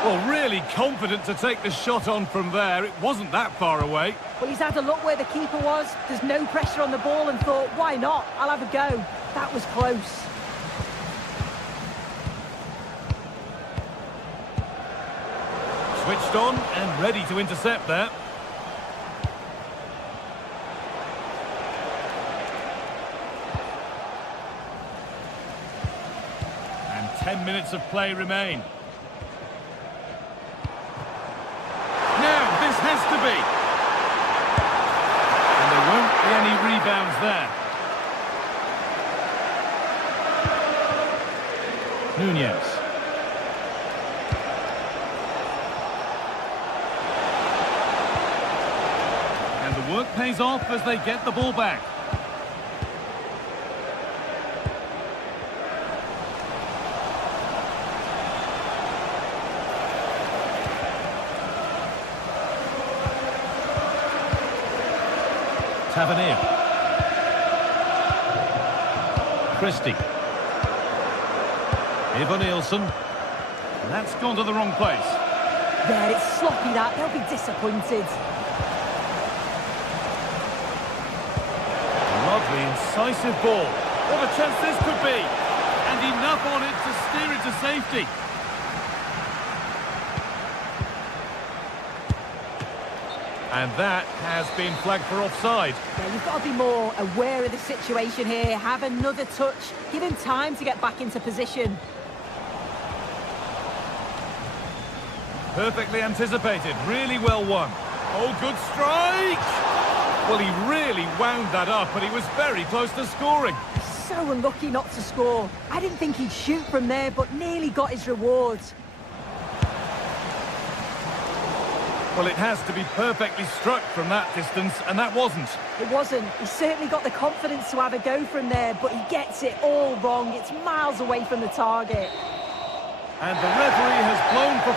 Well, really confident to take the shot on from there. It wasn't that far away. Well, he's had a look where the keeper was. There's no pressure on the ball and thought, why not? I'll have a go. That was close. Switched on and ready to intercept there. And 10 minutes of play remain. Now, this has to be. And there won't be any rebounds there. Nunez. Work pays off as they get the ball back. Tavernier. Christie. Ivan Nielsen. That's gone to the wrong place. Yeah, it's sloppy that. They'll be disappointed. Lovely, incisive ball. What a chance this could be. And enough on it to steer it to safety. And that has been flagged for offside. Yeah, you've got to be more aware of the situation here. Have another touch. Give him time to get back into position. Perfectly anticipated. Really well won. Oh, good strike! Well, he really wound that up, and he was very close to scoring. So unlucky not to score. I didn't think he'd shoot from there, but nearly got his rewards. Well, it has to be perfectly struck from that distance, and that wasn't. It wasn't. He certainly got the confidence to have a go from there, but he gets it all wrong. It's miles away from the target. And the referee has blown for...